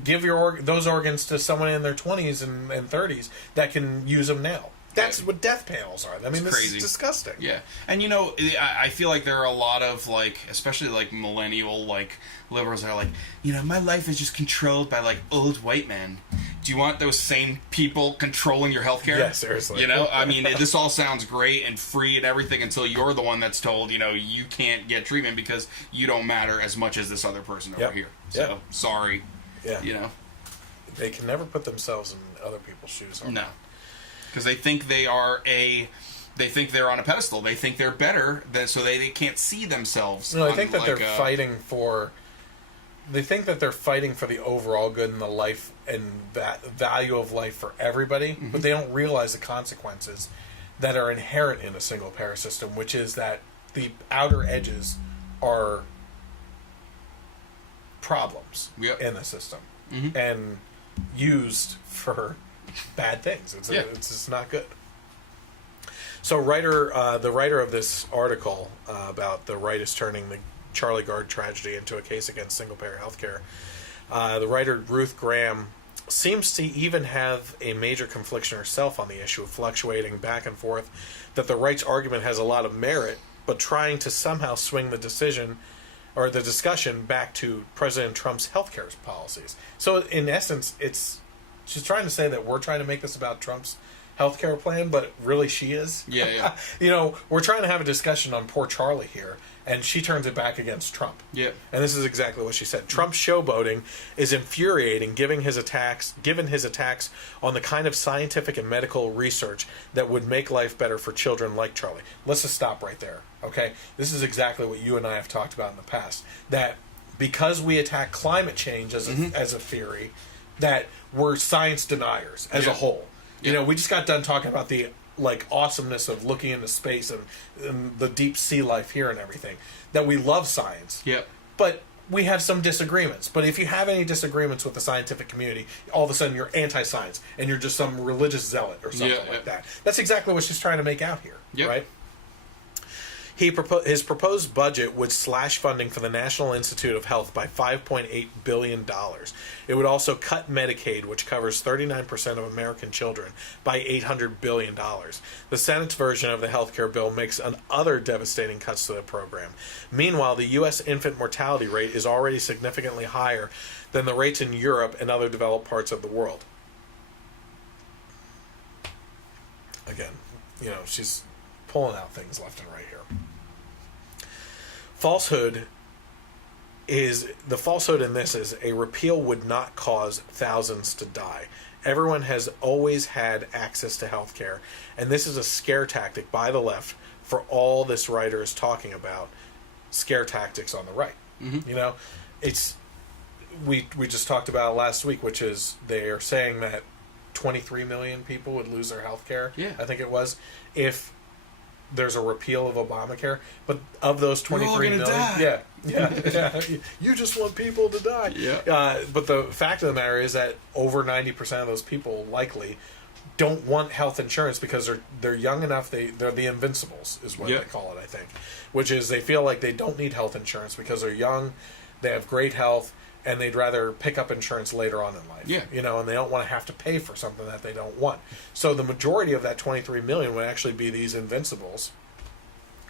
give those organs to someone in their 20s and 30s that can use them now. That's what death panels are. I mean, this is disgusting. Yeah. And, I feel like there are a lot of, especially, millennial, liberals that are my life is just controlled by, old white men. Do you want those same people controlling your healthcare? Yeah, seriously. I mean, this all sounds great and free and everything until you're the one that's told, you can't get treatment because you don't matter as much as this other person over here. So, sorry. Yeah. They can never put themselves in other people's shoes. No. Because they think they're on a pedestal. They think they're better, so they can't see themselves. No, I think that they're fighting for. They think that they're fighting for the overall good and the life and value of life for everybody, but they don't realize the consequences that are inherent in a single payer system, which is that the outer edges are problems in the system, and used for bad things. It's just not good. So the writer of this article about the right is turning the Charlie Gard tragedy into a case against single-payer healthcare, the writer Ruth Graham seems to even have a major confliction herself on the issue, fluctuating back and forth that the right's argument has a lot of merit, but trying to somehow swing the decision or the discussion back to President Trump's healthcare policies. So in essence, she's trying to say that we're trying to make this about Trump's healthcare plan, but really she is. Yeah. We're trying to have a discussion on poor Charlie here, and she turns it back against Trump. Yeah. And this is exactly what she said. Trump's showboating is infuriating, given his attacks on the kind of scientific and medical research that would make life better for children like Charlie. Let's just stop right there, okay? This is exactly what you and I have talked about in the past, that because we attack climate change as a theory, that we're science deniers as a whole. We just got done talking about the awesomeness of looking into space and the deep sea life here and everything. That we love science. Yep. But we have some disagreements. But if you have any disagreements with the scientific community, all of a sudden you're anti-science and you're just some religious zealot or something like that. That's exactly what she's trying to make out here, right? His proposed budget would slash funding for the National Institute of Health by $5.8 billion. It would also cut Medicaid, which covers 39% of American children, by $800 billion. The Senate's version of the health care bill makes other devastating cuts to the program. Meanwhile, the U.S. infant mortality rate is already significantly higher than the rates in Europe and other developed parts of the world. Again, she's pulling out things left and right here. The falsehood in this is a repeal would not cause thousands to die. Everyone has always had access to health care, and this is a scare tactic by the left for all this writer is talking about, scare tactics on the right. It's we just talked about it last week, which is they are saying that 23 million people would lose their health care, I think it was, if there's a repeal of Obamacare, but of those 23 million, you just want people to die. But the fact of the matter is that over 90% of those people likely don't want health insurance because they're young enough. They're the invincibles, is what they call it, I think, which is they feel like they don't need health insurance because they're young, they have great health, and they'd rather pick up insurance later on in life. And they don't want to have to pay for something that they don't want. So the majority of that 23 million would actually be these invincibles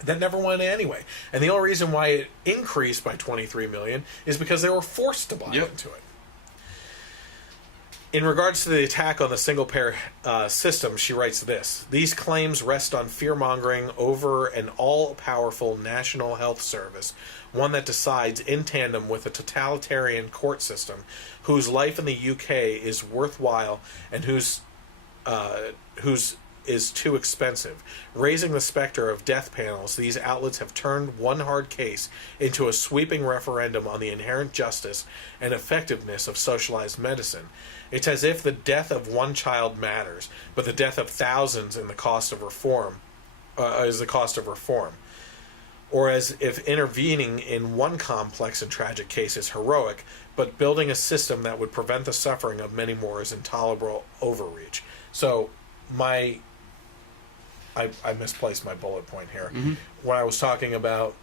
that never went anyway. And the only reason why it increased by 23 million is because they were forced to buy into it. In regards to the attack on the single-payer system, she writes this: these claims rest on fear-mongering over an all-powerful National Health Service, one that decides in tandem with a totalitarian court system, whose life in the UK is worthwhile and whose is too expensive. Raising the specter of death panels, these outlets have turned one hard case into a sweeping referendum on the inherent justice and effectiveness of socialized medicine. It's as if the death of one child matters, but the death of thousands in the cost of reform is the cost of reform. Or as if intervening in one complex and tragic case is heroic, but building a system that would prevent the suffering of many more is intolerable overreach. So I misplaced my bullet point here. When I was talking about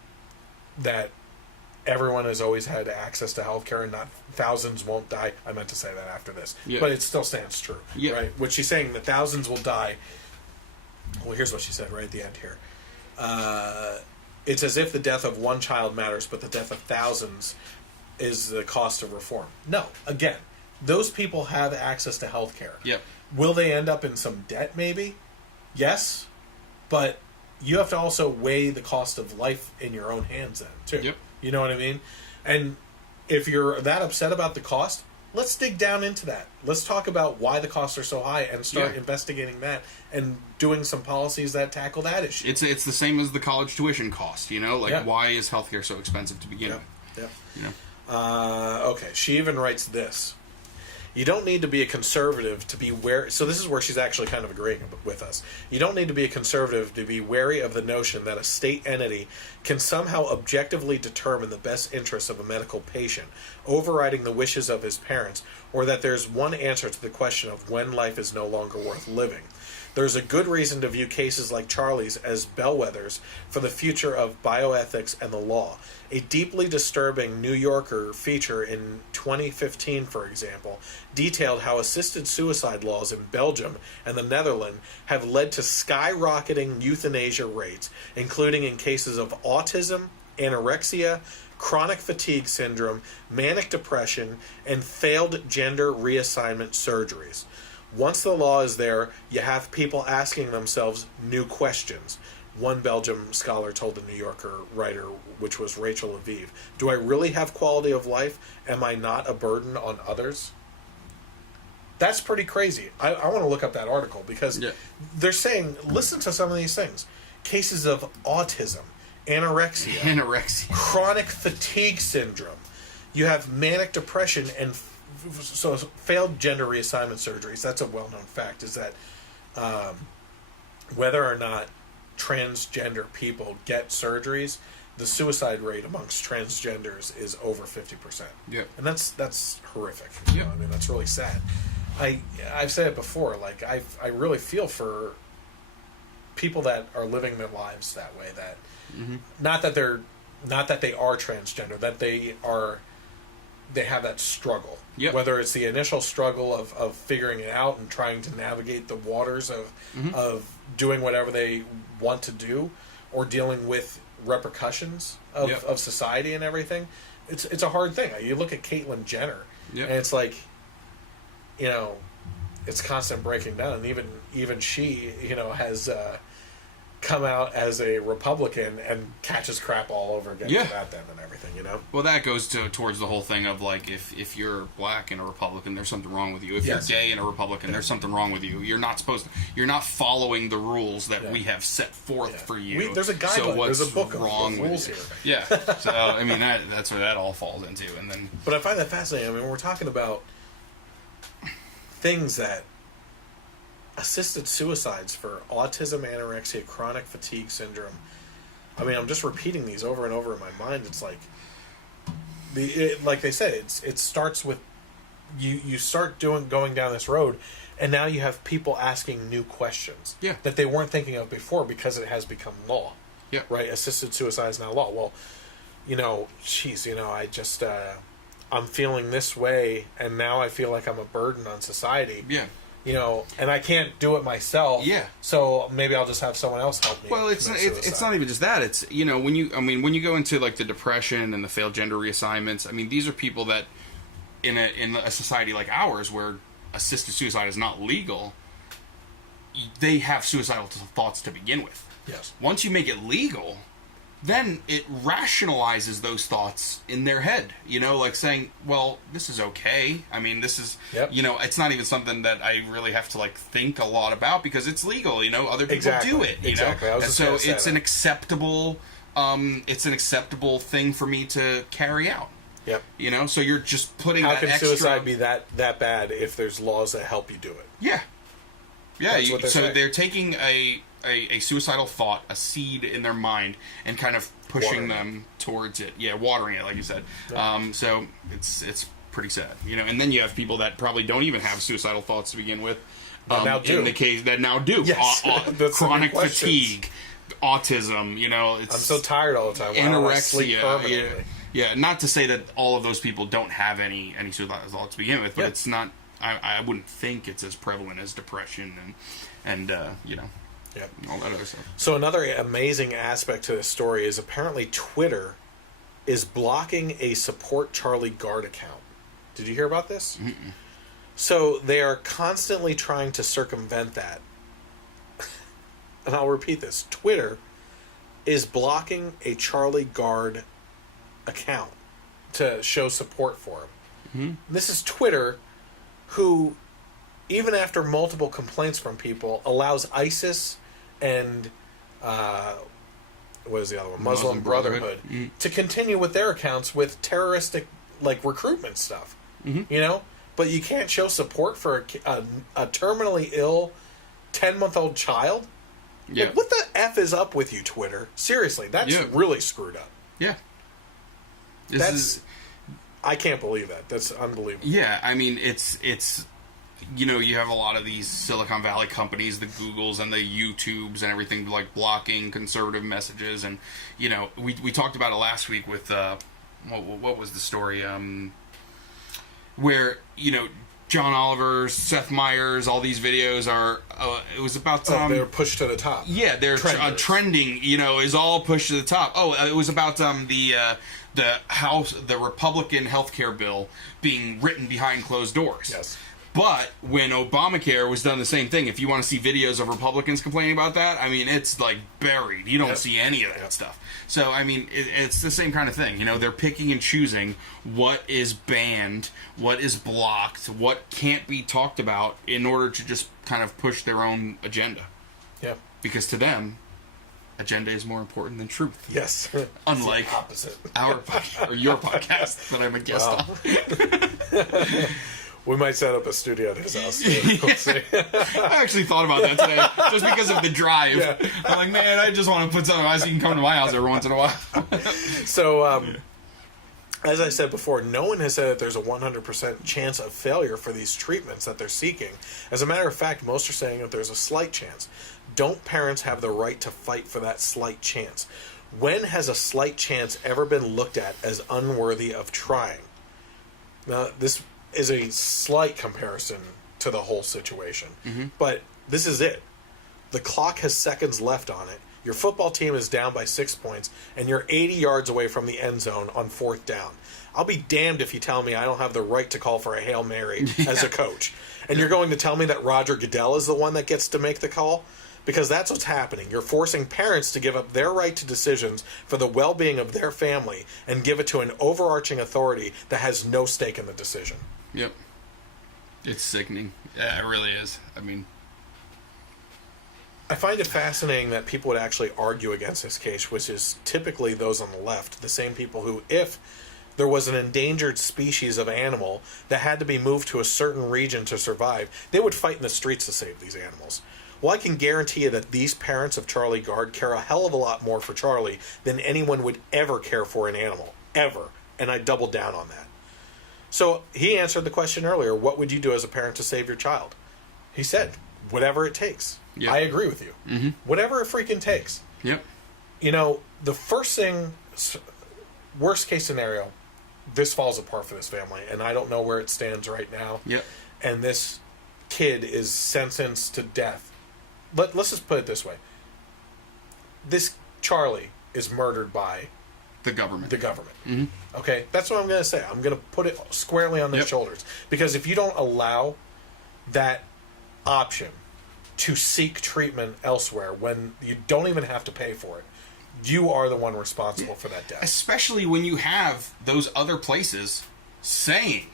that everyone has always had access to healthcare and not thousands won't die, I meant to say that after this. But it still stands true, right? What she's saying, that thousands will die. Well, here's what she said right at the end here. It's as if the death of one child matters, but the death of thousands is the cost of reform. No, again, those people have access to healthcare. Will they end up in some debt, maybe? Yes, but you have to also weigh the cost of life in your own hands then, too. You know what I mean? And if you're that upset about the cost, let's dig down into that. Let's talk about why the costs are so high and start investigating that and doing some policies that tackle that issue. It's the same as the college tuition cost, why is healthcare so expensive to begin with? Okay, she even writes this. You don't need to be a conservative to be wary. So this is where she's actually kind of agreeing with us. You don't need to be a conservative to be wary of the notion that a state entity can somehow objectively determine the best interests of a medical patient, overriding the wishes of his parents, or that there's one answer to the question of when life is no longer worth living. There's a good reason to view cases like Charlie's as bellwethers for the future of bioethics and the law. A deeply disturbing New Yorker feature in 2015, for example, detailed how assisted suicide laws in Belgium and the Netherlands have led to skyrocketing euthanasia rates, including in cases of autism, anorexia, chronic fatigue syndrome, manic depression, and failed gender reassignment surgeries. Once the law is there, you have people asking themselves new questions. One Belgium scholar told the New Yorker writer, which was Rachel Aviv, do I really have quality of life? Am I not a burden on others? That's pretty crazy. I want to look up that article because they're saying, listen to some of these things. Cases of autism, anorexia, chronic fatigue syndrome. You have manic depression and so failed gender reassignment surgeries. That's a well-known fact, is that whether or not transgender people get surgeries, the suicide rate amongst transgenders is over 50%. Yeah, and that's horrific. Yeah, I mean, that's really sad. I've said it before. Like I really feel for people that are living their lives that way. That not that they are transgender, that they have that struggle. Yep. Whether it's the initial struggle of figuring it out and trying to navigate the waters of doing whatever they want to do, or dealing with repercussions of society and everything. It's a hard thing. You look at Caitlyn Jenner, and it's like, you know, it's constant breaking down. And even she, you know, has come out as a Republican and catches crap all over again for that then and everything, you know? Well, that goes towards the whole thing of, like, if you're black and a Republican, there's something wrong with you. If you're gay and a Republican, there's something wrong with you. You're not following the rules that we have set forth for you. There's a guideline. So what's there's a book wrong of rules with here. Yeah. So, I mean, that's where that all falls into. And then, but I find that fascinating. I mean, we're talking about things that assisted suicides for autism, anorexia, chronic fatigue syndrome. I mean, I'm just repeating these over and over in my mind. It's like, like they said, it starts with you start going down this road, and now you have people asking new questions that they weren't thinking of before because it has become law. Yeah. Right. Assisted suicide is now law. Well, you know, geez, you know, I just I'm feeling this way, and now I feel like I'm a burden on society. Yeah. You know, and I can't do it myself. Yeah. So maybe I'll just have someone else help me. Well, it's not even just that. It's, you know, when you go into, like, the depression and the failed gender reassignments, I mean, these are people that in a society like ours where assisted suicide is not legal, they have suicidal thoughts to begin with. Yes. Once you make it legal, then it rationalizes those thoughts in their head, you know, like saying, well, this is okay. I mean, this is, you know, it's not even something that I really have to, like, think a lot about because it's legal, you know, other people do it, you know, and so it's an acceptable thing for me to carry out. Yep. You know, so you're just putting How that can extra... suicide be that bad if there's laws that help you do it? Yeah. Yeah, so they're taking a suicidal thought, a seed in their mind, and kind of pushing them towards it. Yeah, watering it, like you said. Yeah. So it's pretty sad, you know. And then you have people that probably don't even have suicidal thoughts to begin with. Now do. In the case that now do. Yes. Chronic fatigue, autism. You know, it's I'm so tired all the time. Anorexia. Yeah. Not to say that all of those people don't have any suicidal thoughts to begin with, but it's not. I wouldn't think it's as prevalent as depression and you know. Yep. All that other stuff. So another amazing aspect to this story is apparently Twitter is blocking a Support Charlie Gard account. Did you hear about this? Mm-mm. So they are constantly trying to circumvent that. And I'll repeat this. Twitter is blocking a Charlie Gard account to show support for him. Mm-hmm. This is Twitter, who, even after multiple complaints from people, allows ISIS and what is the other one? Muslim Brotherhood to continue with their accounts with terroristic, like, recruitment stuff. Mm-hmm. You know, but you can't show support for a terminally ill 10-month-old child? Yeah. Like, what the F is up with you, Twitter? Seriously, that's really screwed up. Yeah. I can't believe that. That's unbelievable. Yeah, I mean, it's you know, you have a lot of these Silicon Valley companies, the Googles and the YouTubes and everything, like blocking conservative messages. And, you know, we talked about it last week with, what was the story? Where, you know, John Oliver, Seth Meyers, all these videos are, it was about... they're pushed to the top. Yeah, they're trending, you know, is all pushed to the top. Oh, it was about the Republican healthcare bill being written behind closed doors. Yes. But when Obamacare was done the same thing, if you want to see videos of Republicans complaining about that, I mean, it's like buried. You don't see any of that stuff. So, I mean, it's the same kind of thing. You know, they're picking and choosing what is banned, what is blocked, what can't be talked about in order to just kind of push their own agenda. Yeah. Because to them, agenda is more important than truth. Yes. Unlike opposite. or your podcast that I'm a guest on. We might set up a studio at his house. We'll see. I actually thought about that today, just because of the drive. Yeah. I'm like, man, I just want to put something else. You can come to my house every once in a while. So, as I said before, no one has said that there's a 100% chance of failure for these treatments that they're seeking. As a matter of fact, most are saying that there's a slight chance. Don't parents have the right to fight for that slight chance? When has a slight chance ever been looked at as unworthy of trying? Now, this is a slight comparison to the whole situation. But this is it. The clock has seconds left on it. Your football team is down by 6 points, and you're 80 yards away from the end zone on 4th down. I'll be damned if you tell me I don't have the right to call for a Hail Mary as a coach. And you're going to tell me that Roger Goodell is the one that gets to make the call? Because that's what's happening. You're forcing parents to give up their right to decisions for the well-being of their family and give it to an overarching authority that has no stake in the decision. Yep. It's sickening. Yeah, it really is. I mean, I find it fascinating that people would actually argue against this case, which is typically those on the left, the same people who, if there was an endangered species of animal that had to be moved to a certain region to survive, they would fight in the streets to save these animals. Well, I can guarantee you that these parents of Charlie Gard care a hell of a lot more for Charlie than anyone would ever care for an animal. Ever. And I doubled down on that. So he answered the question earlier, what would you do as a parent to save your child? He said, whatever it takes. Yep. I agree with you. Whatever it freaking takes. Yep. You know, the first thing, worst case scenario, this falls apart for this family, and I don't know where it stands right now. Yep. And this kid is sentenced to death. Let's just put it this way. This Charlie is murdered by the government. Okay? That's what I'm going to say. I'm going to put it squarely on their shoulders. Because if you don't allow that option to seek treatment elsewhere when you don't even have to pay for it, you are the one responsible for that death. Especially when you have those other places saying,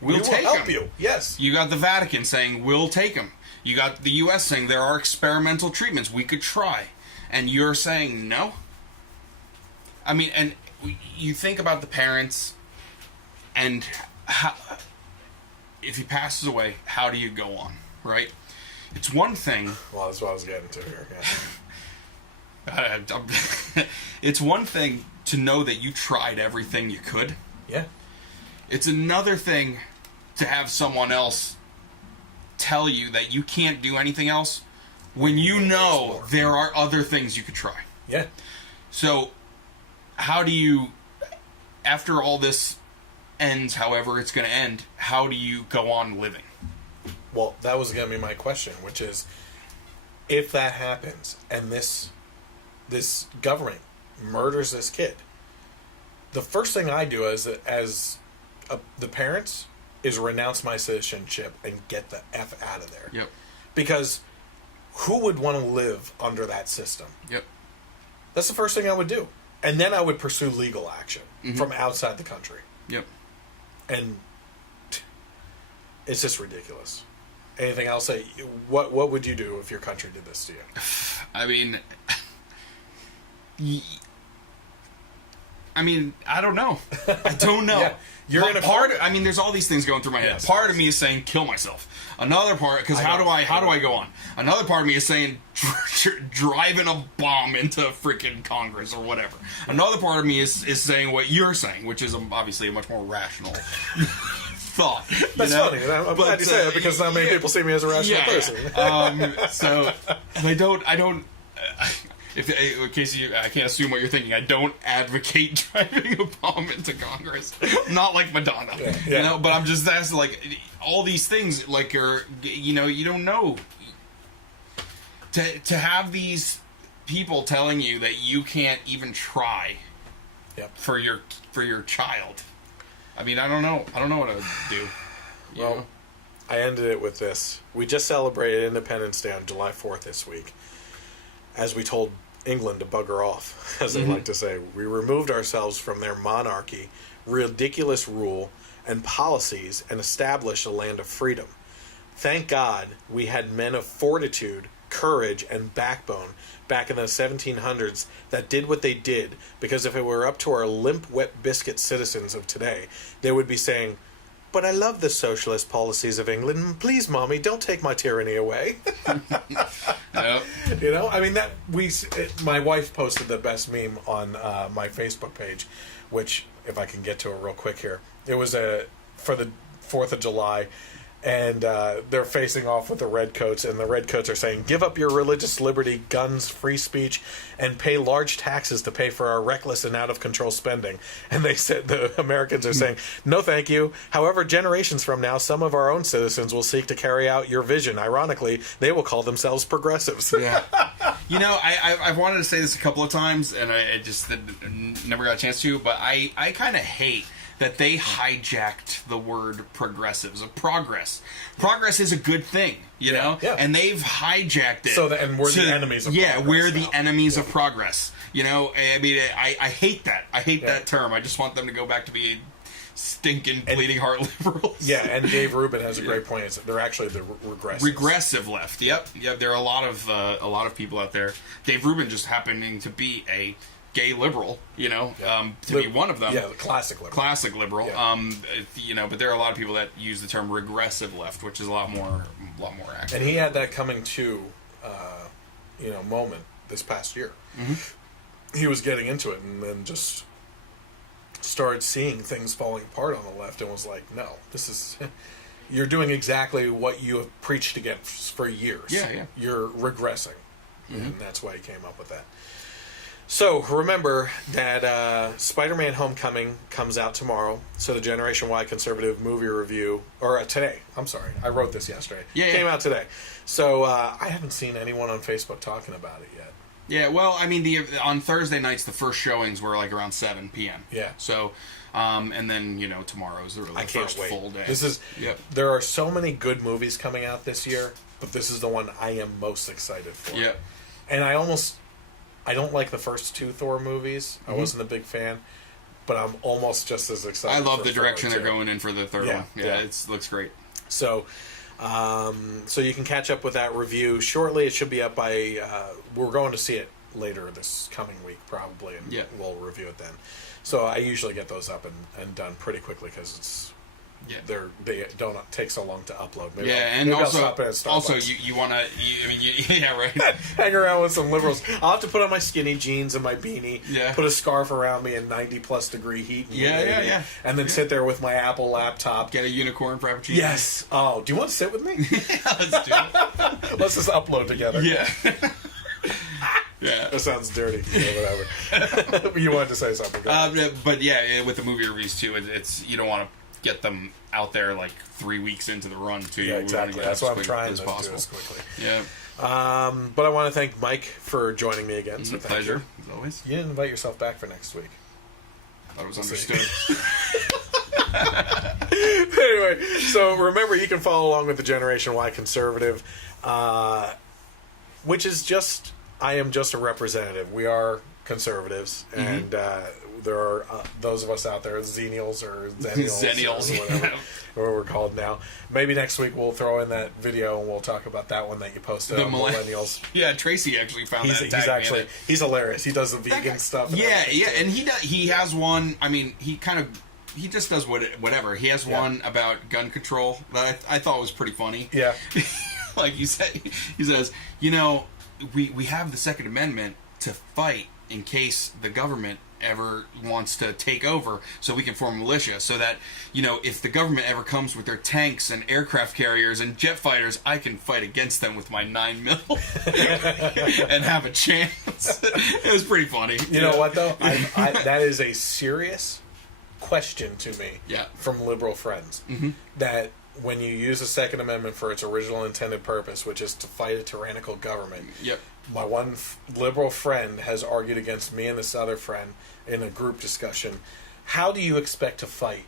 we'll take help them. You. Yes. You got the Vatican saying, we'll take them. You got the U.S. saying there are experimental treatments we could try. And you're saying no? I mean, and you think about the parents and how, if he passes away, how do you go on, right? It's one thing... Well, that's what I was getting to here. Yeah. It's one thing to know that you tried everything you could. Yeah. It's another thing to have someone else tell you that you can't do anything else when you know there are other things you could try. Yeah. So, how do you, after all this ends, however it's going to end, how do you go on living? Well, that was going to be my question, which is, if that happens and this government murders this kid, the first thing I do as the parents is renounce my citizenship and get the F out of there. Yep. Because who would want to live under that system? Yep. That's the first thing I would do. And then I would pursue legal action from outside the country. Yep. And it's just ridiculous. Anything else? What would you do if your country did this to you? I mean, I mean, I don't know. I don't know. Yeah. You're in a part. I mean, there's all these things going through my head. Yes, Part of me is saying kill myself. Another part, because how do I go on? Another part of me is saying driving a bomb into freaking Congress or whatever. Another part of me is saying what you're saying, which is obviously a much more rational thought. That's funny. And I'm glad you say that because not many people see me as a rational person. So I don't. In case I can't assume what you're thinking, I don't advocate driving a bomb into Congress. I'm not like Madonna, you know. But I'm just asking, like, all these things, like, you don't know. To have these people telling you that you can't even try for your child. I mean, I don't know. I don't know what to do. Well, know? I ended it with this. We just celebrated Independence Day on July 4th this week. As we told England to bugger off, as they like to say. We removed ourselves from their monarchy, ridiculous rule, and policies, and established a land of freedom. Thank God we had men of fortitude, courage, and backbone back in the 1700s that did what they did, because if it were up to our limp, wet biscuit citizens of today, they would be saying, "But I love the socialist policies of England. Please, Mommy, don't take my tyranny away." Yep. You know, I mean, my wife posted the best meme on my Facebook page, which, if I can get to it real quick here, it was for the 4th of July, and they're facing off with the redcoats, and the redcoats are saying, "Give up your religious liberty, guns, free speech, and pay large taxes to pay for our reckless and out-of-control spending." And they said, the Americans are saying, "No, thank you. However, generations from now, some of our own citizens will seek to carry out your vision. Ironically, they will call themselves progressives." Yeah. You know, I've wanted to say this a couple of times, and I just never got a chance to, but I kind of hate that they hijacked the word progressives. Progress. Progress is a good thing, you know? Yeah. And they've hijacked it. And we're the enemies of progress. Yeah, we're the enemies of progress. You know, I mean, I hate that. I hate that term. I just want them to go back to being stinking bleeding heart liberals. Yeah, and Dave Rubin has a great point. They're actually the regressives. Regressive left. Yep. There are a lot of people out there. Dave Rubin just happening to be a gay liberal, you know, to be one of them. Yeah, the classic liberal. Classic liberal. Yeah. You know, but there are a lot of people that use the term regressive left, which is a lot more accurate. And he had that coming to, moment this past year. Mm-hmm. He was getting into it and then just started seeing things falling apart on the left and was like, "No, this is." You're doing exactly what you have preached against for years. Yeah. You're regressing. Mm-hmm. And that's why he came up with that. So, remember that Spider-Man Homecoming comes out tomorrow. So, the Generation Y Conservative movie review, or today, I'm sorry, I wrote this yesterday. Came out today. So, I haven't seen anyone on Facebook talking about it yet. Yeah, well, I mean, on Thursday nights, the first showings were like around 7 p.m. Yeah. So, and then, tomorrow's the first full day. There are so many good movies coming out this year, but this is the one I am most excited for. Yep. And I don't like the first 2 Thor movies. I wasn't a big fan, but I'm almost just as excited. I love the direction they're going in for the third one. Yeah, it looks great. So, so you can catch up with that review shortly. It should be up by. We're going to see it later this coming week, probably, and we'll review it then. So I usually get those up and done pretty quickly because it's. Yeah, they don't take so long to upload. Maybe I'll stop at Starbucks. Also, you want to. Yeah, right. Hang around with some liberals. I'll have to put on my skinny jeans and my beanie. Yeah. Put a scarf around me in 90+ degree heat. Yeah. And then sit there with my Apple laptop. Get a unicorn frappuccino. Yes. Oh, do you want to sit with me? Yeah, let's do it. Let's just upload together. Yeah. Yeah, that sounds dirty. Whatever. You wanted to say something. But yeah, with the movie reviews too, it's you don't want to get them out there like 3 weeks into the run too. Yeah, exactly. That's what I'm trying to do as quickly. Yeah. But I want to thank Mike for joining me again. So pleasure, as always. You didn't invite yourself back for next week. I thought it was understood. Anyway, so remember you can follow along with the Generation Y Conservative, which is just, I am just a representative. We are conservatives, and there are those of us out there, Xennials or Zennials, or whatever we're called now. Maybe next week we'll throw in that video and we'll talk about that one that you posted on Millennials. Yeah, Tracy actually found that. He's hilarious. He does the vegan stuff. And he has one. I mean, he just does whatever. He has one about gun control that I thought was pretty funny. Yeah. Like he says, you know, we have the Second Amendment to fight in case the government ever wants to take over, so we can form a militia, so that, you know, if the government ever comes with their tanks and aircraft carriers and jet fighters, I can fight against them with my 9mm and have a chance. It was pretty funny. You know what, though? That is a serious question to me from liberal friends. That when you use the Second Amendment for its original intended purpose, which is to fight a tyrannical government, my one liberal friend has argued against me and this other friend in a group discussion. How do you expect to fight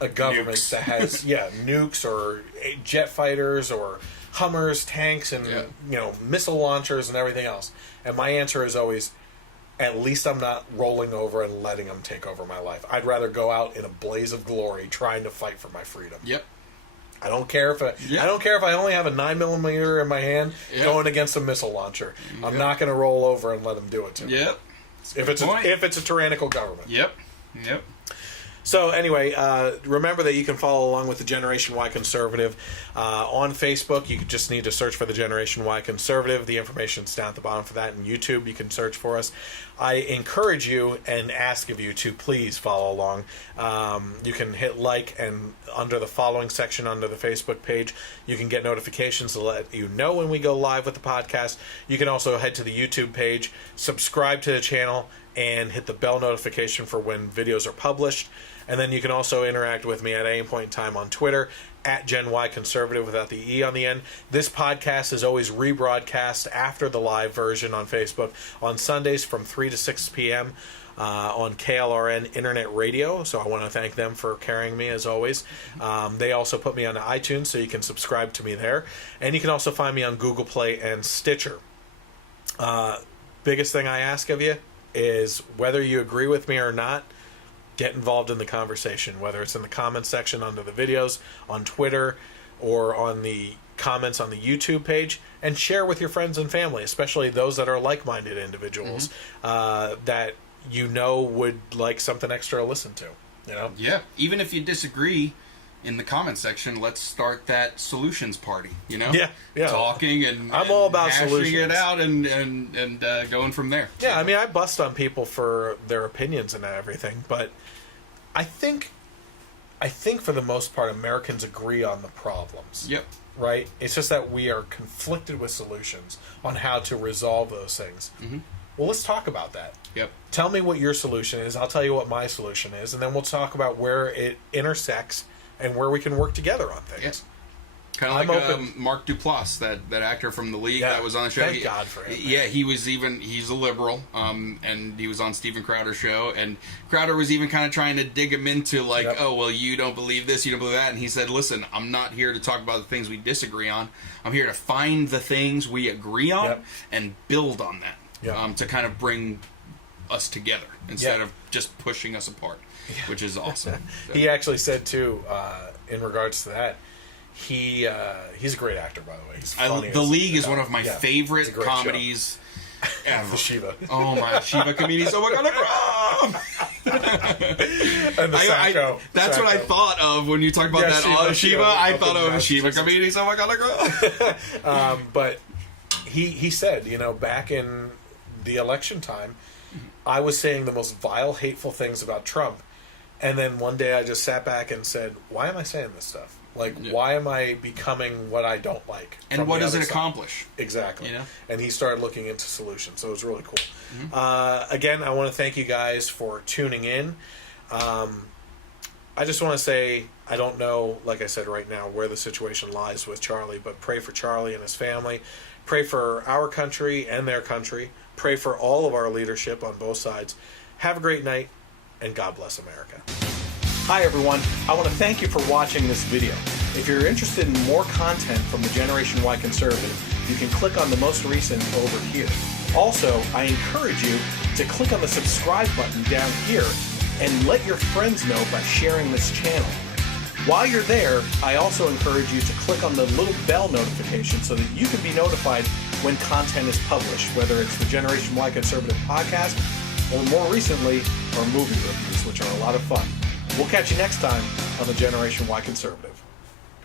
a government that has nukes or jet fighters or Hummers, tanks, and you know, missile launchers and everything else? And my answer is always, at least I'm not rolling over and letting them take over my life. I'd rather go out in a blaze of glory trying to fight for my freedom. I don't care if I only have a 9mm in my hand going against a missile launcher. I'm not going to roll over and let them do it to me. If it's a tyrannical government. So anyway, remember that you can follow along with the Generation Y Conservative on Facebook. You just need to search for the Generation Y Conservative. The information's down at the bottom for that. And YouTube, you can search for us. I encourage you and ask of you to please follow along. You can hit like, and under the following section under the Facebook page, you can get notifications to let you know when we go live with the podcast. You can also head to the YouTube page, subscribe to the channel, and hit the bell notification for when videos are published. And then you can also interact with me at any point in time on Twitter, at Gen Y Conservative without the E on the end. This podcast is always rebroadcast after the live version on Facebook on Sundays from 3 to 6 p.m. On KLRN Internet Radio. So I want to thank them for carrying me as always. They also put me on iTunes, so you can subscribe to me there. And you can also find me on Google Play and Stitcher. Biggest thing I ask of you is, whether you agree with me or not, get involved in the conversation, whether it's in the comments section under the videos, on Twitter, or on the comments on the YouTube page, and share with your friends and family, especially those that are like-minded individuals that you know would like something extra to listen to. You know? Yeah. Even if you disagree, in the comment section, let's start that solutions party. You know, talking and I'm all about solutions. It out and going from there. Yeah, I mean, I bust on people for their opinions and everything, but I think for the most part, Americans agree on the problems. Right? It's just that we are conflicted with solutions on how to resolve those things. Well, let's talk about that. Tell me what your solution is. I'll tell you what my solution is, and then we'll talk about where it intersects and where we can work together on things. Kind of like Mark Duplass, that actor from The League that was on the show. Thank God for him. Yeah, he's a liberal, and he was on Steven Crowder's show, and Crowder was even kind of trying to dig him into like, oh, well, you don't believe this, you don't believe that, and he said, listen, I'm not here to talk about the things we disagree on. I'm here to find the things we agree on and build on that, to kind of bring us together instead of just pushing us apart, which is awesome. So. He actually said too, in regards to that, he's a great actor, by the way. He's funny. The League is one of my favorite comedies ever. The Shiva. Oh my, Shiva comedies. Oh my God, and the Sanko. That's what I thought of when you talked about that. Shiva, I thought of Shiva comedies. Oh my God, but he said, you know, back in the election time, I was saying the most vile, hateful things about Trump. And then one day I just sat back and said, why am I saying this stuff? Like, why am I becoming what I don't like? And what does it accomplish? Exactly. You know? And he started looking into solutions. So it was really cool. Again, I want to thank you guys for tuning in. I just want to say, I don't know, like I said right now, where the situation lies with Charlie, but pray for Charlie and his family. Pray for our country and their country. Pray for all of our leadership on both sides. Have a great night, and God bless America. Hi everyone, I want to thank you for watching this video. If you're interested in more content from the Generation Y Conservative, you can click on the most recent over here. Also, I encourage you to click on the subscribe button down here and let your friends know by sharing this channel. While you're there, I also encourage you to click on the little bell notification so that you can be notified when content is published, whether it's the Generation Y Conservative podcast or more recently, our movie reviews, which are a lot of fun. We'll catch you next time on the Generation Y Conservative.